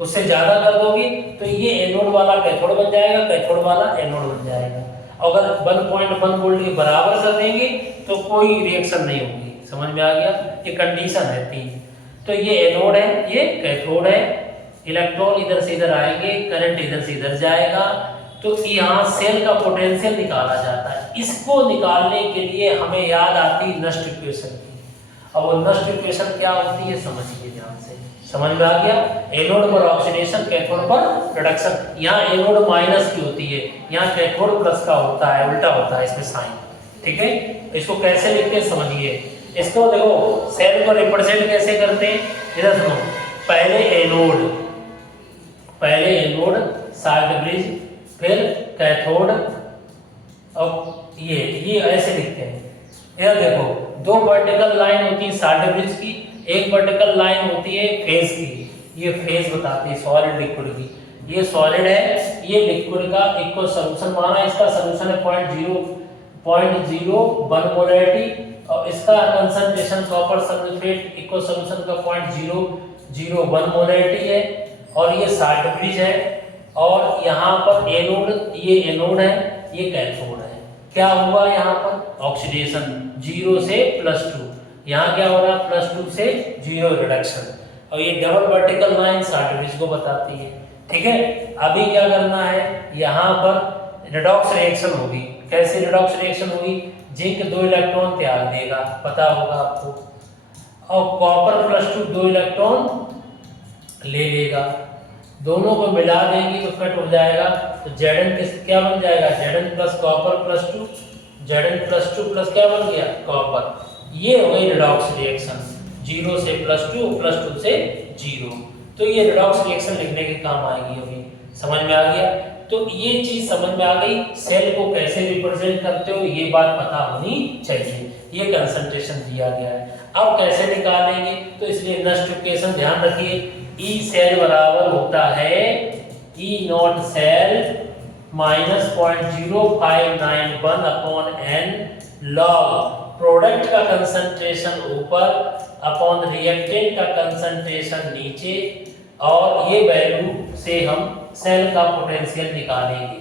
उससे ज़्यादा कर दोगे तो ये एनोड वाला कैथोड बन जाएगा, कैथोड वाला एनोड बन जाएगा। अगर 1.1 वोल्ट के बराबर कर देंगे तो कोई रिएक्शन नहीं होगी। समझ में आ गया? ये कंडीशन रहती है। तो ये एनोड है, ये कैथोड है। इलेक्ट्रॉन इधर से इधर आएंगे, करंट इधर से इधर जाएगा, तो यहाँ सेल का पोटेंशियल निकाला जाता है। इसको निकालने के लिए हमें याद आती है नस्ट इक्वेशन की। अब वो नस्ट इक्वेशन क्या होती है समझिए ध्यान से। समझ में आ गया? एनोड पर ऑक्सीडेशन, कैथोड पर रिडक्शन। यहाँ एनोड माइनस की होती है, यहाँ कैथोड प्लस का होता है, उल्टा होता है इसमें साइन। ठीक है, इसको कैसे लिखते हैं समझिए। इसको देखो, सेल को रिप्रेजेंट कैसे करते हैं, इधर सुनो। पहले एनोड 60 डिग्री, फिर कैथोड, और ये ऐसे लिखते हैं। इधर देखो, दो वर्टिकल लाइन होती है 60 डिग्री की, एक वर्टिकल लाइन होती है फेज की। ये फेज बताती है सॉलिड लिक्विड की। ये सॉलिड है, ये लिक्विड का इक्वल सॉल्यूशन माना, इसका सॉल्यूशन है 0.01 मोलैरिटी और इसका concentration copper sulphate equal solution का 0.001 मोलैरिटी है। और ये 60 डिग्री है और यहाँ पर एनोड, ये एनोड है, ये कैथोड है। क्या हुआ यहाँ पर? ऑक्सीडेशन 0 से +2। यहाँ क्या हो रहा है? +2 से 0 रिडक्शन। और ये डबल वर्टिकल लाइन 60 डिग्री को बताती है। ठीक है, अभी क्या करना है, यहाँ पर रिडॉक्स रिएक्शन होगी। कैसे रिडॉक्स रिएक्शन होगी? जिंक 2 इलेक्ट्रॉन त्याग देगा, पता होगा आपको, और कॉपर +2 2 इलेक्ट्रॉन ले लेगा। दोनों को मिला देंगे तो कट हो जाएगा। तो Zn क्या बन जाएगा? Zn plus copper +2, Zn +2 plus क्या बन गया? कॉपर। ये हो गई रिडॉक्स रिएक्शन, 0 से +2, +2 से 0। तो ये रिडॉक्स रिएक्शन लिखने के काम आएगी अभी। समझ में आ गया? तो ये चीज समझ में आ गई, सेल को कैसे रिप्रेजेंट करते हो ये बात पता होनी चाहिए। ये कंसंट्रेशन दिया गया है, अब कैसे निकालेंगे तो इसलिए नोटिफिकेशन ध्यान रखिए। ई सेल बराबर होता है E naught cell minus 0.0591 upon n log product का कंसंट्रेशन ऊपर अपॉन रिएक्टेंट का कंसंट्रेशन नीचे, और ये वैल्यू से हम सेल का पोटेंशियल निकालेंगे।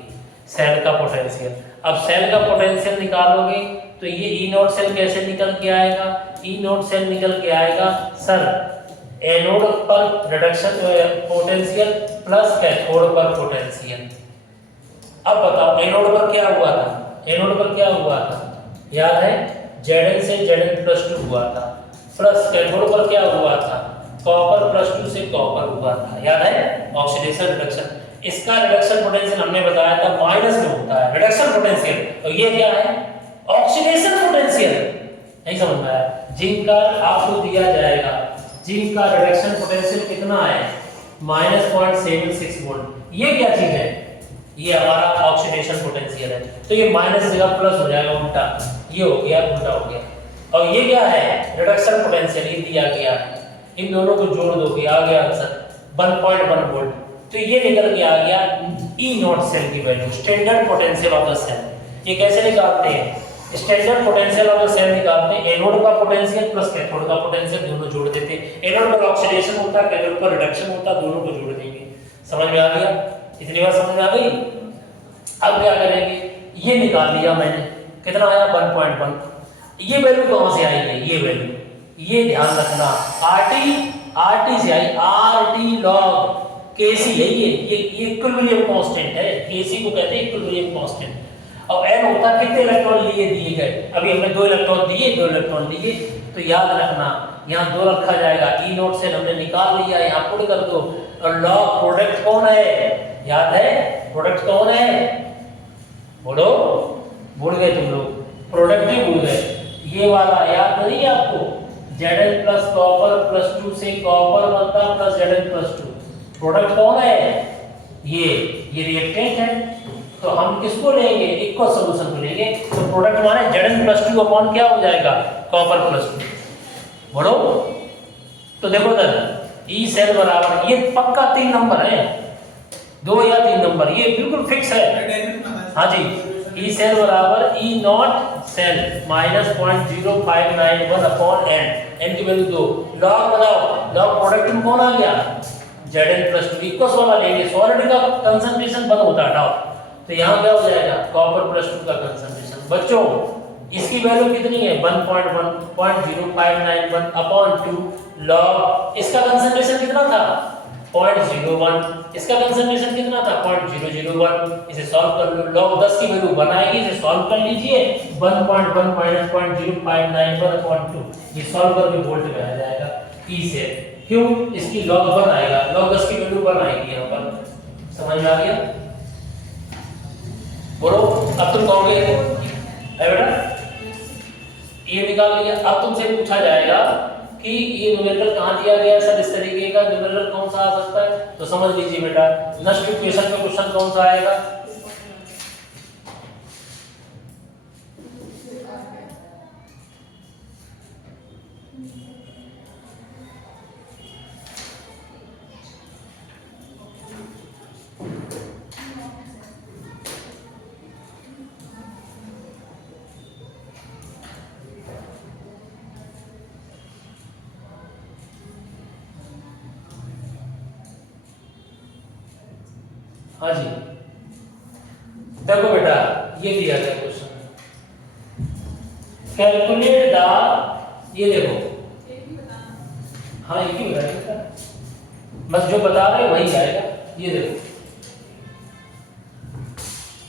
सेल का पोटेंशियल, अब सेल का पोटेंशियल निकालोगे तो ये ई नोट सेल कैसे निकल के आएगा? ई नोट सेल निकल के आएगा सर एनोड पर रिडक्शन पोटेंशियल प्लस कैथोड पर पोटेंशियल। अब बताओ एनोड पर क्या हुआ था? एनोड पर क्या हुआ था याद है? Zn से Zn+2 हुआ था, प्लस कैथोड पर क्या हुआ था? कॉपर +2 से कॉपर हुआ था, याद है? ऑक्सीडेशन रिडक्शन, इसका रिडक्शन पोटेंशियल हमने बताया था माइनस में होता है रिडक्शन पोटेंशियल, तो ये क्या है? Oxidation potential. नहीं समझ में आया? जिंक का आपको दिया जाएगा, जिंक का रिडक्शन पोटेंशियल कितना है? -0.76 वोल्ट। ये क्या चीज है? ये हमारा ऑक्सीडेशन पोटेंशियल है, तो ये माइनस जगह प्लस हो जाएगा, उल्टा ये हो गया, उल्टा हो गया। और ये क्या है? रिडक्शन पोटेंशियल, ये दिया गया है, इन दोनों को जोड़ दोगे आ गया आंसर 1.1 वोल्ट। तो ये निकल के आ गया ई नॉट सेल की value, standard potential of the cell. ये कैसे निकालते हैं? Standard potential of the cell निकालते हैं, एनोड का पोटेंशियल प्लस कैथोड का पोटेंशियल दोनों जोड़ देते हैं। एनोड पर ऑक्सीडेशन होता है, कैथोड पर रिडक्शन होता है, दोनों को जोड़ देंगे। समझ में आ गया? इतनी बात समझ में आ गई? अब क्या करेंगे? ये निकाल लिया मैंने, कितना आया? 1.1। ये वैल्यू कहां से आई है? ये वैल्यू, ये ध्यान रखना, आरटी से आई, आरटी लॉग केसी है ये इक्विलिब्रियम कांस्टेंट है, केसी को कहते हैं इक्विलिब्रियम कांस्टेंट। और एन होता है कितने इलेक्ट्रॉन लिए दिए गए, अभी हमने 2 इलेक्ट्रॉन दिए, 2 इलेक्ट्रॉन लिए, तो याद रखना यहाँ 2 रखा जाएगा, ई नोट से हमने निकाल लिया, यहाँ पुट कर दो। और लॉग प्रोडक्ट कौन है? याद है? प्रोडक्ट कौन है? बोलो, भूल गए तुम लोग, प्रोडक्ट ही भूल गए। ये वाला याद नहीं है आपको? Zn प्लस कॉपर +2 से कॉपर बनता प्लस Zn+2, प्रोडक्ट कौन है? ये रिएक्टेंट है, तो हम किसको लेंगे? इक्वल सॉल्यूशन को लेंगे, तो प्रोडक्ट माने Zn+2 अपॉन क्या हो जाएगा? कॉपर +2। बोलो, तो देखो दादा, ई सेल बराबर, ये पक्का 3 नंबर है, 2 या 3 नंबर, ये बिल्कुल फिक्स है। हाँ जी, ई सेल बराबर E naught cell -0.0591 upon n, n की वैल्यू 2। लॉग बनाओ, लॉग प्रोडक्ट में कौन आ गया? Zn+2, इक्वल्स वाला लेंगे, सॉलिड का कंसंट्रेशन बंद होता है हटाओ, तो यहाँ क्या हो जाएगा? कॉपर +2 का कंसंट्रेशन। बच्चों इसकी वैल्यू कितनी है? 1.1.0591 अपॉन 2 लॉग, इसका कंसंट्रेशन कितना था? 0.01, इसका कंसंट्रेशन कितना था? 0.001। इसे सॉल्व कर लो, लॉग 10 की वैल्यू 1 आएगी, इसे सॉल्व कर लीजिए, 1.1 - 0.0591 अपॉन 2, ये सॉल्व करके वोल्ट में आ जाएगा ई से। क्यों? इसकी लॉग 1 आएगा, लॉग 10 की वैल्यू 1 आएगी यहाँ पर। समझ में आ गया? बोलो, अब तुम कहोगे है बेटा ये निकाल लिया। अब तुमसे पूछा जाएगा कि ये न्यूमेरिकल कहाँ दिया गया है सर, इस तरीके का न्यूमेरिकल कौन सा आ सकता है, तो समझ लीजिए बेटा, नेक्स्ट इक्वेशन का क्वेश्चन कौन सा आएगा? हाँ जी, देखो बेटा ये दिया गया क्वेश्चन, कैलकुलेट द, ये देखो, हाँ एक ही बताइए, बस जो बता रहे वही आएगा। ये देखो,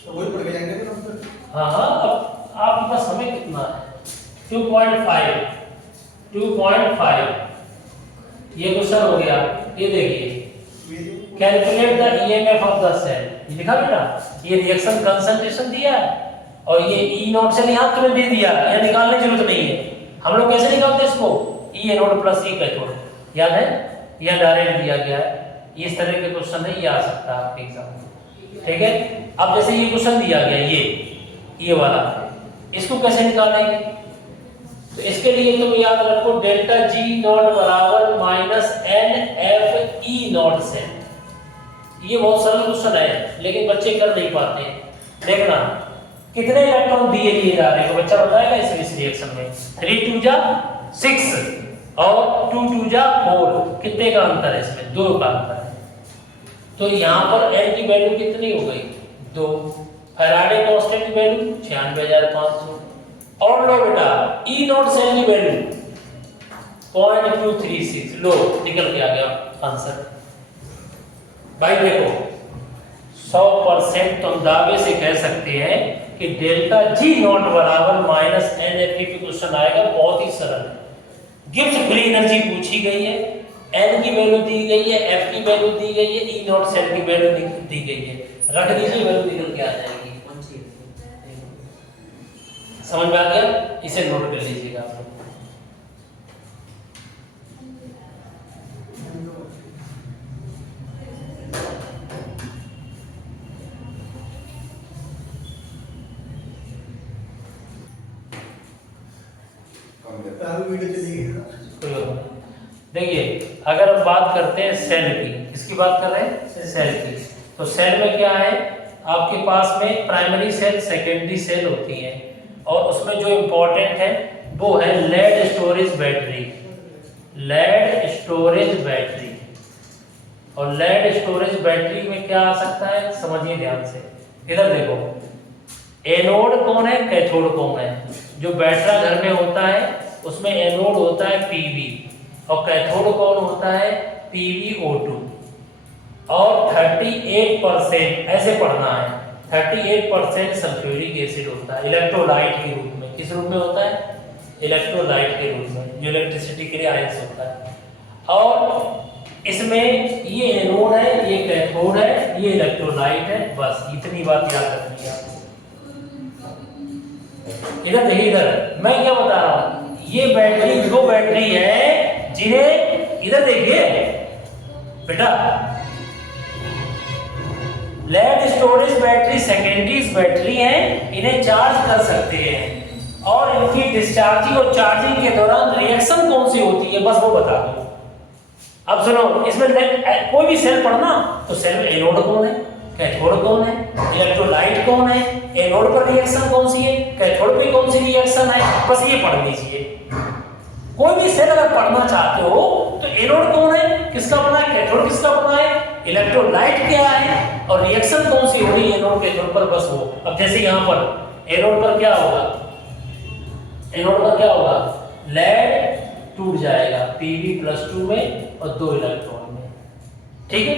तो वही पढ़ के जाएंगे फिर हम तो। हाँ हाँ, अब आपके पास समय कितना है? 2.5 ये क्वेश्चन हो गया। ये देखिए, calculate the EMF of the cell, ये लिखा बेटा, ये रिएक्शन कंसंट्रेशन दिया है और ये ई नोट सेल यहाँ तुम्हें दे दिया, ये निकालने की जरूरत नहीं है। हम लोग कैसे निकालते हैं इसको? ई एनोड प्लस ई कैथोड, याद है? यह डायरेक्ट दिया गया है। इस तरह के क्वेश्चन है, ये आ सकता है आपके एग्जाम में। ठीक है। अब जैसे ये क्वेश्चन दिया गया ये वाला, इसको कैसे निकालेंगे? तो इसके लिए तुम याद रखो डेल्टा जी नॉट बराबर minus N F E naught से। ये बहुत सरल क्वेश्चन है लेकिन बच्चे कर नहीं पाते हैं। देखना कितने इलेक्ट्रॉन दिए जा रहे हैं तो बच्चा बताएगा इस रिएक्शन में। 3 2 जा 6 और 2 2 जा 4, कितने का अंतर है इसमें? 2 का अंतर है। तो यहाँ पर एन की वैल्यू कितनी हो गई? 2। फैराडे कांस्टेंट की वैल्यू 96,500। और लो बेटा ई नॉट सेल की वैल्यू 0.236। लो निकल के आ गया आंसर। भाई देखो 100% तुम दावे से कह सकते हैं कि डेल्टा जी नॉट बराबर माइनस एन एफ पे क्वेश्चन आएगा। बहुत ही सरल है। गिब्स फ्री एनर्जी पूछी गई है, एन की वैल्यू दी गई है, एफ की वैल्यू दी गई है, ई नॉट सेल की वैल्यू दी गई है। रख दीजिए वैल्यू निकल के आ जाएगी। समझ में आ गया? इसे नोट कर लीजिएगा आप लोग। देखिए अगर हम बात करते हैं सेल की, किसकी बात कर रहे हैं? सेल की। तो सेल में क्या है आपके पास में? प्राइमरी सेल, सेकेंडरी सेल होती है और उसमें जो इम्पोर्टेंट है वो है lead storage battery. Lead storage battery. और लेड स्टोरेज बैटरी में क्या आ सकता है समझिए ध्यान से। इधर देखो एनोड कौन है, कैथोड कौन है? जो बैटरा घर में होता है उसमें एनोड होता है पीवी और कैथोड कौन होता है? PbO2। और 38% ऐसे पढ़ना है, 38% सल्फ्यूरिक एसिड होता है इलेक्ट्रोलाइट के रूप में। किस रूप में होता है? इलेक्ट्रोलाइट के रूप में, जो इलेक्ट्रिसिटी के लिए आयंस होता है। और इसमें ये एनोड है, ये कैथोड है, ये इलेक्ट्रोलाइट है। बस इतनी बात याद रखनी है आपको। इधर देखिए, इधर मैं क्या बता रहा हूं, ये बैटरी दो बैटरी है जिन्हें इधर देखिए बेटा, lead storage battery secondary battery है, इन्हें चार्ज कर सकते हैं और इनकी डिस्चार्जिंग और चार्जिंग के दौरान रिएक्शन कौन सी होती है बस वो बता दो। अब सुनो, इसमें कोई भी सेल पढ़ना तो सेल में एनोड कौन है, कैथोड कौन है, इलेक्ट्रोलाइट कौन है, एनोड पर रिएक्शन कौन सी है, कैथोड पे कौन सी रिएक्शन है, बस ये पढ़ लीजिए। कोई भी सेल अगर पढ़ना चाहते हो तो एनोड कौन है, किसका बना है, कैथोड किसका बना है, इलेक्ट्रोलाइट क्या है और रिएक्शन कौन सी होगी एनोड कैथोड पर, बस वो। अब जैसे यहां पर एनोड पर क्या होगा, एनोड पर क्या होगा, लेड टूट जाएगा Pb+2 में और 2 इलेक्ट्रॉन में, ठीक है।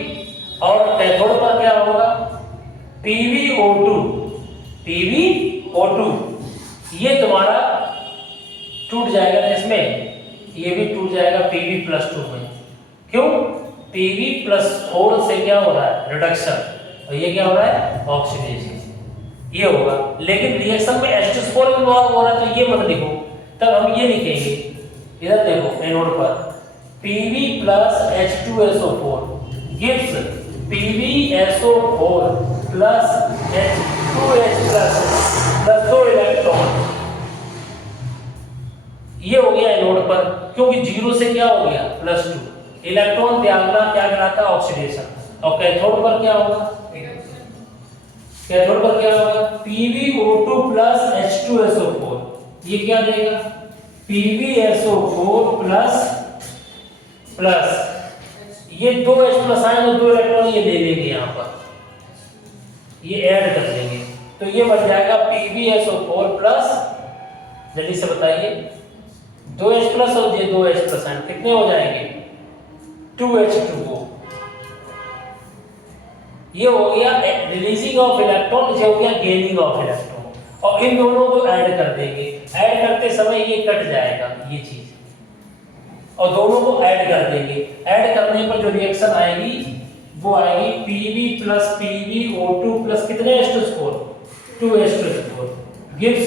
और कैथोड पर क्या होगा, PbO2, PbO2 ये तुम्हारा टूट जाएगा इसमें, ये भी टूट जाएगा Pb+2 में। क्यों, Pb+4 से क्या हो रहा है, रिडक्शन, और ये क्या हो रहा है, ऑक्सीडेशन, ये होगा। लेकिन रिएक्शन में H2SO4 इन्वॉल्व हो रहा है तो ये मत लिखो, तब हम ये लिखेंगे। इधर देखो एनोड पर Pb+H2SO4 gives PbSO4 plus H2H plus 2 electron, ये हो गया एनोड पर, क्योंकि जीरो से क्या हो गया, +2 इलेक्ट्रॉन त्यागना क्या कहलाता है, ऑक्सीडेशन। और कैथोड पर क्या होगा, कैथोड पर क्या होगा, PbO2 plus H2SO4, ये क्या देगा, PbSO4 प्लस ये 2 H+ आए तो 2 इलेक्ट्रॉन ये ले लेंगे, यहाँ पर ये ऐड कर देंगे तो ये बन जाएगा PbSO4 प्लस, जल्दी से बताइए, 2 H+ और ये 2 H+ आए कितने हो जाएंगे, 2H2O। ये हो गया रिलीजिंग ऑफ इलेक्ट्रॉन, ये हो गया गेनिंग ऑफ इलेक्ट्रॉन। और इन दोनों को ऐड कर देंगे, ऐड करते समय ये कट जाएगा ये चीज, और दोनों को ऐड कर देंगे। ऐड करने पर जो रिएक्शन आएगी वो आएगी Pb प्लस PbO2 प्लस कितने H2SO4, 2 H2SO4 gives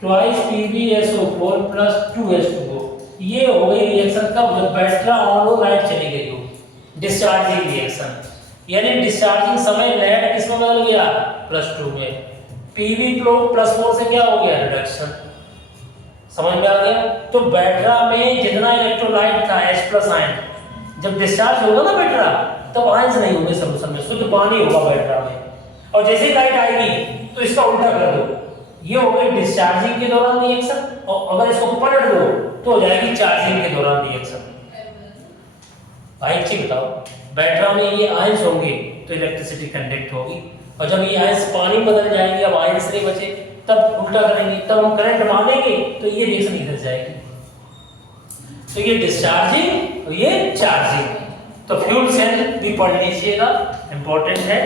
twice PbSO4 plus 2 H2O। ये हो गई रिएक्शन कब, जब बैटरा ऑन हो, लाइट चली गई हो, डिस्चार्जिंग रिएक्शन। यानी डिस्चार्जिंग समय नेट किस में बदल गया, +2 में। पीवी फ्लो +4 से क्या हो गया, रिडक्शन। समझ में आ गया। तो बैटरा में जितना इलेक्ट्रोलाइट था H+ आयन, जब डिस्चार्ज होगा ना बैटरा, तब आयंस नहीं होंगे सॉल्यूशन में, शुद्ध पानी होगा बैटरा में। और जैसे ही लाइट आएगी तो इसका उल्टा कर दो, ये हो गई डिस्चार्जिंग के दौरान रिएक्शन, और अगर इसको पलट दो तो हो जाएगी चार्जिंग के दौरान रिएक्शन। भाई ठीक बताओ, बैटरा में ये आयंस होंगे तो इलेक्ट्रिसिटी कंडक्ट होगी, और जब ये आयंस पानी बदल जाएंगे, अब आयंस नहीं बचे, तब उल्टा करेंगे, तब हम करंट मानेंगे तो ये रिएक्शन इधर जाएगी। तो ये डिस्चार्जिंग और ये चार्जिंग। तो फ्यूल सेल भी पढ़ लीजिएगा, इंपॉर्टेंट है।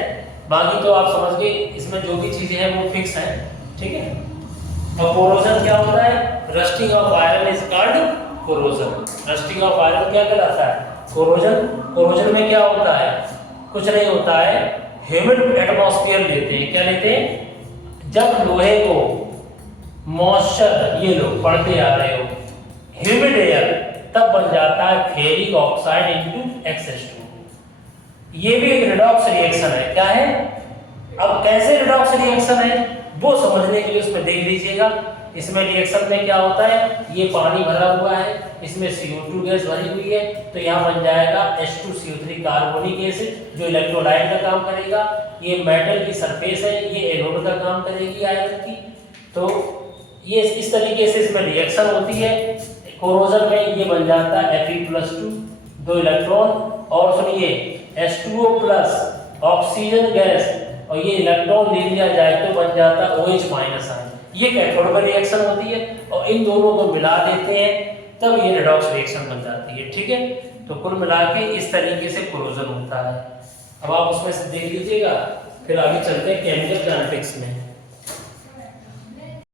बाकी तो आप समझ गए, इसमें जो भी चीजें हैं वो फिक्स है, ठीक है। और कोरोजन क्या होता है, rusting of iron is called corrosion. Rusting of iron क्या कहलाता है, कोरोजन। कोरोजन में क्या होता है, कुछ नहीं होता है, ह्यूमिड एटमॉस्फेयर लेते हैं। क्या लेते हैं, जब लोहे को मॉइस्चर, ये लो पढ़ते आ रहे हो, ह्यूमिड एयर, तब बन जाता है फेरिक ऑक्साइड इनटू XH2। ये भी एक रिडॉक्स रिएक्शन है। क्या है, अब कैसे रिडॉक्स रिएक्शन है वो समझने के लिए उसमें देख लीजिएगा। इसमें रिएक्शन में क्या होता है, ये पानी भरा हुआ है, इसमें CO2 गैस भरी हुई है, तो यहाँ बन जाएगा H2CO3 कार्बोनिक एसिड, जो इलेक्ट्रोलाइट का काम करेगा। ये मेटल की सरफेस है, ये एनोड का काम करेगी आयरन की। तो ये इस तरीके से इसमें रिएक्शन होती है। कोरोजन में ये बन जाता है Fe+2, 2 इलेक्ट्रॉन, और सुनिए H2O+ ऑक्सीजन गैस, और ये इलेक्ट्रॉन ले लिया जाए तो बन जाता है OH- आयन। ये कैथोड में रिएक्शन होती है, और इन दोनों को मिला देते हैं तब ये रिडॉक्स रिएक्शन बन जाती है, ठीक है। तो कुल मिला के इस तरीके से कोरोजन होता है। अब आप उसमें से देख लीजिएगा, फिर आगे चलते हैं केमिकल काइनेटिक्स में।